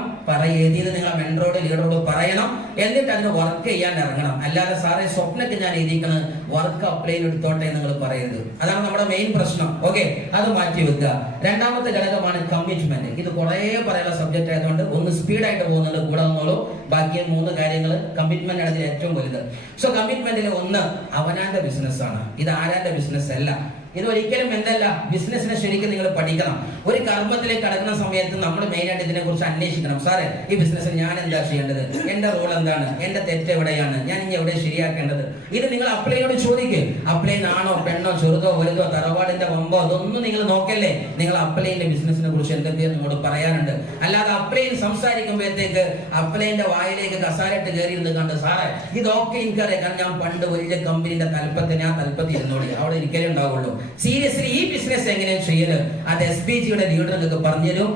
എഴുതിയത് നിങ്ങളെ മെൻറ്ററോട് ലീഡറോട് പറയണം, എന്നിട്ട് അതിന് വർക്ക് ചെയ്യാൻ ഇറങ്ങണം. അല്ലാതെ സാറേ സ്വപ്നಕ್ಕೆ ഞാൻ എഴുതിക്കുന്നത് വർക്ക് അപ്ലൈ എടുത്തോട്ടെ നിങ്ങൾ പറയരുത്. അതാണ് നമ്മുടെ മെയിൻ പ്രശ്നം. ഓക്കെ, അത് മാറ്റി വെക്കുക. രണ്ടാമത്തെ ഘടകമാണ് കമ്മിറ്റ്മെന്റ്. ഇത് കുറെ പറയുന്ന സബ്ജക്ട് ആയതുകൊണ്ട് ഒന്ന് സ്പീഡായിട്ട് പോകുന്നുണ്ട്, കൂടെ വന്നോളൂ. ബാക്കി 3 കാര്യങ്ങൾ കമ്മിറ്റ്മെന്റ് ആണ് ഇതിൽ ഏറ്റവും വലുത്. സോ കമ്മിറ്റ്മെന്റിൽ ഒന്ന് അവനാന്റെ ബിസിനസ് ആണ്. ഇത് ആരാന്റെ ബിസിനസ് അല്ല. ഇത് ഒരിക്കലും എന്തല്ല, ബിസിനസിനെ ശരിക്കും നിങ്ങൾ പഠിക്കണം. ഒരു കർമ്മത്തിലേക്ക് കടക്കുന്ന സമയത്ത് നമ്മൾ മെയിനായിട്ട് ഇതിനെ കുറിച്ച് അന്വേഷിക്കണം. സാറേ, ഈ ബിസിനസ്സിൽ ഞാൻ എന്താ ചെയ്യേണ്ടത്? എന്റെ റോൾ എന്താണ്? എന്റെ തെറ്റ് എവിടെയാണ്? ഞാൻ ഇനി എവിടെ ശരിയാക്കേണ്ടത്? ഇത് നിങ്ങൾ അപ്ലൈനോട് ചോദിക്കുക. അപ്ലൈൻ ആണോ, പെണ്ണോ, ചെറുതോ വലുതോ, തറവാടിന്റെ വമ്പോ, അതൊന്നും നിങ്ങൾ നോക്കല്ലേ. നിങ്ങൾ അപ്ലൈന്റെ ബിസിനസിനെ കുറിച്ച് എന്തൊക്കെയോ നിങ്ങളോട് പറയാനുണ്ട്. അല്ലാതെ അപ്ലൈൻ സംസാരിക്കുമ്പോഴത്തേക്ക് അപ്ലൈന്റെ വായിലേക്ക് കസാരട്ട് കയറിയിരുന്ന് കണ്ട് സാറേ ഇതൊക്കെ എനിക്കറിയാം, കാരണം ഞാൻ പണ്ട് വലിയ കമ്പനിയുടെ തലപ്പത്തിൽ ഇരുന്നോളി, അവിടെ ഇരിക്കലേ ഉണ്ടാവുള്ളൂ. സീരിയസ്ലി ഈ ബിസിനസ് എങ്ങനെയാണ് ചെയ്യുന്നത്? അത് SBGയുടെ ലീഡർ നിങ്ങൾക്ക് പറഞ്ഞുതരും.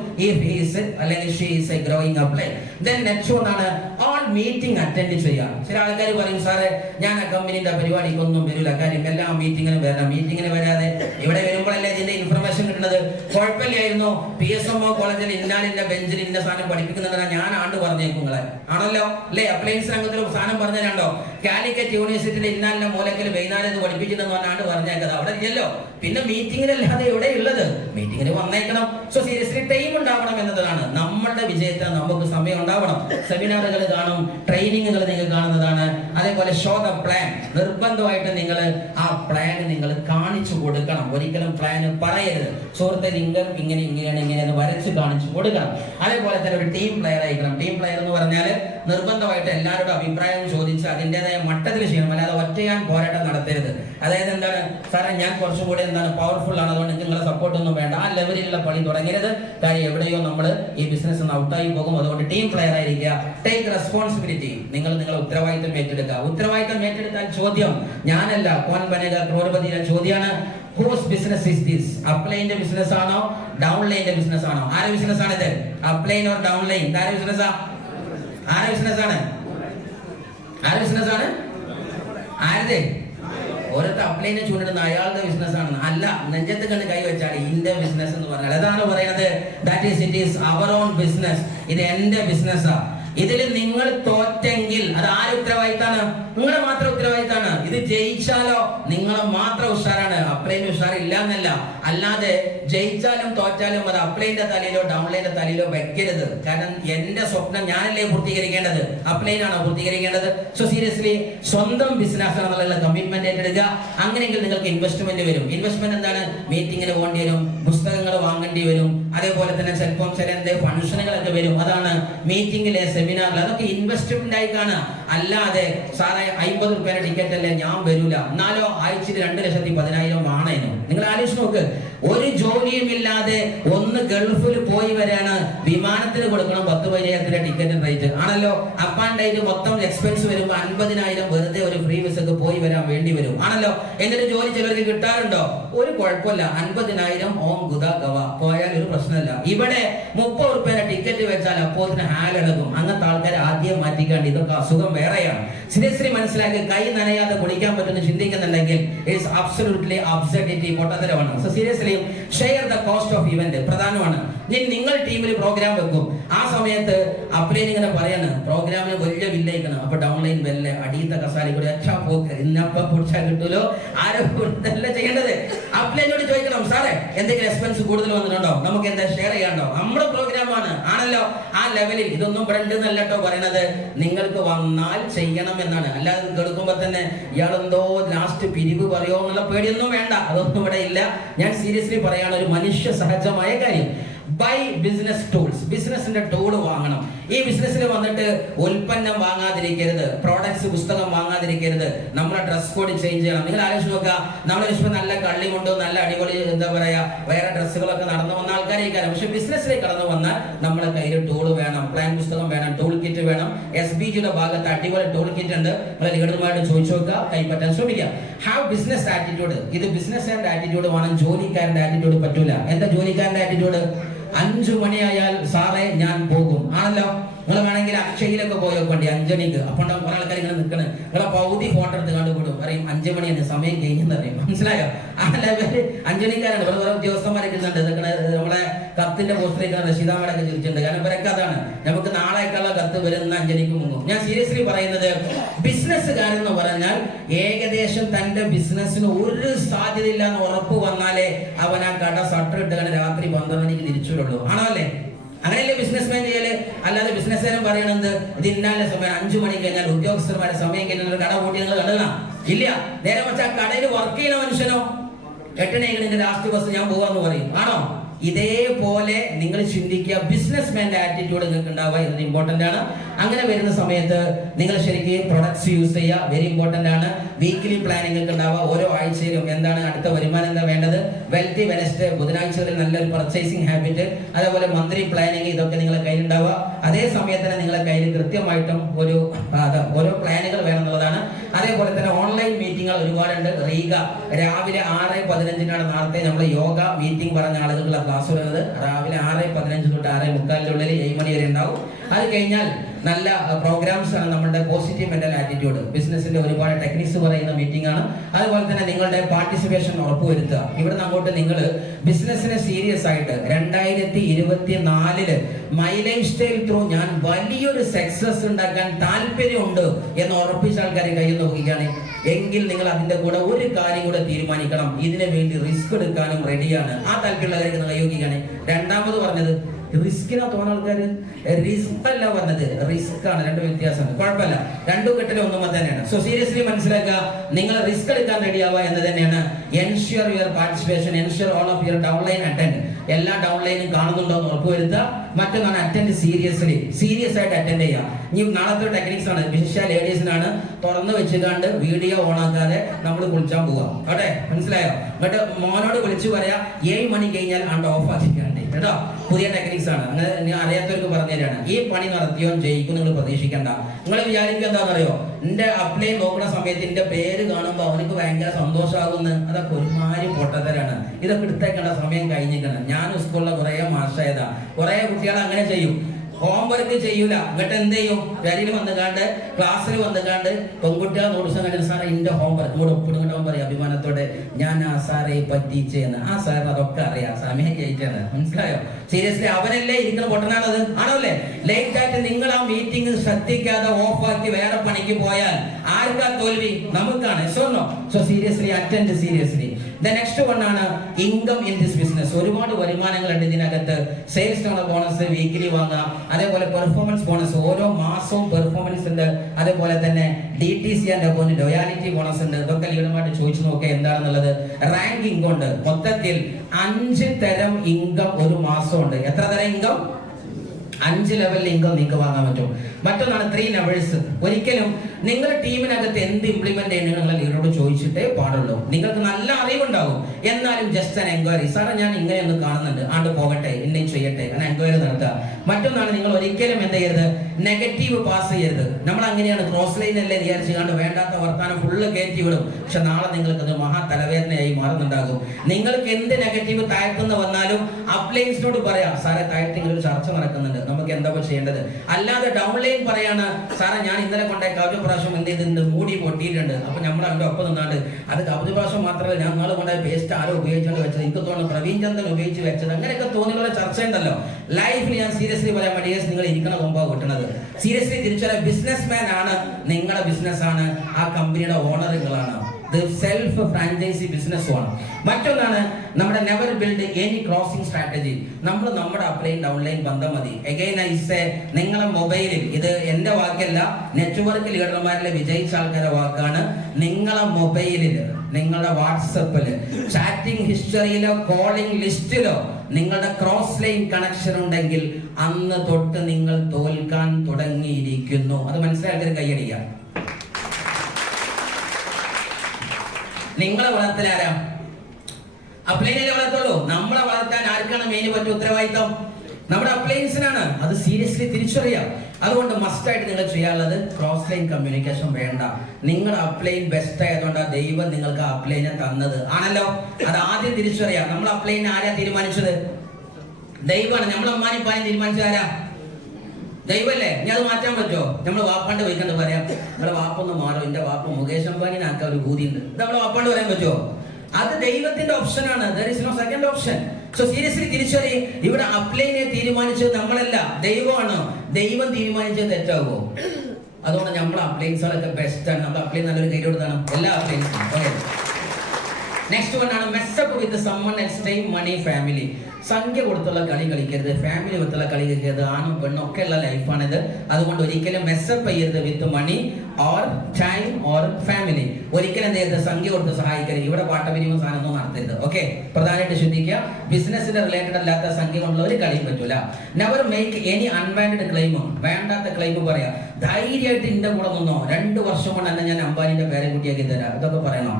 അല്ലെങ്കിൽ she is A growing apply. Then next ആണ് ഓൾ മീറ്റിംഗ് അറ്റൻഡ് ചെയ്യാം. ചില ആൾക്കാർ പറയും, സാറേ ഞാൻ ആ കമ്പനിയുടെ പരിപാടിക്കൊന്നും വരില്ല, കാര്യം എല്ലാ മീറ്റിങ്ങിനും വരണം. മീറ്റിങ്ങിന് വരാതെ ഇവിടെ വരുമ്പോഴല്ലേ ഇതിന്റെ ഇൻഫർമേഷൻ കിട്ടുന്നത്. കുഴപ്പമില്ലായിരുന്നു, PSMO കോളേജിൽ ഇന്നാലിന്റെ ബെഞ്ചിൽ ഇന്ന സാധനം പഠിപ്പിക്കുന്നുണ്ടെന്നാണ് ഞാൻ ആണ്ട് പറഞ്ഞേക്കും നിങ്ങളെ. ആണല്ലോ അല്ലേ? അപ്ലയൻസ് രംഗത്തിൽ സാധനം പറഞ്ഞുതരാണ്ടോ? കാലിക്കറ്റ് യൂണിവേഴ്സിറ്റിയിൽ ഇന്നാലിന്റെ മൂലക്കൽ വൈകുന്നേരം ഇത് പഠിപ്പിച്ചിട്ടുണ്ടെന്ന് പറഞ്ഞാണ്ട് പറഞ്ഞേക്കത് അവിടെ ഇല്ലല്ലോ. പിന്നെ മീറ്റിങ്ങിനല്ലാതെ എവിടെ ഉള്ളത്? മീറ്റിങ്ങിന് വന്നേക്കണം. സോ സീരിയസ്ലി ടൈം ഉണ്ടാവണം എന്നതാണ് നമ്മളുടെ വിജയത്തിന്. നമുക്ക് സമയം ഉണ്ടാവണം. സെമിനാറുകൾ കാണും, ട്രെയിനിങ്ങുകൾ നിങ്ങൾ കാണുന്നതാണ്. അതേപോലെ ഷോ ദ പ്ലാൻ. നിർബന്ധമായിട്ട് നിങ്ങൾ ആ പ്ലാൻ നിങ്ങൾ കാണിച്ചു കൊടുക്കണം. ഒരിക്കലും പ്ലാൻ പറയരുത്. സുഹൃത്തെ നിങ്ങൾ ഇങ്ങനെയാണ് വരച്ച് കാണിച്ചു കൊടുക്കണം. അതേപോലെ തന്നെ ഒരു ടീം പ്ലെയർ ആയിരിക്കണം. ടീം പ്ലെയർ എന്ന് പറഞ്ഞാൽ നിർബന്ധമായിട്ട് എല്ലാവരുടെ അഭിപ്രായം ചോദിച്ച് അതിൻ്റെതായ മട്ടത്തിൽ ചെയ്യണം. അല്ലാതെ ഒറ്റയാൻ പോരാട്ടം നടത്തരുത്. അതായത് എന്താണ്, സാറേ ഞാൻ കുറച്ചും കൂടി പവർഫുൾ ആണ്, അതുകൊണ്ട് നിങ്ങളെ സപ്പോർട്ട് ഒന്നും വേണ്ട, ആ ലെവലിലുള്ള പണി തുടങ്ങരുത്. കാര്യം എവിടെയോ നമ്മൾ ഈ ബിസിനസ് ഔട്ടായി പോകും. അതുകൊണ്ട് ടീം പ്ലെയർ ആയിരിക്കുക. Take responsibility. നിങ്ങളുടെ ഉത്തരവാദിത്തം ഏറ്റെടുക്കുക. ഉത്തരവാദിത്തം ഏറ്റെടുത്താൽ ചോദ്യം ഞാനല്ല, കോൻ ബനേഗ ക്രോർപതിയുടെ ചോദ്യമാണ്, ഹൂസ് ബിസിനസ് ഇസ് ദിസ്? അപ്ലൈന്റെ ബിസിനസ് ആണോ, ഡൗൺലൈന്റെ ബിസിനസ് ആണോ? ആരുടെ ബിസിനസ് ആണിത്? Upline or downline? ആരുടെ ബിസിനസ് ആണ്? ആരുടെ ബിസിനസ്സാണ്? ആരുടെ? ഓരോരുത്തർ അപ്ലൈനെ ചൂണ്ടിടുന്ന അയാളുടെ ബിസിനസ് ആണെന്ന്. അല്ല, നെഞ്ചത്ത് കണ്ട് കൈ വെച്ചാൽ ഇന്റെ ബിസിനസ് എന്ന് പറഞ്ഞാൽ അതാണ് പറയുന്നത്. That is it is our own business. ഇത് എന്റെ ബിസിനസ്സാ. ഇതിൽ നിങ്ങൾ തോറ്റെങ്കിൽ അത് ആരുടെ ഉത്തരവാദിത്താണ്? നിങ്ങളെ മാത്രം ഉത്തരവാദിത്താണ്. ഇത് ജയിച്ചാലോ നിങ്ങൾ മാത്രം ഉഷാറാണ്, അപ്ലൈന് ഉഷാറില്ല എന്നല്ല. അല്ലാതെ ജയിച്ചാലും തോറ്റാലും അത് അപ്ലൈന്റെ തലയിലോ ഡൗൺലൈന്റെ തലയിലോ വെക്കരുത്. കാരണം എന്റെ സ്വപ്നം ഞാനല്ലേ പൂർത്തീകരിക്കേണ്ടത്, അപ്ലൈനാണോ പൂർത്തീകരിക്കേണ്ടത്? സോ സീരിയസ്ലി സ്വന്തം ബിസിനസ് ആണെന്നുള്ള കമ്മിറ്റ്മെന്റ് ഏറ്റെടുക്കുക. അങ്ങനെയെങ്കിൽ നിങ്ങൾക്ക് ഇൻവെസ്റ്റ്മെന്റ് വരും. ഇൻവെസ്റ്റ്മെന്റ് എന്താണ്? മീറ്റിങ്ങിന് പോകേണ്ടി വരും, പുസ്തകങ്ങൾ വാങ്ങേണ്ടി വരും, അതേപോലെ തന്നെ ചിലപ്പം ചില ഫംഗ്ഷനുകളൊക്കെ വരും. അതാണ് മീറ്റിംഗിലെ സെമിനാറിൽ അതൊക്കെ ഇൻവെസ്റ്റ്മെന്റ് ആയി കാണുക. അല്ലാതെ സാറേ 50 രൂപയുടെ ടിക്കറ്റ് അല്ലേ ഞാൻ വരൂല, എന്നാലോ ആഴ്ചയിൽ 2,10,000 ആണേനോ. നിങ്ങൾ ആലോചിച്ച് നോക്ക്, ഒരു ജോലിയും ഇല്ലാതെ ഒന്ന് ഗൾഫിൽ പോയി വരാണ്, വിമാനത്തിന് കൊടുക്കണം 10,000 ടിക്കറ്റ് റേറ്റ് ആണല്ലോ. അപ്പാണ്ടായിട്ട് മൊത്തം എക്സ്പെൻസ് വരുമ്പോൾ 50,000 വെറുതെ ഒരു ഫ്രീ വിസക്ക് പോയി വരാൻ വേണ്ടി വരും ആണല്ലോ. എന്നിട്ട് ജോലി ചിലർക്ക് കിട്ടാറുണ്ടോ? ഒരു കുഴപ്പമില്ല, 50,000 ഓം ഗുദ ഗവ പോയാൽ ഒരു പ്രശ്നമില്ല. ഇവിടെ 30 രൂപയുടെ ടിക്കറ്റ് വെച്ചാൽ അപ്പോൾ ഹാലെടുക്കും. അങ്ങനത്തെ ആൾക്കാരെ ആദ്യം മാറ്റിക്കാണ്ട് ഇതൊക്കെ അസുഖം വേറെയാണ്. സീരിയസ്ലി മനസ്സിലാക്കി കൈ നനയാതെ കുടിക്കാൻ പറ്റുന്ന ചിന്തിക്കുന്നുണ്ടെങ്കിൽ ഇറ്റ്സ് അബ്സല്യൂട്ട്ലി അബ്സർഡിറ്റി, പൊട്ടത്തരമാണ്. So seriously share the cost of event പ്രധാനമാണ്. നിങ്ങൾ ടീമിൽ പ്രോഗ്രാം വെക്കും, ആ സമയത്ത് അപ്ലൈൻ ഇങ്ങനെ പറയാണ് പ്രോഗ്രാമിന് വലിയ വില്ലയിക്കണം, അപ്പൊ ഡൗൺലൈൻ വെല്ല അടിയത്ത കസാലി കൂടി അച്ഛാ പോക്ക് ഇന്നപ്പ പൊടിച്ചാൽ കിട്ടൂലോ, ആരും ഇതല്ല ചെയ്യേണ്ടത്. അപ്ലൈനോട് ചോദിക്കണം, സാറേ എന്തെങ്കിലും എക്സ്പെൻസ് കൂടുതൽ വന്നിട്ടുണ്ടോ, നമുക്ക് എന്താ ഷെയർ ചെയ്യാണ്ടോ, നമ്മുടെ പ്രോഗ്രാമാണ് ആണല്ലോ. ആ ലെവലിൽ ഇതൊന്നും ഇവിടെ ഉണ്ടെന്നല്ലോ പറയണത്, നിങ്ങൾക്ക് വന്നാൽ ചെയ്യണം എന്നാണ്. അല്ലാതെ കേൾക്കുമ്പോ തന്നെ ഇയാളെന്തോ ലാസ്റ്റ് പിരിവ് പറയോ എന്നുള്ള പേടിയൊന്നും വേണ്ട, അതൊന്നും ഇവിടെ ഇല്ല. ഞാൻ സീരിയസ്ലി പറയാണ്, ഒരു മനുഷ്യ സഹജമായ കാര്യം. ബൈ ബിസിനസ് ടൂൾസ്, ബിസിനസിന്റെ ടൂൾ വാങ്ങണം. ഈ ബിസിനസ്സിൽ വന്നിട്ട് ഉൽപ്പന്നം വാങ്ങാതിരിക്കരുത്, പ്രോഡക്ട്സ് പുസ്തകം വാങ്ങാതിരിക്കരുത്, നമ്മളെ ഡ്രസ് കോഡ് ചേഞ്ച് ചെയ്യണം. നിങ്ങൾ ആലോചിച്ച് നോക്കുക, നമ്മളെ വിഷയം നല്ല കള്ളി കൊണ്ട് നല്ല അടിപൊളി എന്താ പറയാ വേറെ ഡ്രസ്സുകളൊക്കെ നടന്നു വന്ന ആൾക്കാരായിരിക്കാം. പക്ഷെ ബിസിനസ്സിലേക്ക് കടന്നു വന്നാൽ നമ്മളെ കയ്യിൽ ടൂൾ വേണം, പ്ലാൻ പുസ്തകം വേണം, ടൂൾ കിറ്റ് വേണം. SBGയുടെ ഭാഗത്ത് അടിപൊളി ടൂൾ കിറ്റ് ഉണ്ട്, നിങ്ങൾ ലീഡർമായിട്ട് ചോദിച്ചു നോക്കുക, കൈപ്പറ്റാൻ ശ്രമിക്കുക. Have business attitude. ഇത് ബിസിനസ്സുകാരുടെ ആറ്റിറ്റ്യൂഡ് വേണം, ജോലിക്കാരന്റെ ആറ്റിറ്റ്യൂഡ് പറ്റൂല. എന്താ ജോലിക്കാരന്റെ ആറ്റിറ്റ്യൂഡ്? 5 മണിയായാൽ സാറേ ഞാൻ പോകും ആണല്ലോ. നിങ്ങൾ വേണമെങ്കിൽ അക്ഷയിലൊക്കെ പോയോ കൊണ്ട് 5 മണിക്ക്. അപ്പോൾ കുറെ ആൾക്കാർ ഇങ്ങനെ നിൽക്കണ്, നിങ്ങളെ പൗതി ഫോട്ടോ എടുത്ത് കണ്ടുപിടും, പറയും 5 മണിയാണ് സമയം കഴിഞ്ഞെന്ന് പറയും. മനസ്സിലായോ? ആ ലെവല് 5 മണിക്കാരാണ്. ഇവിടെ ഉദ്യോഗസ്ഥന്മാരൊക്കെ ഇരുന്നുണ്ട്, നമ്മളെ കത്തിന്റെ പോസ്റ്റിലേക്ക് റഷീദാമടൊക്കെ ചോദിച്ചിട്ടുണ്ട്. കാരണം ഇവരൊക്കെ അതാണ്, നമുക്ക് നാളേക്കുള്ള കത്ത് വരുന്ന 5 മണിക്ക് മുങ്ങും. ഞാൻ സീരിയസ്ലി പറയുന്നത്, ബിസിനസ്സുകാരെന്ന് പറഞ്ഞാൽ ഏകദേശം തന്റെ ബിസിനസ്സിന് ഒരു സാധ്യതയില്ല എന്ന് ഉറപ്പ് വന്നാലേ അവൻ ആ കട ഷട്ടർ ഇട്ട് രാത്രി 12 മണിക്ക് തിരിച്ചു വിടുള്ളൂ ആണോ അല്ലേ? അങ്ങനെയല്ലേ ബിസിനസ്മാൻ ചെയ്യല്. അല്ലാതെ ബിസിനസ്സുകാരൻ പറയണത് ഇത് ഇന്നാലെ സമയം 5 മണി കഴിഞ്ഞാൽ ഉദ്യോഗസ്ഥന്മാരുടെ സമയം കഴിഞ്ഞാൽ കട കൂട്ടി നിങ്ങൾ കണ്ടതാ ഇല്ല. നേരെ മറിച്ച് ആ കടയിൽ വർക്ക് ചെയ്യുന്ന മനുഷ്യനോ 8 മണിക്ക് ലാസ്റ്റ് ബസ് ഞാൻ പോവാന്ന് പറയും ആണോ? ഇതേപോലെ നിങ്ങൾ ചിന്തിക്കുക, ബിസിനസ്മാന്റെ ആറ്റിറ്റ്യൂഡ് നിങ്ങൾക്ക് ഉണ്ടാവുക എന്നത് ഇമ്പോർട്ടന്റ് ആണ്. അങ്ങനെ വരുന്ന സമയത്ത് നിങ്ങൾ ശരിക്കും പ്രൊഡക്ട്സ് യൂസ് ചെയ്യുക, വെരി ഇമ്പോർട്ടന്റ് ആണ്. വീക്ക്ലി പ്ലാനിംഗ് ഒക്കെ ഉണ്ടാവുക, ഓരോ ആഴ്ചയിലും എന്താണ് അടുത്ത വരുമാനം എന്താ വേണ്ടത്, വെൽത്തി വെനസ്ഡേ ബുധനാഴ്ചകളിൽ നല്ലൊരു പർച്ചേസിംഗ് ഹാബിറ്റ്, അതേപോലെ മന്ത്ലി പ്ലാനിങ്, ഇതൊക്കെ നിങ്ങളുടെ കയ്യിൽ ഉണ്ടാവുക. അതേ സമയത്ത് തന്നെ നിങ്ങളുടെ കയ്യിൽ കൃത്യമായിട്ടും ഓരോ പ്ലാനുകൾ വേണമെന്നുള്ളതാണ്. അതേപോലെ തന്നെ ഓൺലൈൻ മീറ്റിങ്ങുകൾ ഒരുപാടുണ്ട്. റീഗ രാവിലെ 6:15 നാളത്തെ നമ്മുടെ യോഗ മീറ്റിംഗ് പറഞ്ഞ ആളുകളുടെ ക്ലാസ് വരുന്നത് രാവിലെ 6:15 തൊട്ട് 6:45 7 മണി വരെ ഉണ്ടാവും. അത് കഴിഞ്ഞാൽ നല്ല പ്രോഗ്രാംസ് ആണ്. നമ്മുടെ പോസിറ്റീവ് മെന്റൽ ആറ്റിറ്റ്യൂഡ്, ബിസിനസിന്റെ ഒരുപാട് ടെക്നിക്സ് പറയുന്ന മീറ്റിംഗ് ആണ്. അതുപോലെ തന്നെ നിങ്ങളുടെ പാർട്ടിസിപ്പേഷൻ ഉറപ്പുവരുത്തുക. ഇവിടുന്ന് അങ്ങോട്ട് നിങ്ങൾ ബിസിനസിനെ സീരിയസ് ആയിട്ട് 2024 മൈ ലൈഫ് സ്റ്റൈൽ ത്രൂ ഞാൻ വലിയൊരു സക്സസ് ഉണ്ടാക്കാൻ താല്പര്യമുണ്ട് എന്ന് ഉറപ്പിച്ച ആൾക്കാരെ കയ്യിൽ നോക്കുകയാണ് എങ്കിൽ നിങ്ങൾ അതിന്റെ കൂടെ ഒരു കാര്യം കൂടെ തീരുമാനിക്കണം, ഇതിനു വേണ്ടി റിസ്ക് എടുക്കാനും റെഡിയാണ്. ആ താല്പര്യമുള്ളവരെ കൈ നോക്കിയാണ്. രണ്ടാമത് പറഞ്ഞത് റിസ്കിനാ തോന്നുന്ന ആൾക്കാർ റിസ്ക് അല്ല പറഞ്ഞത്, റിസ്ക് ആണ്. രണ്ട് വ്യത്യാസമാണ്, കുഴപ്പമില്ല, രണ്ടും കെട്ടിലും ഒന്നും തന്നെയാണ്. സോ സീരിയസ്ലി മനസ്സിലാക്കുക, നിങ്ങൾ റിസ്ക് എടുക്കാൻ റെഡിയാവുക എന്ന് തന്നെയാണ്. Ensure your participation, ensure all of your downline attend. എല്ലാ ഡൗൺലൈനും കാണുന്നുണ്ടോ എന്ന് ഉറപ്പുവരുത്തുക. മറ്റൊന്നാണ് അറ്റൻഡ് സീരിയസ് ആയിട്ട് അറ്റൻഡ് ചെയ്യുക. ഇനി നാളത്തെ ടെക്നിക്സ് ആണ്, വിശേഷ ലേഡീസിനാണ്. തുറന്നു വെച്ചുകൊണ്ട് വീഡിയോ ഓൺ ആക്കാതെ നമ്മൾ കുളിച്ചാൻ പോവാം കേട്ടെ, മനസ്സിലായോ? എന്നിട്ട് മോനോട് വിളിച്ചു പറയാ 7 മണി കഴിഞ്ഞാൽ ആണ്ട് ഓഫ് ആക്കിക്കാണ്ട് കേട്ടോ. പുതിയ ടെക്നിക്സ് ആണ്, അങ്ങനെ അറിയാത്തവർക്ക് പറഞ്ഞു തരാണ്. ഈ പണി നടത്തിയോ ജയിക്കും നിങ്ങൾ പ്രതീക്ഷിക്കണ്ട. നിങ്ങൾ വിചാരിക്കുക എന്താണെന്നറിയോ, എന്റെ അപ്ലൈ നോക്കുന്ന സമയത്ത് എന്റെ പേര് കാണുമ്പോൾ അവനക്ക് ഭയങ്കര സന്തോഷമാകുന്നു. അതൊക്കെ ഒരുമാതിരി പൊട്ടത്തരാണ്. ഇതൊക്കെ എടുത്തേക്കേണ്ട സമയം കഴിഞ്ഞിരിക്കണം. ഞാൻ സ്കൂളിലെ കുറെ മാഷായതാ, കുറെ കുട്ടികൾ അങ്ങനെ ചെയ്യും. ഹോംവർക്ക് ചെയ്യൂല. എന്നിട്ട് എന്ത് ചെയ്യും? വരിയിൽ വന്നുകാണ്ട് ക്ലാസ്സിൽ വന്നുകാണ്ട് പെൺകുട്ടികൾ നോട്ട്സ് കണ്ടിട്ട് സാറേ എന്റെ ഹോംവർക്ക് കൂടെ ഒപ്പിടും പറയും അഭിമാനത്തോടെ, ഞാൻ ആ സാറെ പറ്റിച്ചെന്ന്. ആ സാറിന് അതൊക്കെ അറിയാം, സമയം ജയിച്ചാണ്. മനസ്സിലായോ? സീരിയസ്ലി അവനല്ലേ ഇരിക്കുന്ന പൊട്ടനാണത്, ആണല്ലേ? ലേറ്റ് ആയിട്ട് നിങ്ങൾ ആ മീറ്റിംഗ് ശ്രദ്ധിക്കാതെ ഓഫാക്കി വേറെ പണിക്ക് പോയാൽ ആർക്കാ തോൽവി? നമുക്കാണ്. So seriously attend seriously. The next one ആണ് ഇൻകം ഇൻ ദിസ് ബിസിനസ്. ഒരുപാട് വരുമാനങ്ങളുണ്ട് ഇതിനകത്ത്. സെയിൽസ് ബോണസ് വീക്കിലി വാങ്ങാം, അതേപോലെ പെർഫോമൻസ് ബോണസ് ഓരോ മാസവും പെർഫോമൻസ് ഉണ്ട്, അതേപോലെ തന്നെ DTC ആൻഡ് ലോയാലിറ്റി ബോണസ് ഉണ്ട്. ഇതൊക്കെ ലീഡർമായിട്ട് ചോദിച്ചു നോക്കുക എന്താണെന്നുള്ളത്. റാങ്ക് ഇൻകം ഉണ്ട്. മൊത്തത്തിൽ 5 തരം ഇൻകം ഒരു മാസം ഉണ്ട്. എത്ര തരം ഇൻകം? 5 ലെവലിൽ ഇൻകം നിങ്ങൾക്ക് വാങ്ങാൻ പറ്റും. മറ്റൊന്നാണ് 3 ലെവൽസ്. ഒരിക്കലും നിങ്ങൾ ടീമിനകത്ത് എന്ത് ഇംപ്ലിമെന്റ് ചെയ്യണമെന്ന് നിങ്ങൾ ലീഡറോട് ചോദിച്ചിട്ടേ പാടുള്ളൂ. നിങ്ങൾക്ക് നല്ല അറിവുണ്ടാവും, എന്നാലും ജസ്റ്റ് ആൻ എൻക്വയറി. സാറേ ഞാൻ ഇങ്ങനെയൊന്ന് കാണുന്നുണ്ട്, ആണ്ട് പോകട്ടെ, ഇന്നേം ചെയ്യട്ടെ, അങ്ങനെ എൻക്വയറി നടത്തുക. മറ്റൊന്നാണ് നിങ്ങൾ ഒരിക്കലും എന്ത് ചെയ്യരുത്? നെഗറ്റീവ് പാസ് ചെയ്യരുത്. നമ്മൾ അങ്ങനെയാണ് ക്രോസ് ലൈൻ അല്ലേ വിചാരിച്ചു കണ്ട് വേണ്ടാത്ത വർത്താനം ഫുള്ള് കയറ്റി വിടും. പക്ഷെ നാളെ നിങ്ങൾക്ക് അത് മഹാ തലവേദനയായി മാറുന്നുണ്ടാകും. നിങ്ങൾക്ക് എന്ത് നെഗറ്റീവ് താഴ്ത്തുന്ന വന്നാലും അപ്ലൈൻസിനോട് പറയാം, സാറേ താഴ്ത്തി ഇങ്ങനെ ഒരു ചർച്ച നടക്കുന്നുണ്ട്, നമുക്ക് എന്താ ചെയ്യേണ്ടത്. അല്ലാതെ ഡൗൺലൈൻ പറയാണ്, സാറേ ഞാൻ ഇന്നലെ കൊണ്ടേ കവച പ്രാവശ്യം എന്ത് ചെയ്തിട്ടുണ്ട്, മൂടി പൊട്ടിയിട്ടുണ്ട്. അപ്പൊ നമ്മൾ അതിന്റെ ഒപ്പം നിന്നാണ്ട് അത് കവച പ്രാവശ്യം മാത്രമല്ല, ഞാൻ നാളെ കൊണ്ടായ പേസ്റ്റ് ആരോ ഉപയോഗിച്ചുകൊണ്ട് വെച്ചത്, എനിക്ക് തോന്നുന്നു പ്രവീൺ ചന്ദ്രൻ ഉപയോഗിച്ച് വെച്ചത്, അങ്ങനെയൊക്കെ തോന്നിയുള്ള ചർച്ച ഉണ്ടല്ലോ. ലൈഫിൽ ഞാൻ സീരിയസ്ലി പറയാൻ വേണ്ടി നിങ്ങൾ ഇരിക്കണ മുമ്പാണ് കിട്ടുന്നത്. സീരിയസ്ലി തിരിച്ചറിയാൻ ബിസിനസ് മാൻ ആണ്, നിങ്ങളുടെ ബിസിനസ് ആണ്, ആ കമ്പനിയുടെ ഓണറുകളാണ്. സെൽഫ് ഫ്രാഞ്ചൈസി ബിസിനസ് ആണ്. മറ്റൊന്നാണ് നമ്മുടെ never build any crossing strategy. നമ്മൾ നമ്മുടെ അപ്ലൈൻ ഡൗൺലൈൻ ബന്ധം മതി. അഗൈൻ ഐ സേ, നിങ്ങളുടെ മൊബൈലിൽ, ഇത് എന്റെ വാക്കല്ല, നെറ്റ്വർക്ക് ലീഡർമാരിലെ വിജയിച്ച ആൾക്കാരുടെ വാക്കാണ്, നിങ്ങളുടെ മൊബൈലിൽ, നിങ്ങളുടെ വാട്സപ്പില്, ചാറ്റിംഗ് ഹിസ്റ്ററിയിലോ കോളിംഗ് ലിസ്റ്റിലോ നിങ്ങളുടെ ക്രോസ് ലൈൻ കണക്ഷൻ ഉണ്ടെങ്കിൽ അന്ന് തൊട്ട് നിങ്ങൾ തോൽക്കാൻ തുടങ്ങിയിരിക്കുന്നു. അത് മനസ്സിലാക്കി കൈയടിക്കാം. നിങ്ങളെ വളർത്തലാരാ? അപ്ലൈനിലെ വളർത്തുള്ളൂ. നമ്മളെ വളർത്താൻ ആർക്കാണ് മെയിൻ പറ്റിയ ഉത്തരവാദിത്തം? നമ്മുടെ അപ്ലൈൻസിനാണ്. അത് സീരിയസ്ലി തിരിച്ചറിയാം. അതുകൊണ്ട് മസ്റ്റായിട്ട് നിങ്ങൾ ചെയ്യാനുള്ളത് ക്രോസ് ലൈൻ കമ്മ്യൂണിക്കേഷൻ വേണ്ട. നിങ്ങളുടെ അപ്ലൈൻ ബെസ്റ്റ് ആയതുകൊണ്ടാണ് ദൈവം നിങ്ങൾക്ക് അപ്ലൈനെ തന്നത്, ആണല്ലോ. അത് ആദ്യം തിരിച്ചറിയാം. നമ്മൾ അപ്ലൈൻ ആരാ തീരുമാനിച്ചത്? ദൈവമാണ്. നമ്മൾ അമ്മാനിപ്പാനും തീരുമാനിച്ചത് ആരാ? ദൈവല്ലേ. ഇനി അത് മാറ്റാൻ പറ്റുമോ? നമ്മൾ വാപ്പാണ്ട് പോയിക്കണ്ട് പറയാം, നമ്മളെ വാപ്പൊന്ന് മാറും, എന്റെ വാപ്പ മുകേഷ് അംബാനിനാക്കാൻ ഒരു ബൂതിയുണ്ട്, ഇത് നമ്മളെ വാപ്പാണ്ട് പറയാൻ പറ്റുമോ? അത് ദൈവത്തിന്റെ ഓപ്ഷനാണ്. There is no second option. So seriously തിരിച്ചറിയും, ഇവിടെ അപ്ലൈനെ തീരുമാനിച്ചത് നമ്മളല്ല, ദൈവമാണ്. ദൈവം തീരുമാനിച്ചത് തെറ്റാവോ? അതുകൊണ്ട് നമ്മൾ അപ്ലൈൻസുകളൊക്കെ ബെസ്റ്റ് ആണ്. നമ്മൾ അപ്ലൈൻ നല്ലൊരു കൈ കൊടുത്താണ് എല്ലാ അപ്ലൈൻസും. ഓക്കെ, നെക്സ്റ്റ് വൺ ആണ് mess up with someone else time money family. സംഖ്യ കൊടുത്തുള്ള കളി കളിക്കരുത്, ഫാമിലി വിത്തുള്ള കളി കളിക്കരുത്. ആണും പെണ്ണും ഒക്കെ ഉള്ള ലൈഫാണിത്. അതുകൊണ്ട് ഒരിക്കലും മെസ്സപ്പ് ചെയ്യരുത് with money or time or family. ഒരിക്കലും എന്ത് ചെയ്യരുത്? സംഖ്യ കൊടുത്ത് സഹായിക്കരുത്. ഇവിടെ പാട്ടപിരിവും സാധനമൊന്നും നടത്തരുത്. ഓക്കെ, പ്രധാനമായിട്ട് ശ്രദ്ധിക്കുക. ബിസിനസിന് റിലേറ്റഡ് അല്ലാത്ത സംഖ്യ കൊണ്ടുള്ള ഒരു കളിയും പറ്റൂല. Never make any unwanted claim. വേണ്ടാത്ത ക്ലെയിം പറയാ. ധൈര്യമായിട്ട് ഇന്റെ കൂടെ നിന്നോ, 2 വർഷം കൊണ്ട് തന്നെ ഞാൻ അംബാനിന്റെ പേരെ കുട്ടിയാക്കി തരാം, ഇതൊക്കെ പറയണോ?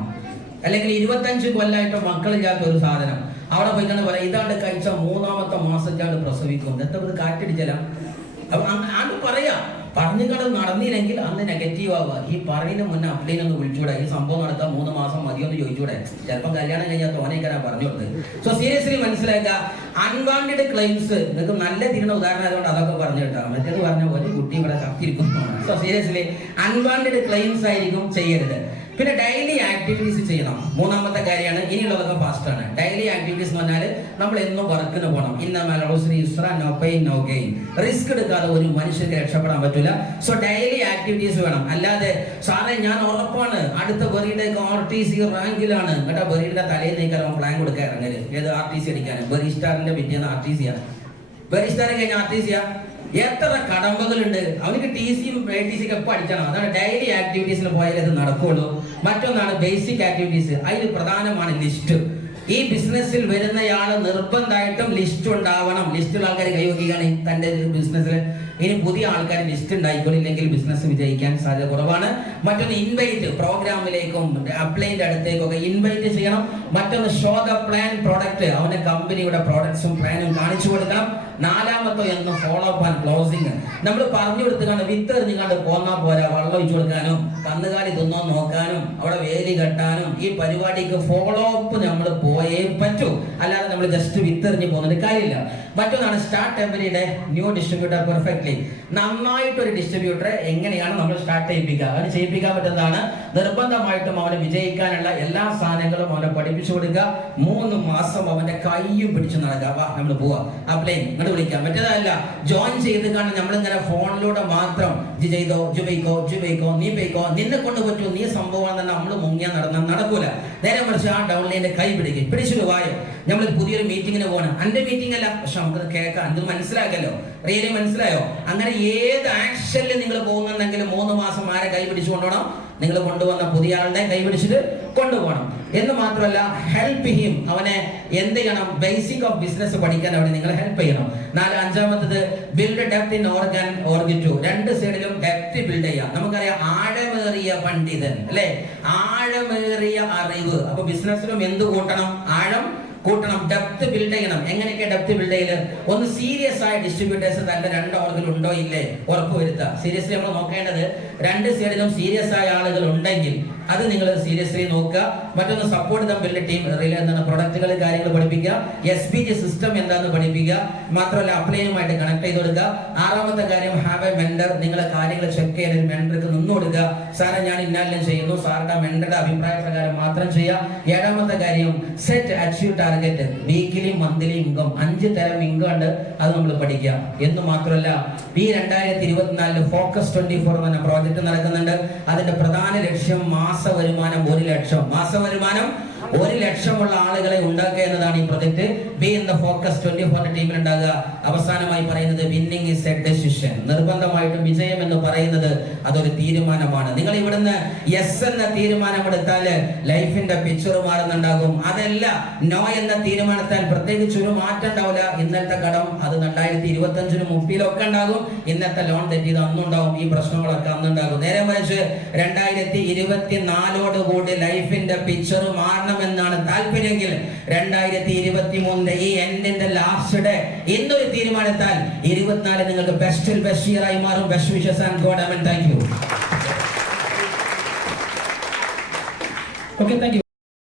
അല്ലെങ്കിൽ 25 കൊല്ലമായിട്ടോ മക്കളില്ലാത്ത ഒരു സാധനം അവിടെ പോയിക്കാണ് പറയാം, ഇതാണ്ട് കഴിച്ച 3ാമത്തെ മാസത്തിലാണ്ട് പ്രസവിക്കും. എന്താ ഇത് കാറ്റടിച്ചല്ല? അപ്പൊ ആണ്ട് പറയാ. പറഞ്ഞു കണ്ട് നടന്നില്ലെങ്കിൽ അന്ന് നെഗറ്റീവ് ആവുക. ഈ പറയുന്ന മുന്നേ അപ്ലൈൻ ഒന്ന് വിളിച്ചൂടെ, ഈ സംഭവം നടത്താൻ 3 മാസം മതിയൊന്ന് ചോദിച്ചൂടെ? ചിലപ്പോൾ കല്യാണം കഴിഞ്ഞാൽ തോന്നേക്കാനാ പറഞ്ഞു കൊടുത്തത്. സോ സീരിയസ്ലി മനസ്സിലാക്കുക, അൺവാണ്ടഡ് ക്ലെയിംസ് നിങ്ങൾക്ക് നല്ല തീരുന്ന ഉദാഹരണം ആയതുകൊണ്ട് അതൊക്കെ പറഞ്ഞു കേട്ടോ. മറ്റേത് പറഞ്ഞ ഒരു കുട്ടി ഇവിടെ കത്തിരിക്കുന്നതാണ്. സോ സീരിയസ്ലി അൺവാണ്ടഡ് ക്ലെയിംസ് ആയിരിക്കും ചെയ്യരുത്. പിന്നെ ഡെയിലി ആക്ടിവിറ്റീസ് ചെയ്യണം. 3ാമത്തെ കാര്യമാണ്. ഇനിയുള്ളതൊക്കെ ഫാസ്റ്റ് ആണ്. ഡെയിലി ആക്ടിവിറ്റീസ് എന്ന് പറഞ്ഞാൽ നമ്മൾ എന്നും വർക്കിന് പോകണം. റിസ്ക് എടുക്കാതെ ഒരു മനുഷ്യർക്ക് രക്ഷപ്പെടാൻ പറ്റില്ല. സോ ഡെയിലി ആക്ടിവിറ്റീസ് വേണം. അല്ലാതെ സാറേ ഞാൻ ഉറപ്പാണ് അടുത്ത ബെറിയുടെ RTC റാങ്കിലാണ് കേട്ടോ, ബെറിയുടെ തലയിൽ നീക്കാൻ പ്ലാൻ കൊടുക്കാൻ ഇറങ്ങല്. ഏത് RTC അടിക്കാൻ? ബെറി സ്റ്റാറിന്റെ പിറ്റേന്ന് RTC ആണ്. ബെറി സ്റ്റാർ കഴിഞ്ഞ RTC ആ. എത്ര കടമ്പകളുണ്ട് അവർക്ക്. TCയും ATC എപ്പോൾ അടിക്കണം. അതാണ് ഡെയിലി ആക്ടിവിറ്റീസിൽ പോയാൽ ഇത് നടക്കുള്ളൂ. മറ്റൊന്നാണ് ബേസിക് ആക്ടിവിറ്റീസ്. അതിൽ പ്രധാനമാണ് ലിസ്റ്റ്. ഈ ബിസിനസ്സിൽ വരുന്നയാള് നിർബന്ധമായിട്ടും ലിസ്റ്റ് ഉണ്ടാവണം. ലിസ്റ്റുള്ള ആൾക്കാർ കൈവക്കുകയാണ് തന്റെ ബിസിനസ്സിൽ. ഇനി പുതിയ ആൾക്കാർ ലിസ്റ്റ് ഉണ്ടായിക്കൊള്ളില്ലെങ്കിൽ ബിസിനസ് വിജയിക്കാൻ സാധ്യത കുറവാണ്. മറ്റൊന്ന് ഇൻവൈറ്റ്, പ്രോഗ്രാമിലേക്കും അപ്ലൈൻ്റെ അടുത്തേക്കൊക്കെ ഇൻവൈറ്റ് ചെയ്യണം. മറ്റൊന്ന് ഷോ ദ പ്ലാൻ പ്രോഡക്റ്റ്, അവന്റെ കമ്പനിയുടെ പ്രോഡക്ട്സും പ്ലാനും കാണിച്ചു കൊടുക്കണം. നാലാമത്തെ എന്ന് ഫോളോ അപ്പ് ആൻഡ് ക്ലോസിംഗ്. നമ്മൾ പറഞ്ഞു കൊടുത്തുകൊണ്ട് വിത്ത് എറിഞ്ഞുകൊണ്ട് പോന്നാൽ പോരാ, വെള്ളം ഒഴിച്ചു കൊടുക്കാനും കന്നുകാലി തിന്നോ നോക്കാനും അവിടെ വേലി കെട്ടാനും ഈ പരിപാടിക്ക് ഫോളോ അപ്പ് നമ്മൾ പോയേ പറ്റൂ. അല്ലാതെ നമ്മൾ ജസ്റ്റ് വിത്ത് എറിഞ്ഞ് പോകുന്നത് കാര്യമില്ല. മറ്റൊന്നാണ് start every day new distributor perfectly. നന്നായിട്ടൊരു ഡിസ്ട്രിബ്യൂട്ടറെ എങ്ങനെയാണ് നമ്മൾ സ്റ്റാർട്ട് ചെയ്യിപ്പിക്കുക, അവന് ചെയ്യിപ്പിക്കാൻ പറ്റുന്നതാണ്. നിർബന്ധമായിട്ടും അവന് വിജയിക്കാനുള്ള എല്ലാ സാധനങ്ങളും അവനെ പഠിപ്പിച്ചു കൊടുക്കുക. 3 മാസം അവന്റെ കയ്യും പിടിച്ചു നടക്കുക. വാ നമ്മൾ പോവാ, അപ്ലൈ ഇങ്ങോട്ട് വിളിക്കാം. മറ്റേതല്ല ജോയിൻ ചെയ്ത് കാണാൻ നമ്മളിങ്ങനെ ഫോണിലൂടെ മാത്രം ജി ചെയ്തോ, ജു ബൈക്കോ, നീ ബൈക്കോ, നിന്നെ കൊണ്ട് പറ്റൂ, നീ സംഭവം തന്നെ നമ്മൾ മുങ്ങിയാൽ നടക്കൂല. നേരെ മറിച്ച് ആ ഡൗൺലൈൻ്റെ കൈ പിടിച്ചിട്ട് വായോ. നമ്മൾ പുതിയൊരു മീറ്റിങ്ങിന് പോകണം. എൻ്റെ മീറ്റിംഗ് അല്ല, പക്ഷെ നമുക്ക് കേൾക്കാം, ഇത് മനസ്സിലാക്കല്ലോ, റിയലി മനസ്സിലായോ? അങ്ങനെ ഏത് ആക്ഷനിൽ നിങ്ങൾ പോകുന്നുണ്ടെങ്കിൽ 3 മാസം ആരെ കൈ പിടിച്ചു കൊണ്ടുപോകണം? നിങ്ങൾ കൊണ്ടുവന്ന പുതിയ ആളുടെ കൈ പിടിച്ചിട്ട് കൊണ്ടുപോകണം. എന്ന് മാത്രമല്ല ഹെൽപ്പ് ഹിം, അവനെ എന്ത് ചെയ്യണം? ബേസിക് ഓഫ് ബിസിനസ് പഠിക്കാൻ അവനെ നിങ്ങൾ ഹെൽപ്പ് ചെയ്യണം. അഞ്ചാമത്തത് ബിൽഡ് ഡെപ്ത് ഇൻ ഓർഗിറ്റു. 2 സൈഡിലും ഡെപ്ത് ബിൽഡ് ചെയ്യാം. നമുക്കറിയാം ആഴമേറിയ പണ്ഡിതൻ അല്ലെ, ആഴമേറിയ അറിവ്. അപ്പൊ ബിസിനസ്സിലും എന്ത് കൂട്ടണം? ആഴം കൂട്ടണം, ഡെപ്ത് ബിൽഡ് ചെയ്യണം. എങ്ങനെയൊക്കെ ഡെപ്ത് ബിൽഡ് ചെയ്യല്? ഒന്ന് സീരിയസ് ആയ ഡിസ്ട്രിബ്യൂട്ടേഴ്സ് തന്റെ 2 ഓർഗിൽ ഉണ്ടോ ഇല്ലേ ഉറപ്പുവരുത്തുക. സീരിയസ്ലി നമ്മൾ നോക്കേണ്ടത് 2 സൈഡിലും സീരിയസ് ആയ ആളുകൾ ഉണ്ടെങ്കിൽ അത് നിങ്ങൾ സീരിയസ്ലി നോക്കുക. മറ്റൊന്ന് സപ്പോർട്ട് ദ ബിൽഡ് ടീം, എന്താണ് പ്രൊഡക്റ്റുകൾ കാര്യങ്ങൾ പഠിപ്പിക്കുക. SPG സിസ്റ്റം എന്താണെന്ന് പഠിപ്പിക്കുക. മാത്രമല്ല അപ്ലൈനുമായിട്ട് കണക്ട് ചെയ്ത് കൊടുക്കുക. 6ാമത്തെ കാര്യം ഹാവ് എ മെന്റർ. നിങ്ങളെ കാര്യങ്ങൾ ചെക്ക് ചെയ്യാൻ ഒരു മെന്റർക്ക് നിന്ന് കൊടുക്കുക. സാറെ ഞാൻ ഇന്നെല്ലാം ചെയ്യുന്നു, സാറിന്റെ മെന്ററുടെ അഭിപ്രായ പ്രകാരം മാത്രം ചെയ്യുക. 7ാമത്തെ കാര്യം set achieve target. Weekly monthly income, 5 തരം ഇൻകം ഉണ്ട്, അത് നമ്മൾ പഠിക്കുക. എന്ന് മാത്രമല്ല ഈ 2024 ഫോക്കസ് 24 എന്ന പ്രോജക്ട് നടക്കുന്നുണ്ട്. അതിന്റെ പ്രധാന ലക്ഷ്യം മാസ വരുമാനം 1 ലക്ഷം. മാസ വരുമാനം 1 ലക്ഷമുള്ള ആളുകളെ ഉണ്ടാക്കുക എന്നതാണ് ഈ project. Be in the focus 24 ടീമിൽ ഉണ്ടാകുക. അവസാനമായി പറയുന്നത് വിന്നിംഗ് ഇസ് എ ഡെസിഷൻ. നിർബന്ധമായിട്ടും വിജയം എന്ന് പറയുന്നത് അതൊരു തീരുമാനമാണ്. നിങ്ങൾ ഇവിടുന്ന് യെസ് എന്ന തീരുമാനം എടുത്താൽ ലൈഫിന്റെ പിക്ചർ മാറുന്നുണ്ടാകും. അതല്ല നോ എന്ന തീരുമാനത്താൽ പ്രത്യേകിച്ച് ഒരു മാറ്റം ഉണ്ടാവില്ല. ഇന്നത്തെ കടം അത് 2025 30 ഉണ്ടാകും. ഇന്നത്തെ ലോൺ തെറ്റിയത് അന്നുണ്ടാവും. ഈ പ്രശ്നങ്ങളൊക്കെ അന്നുണ്ടാകും. നേരെ മറിച്ച് 2024 കൂടി ലൈഫിന്റെ പിക്ചർ മാറണമെന്നാണ് താല്പര്യമെങ്കിൽ 2023 ഈ എൻഡിന്റെ ലാസ്റ്റ് ഡേ ഇന്നൊരു തീരുമാനത്താൽ 24 നിങ്ങൾക്ക് ബെസ്റ്റിൽ ബെസ്റ്റ് ഇയർ ആയി മാറും. Best wishes and God amen. Thank you. Okay, thank you.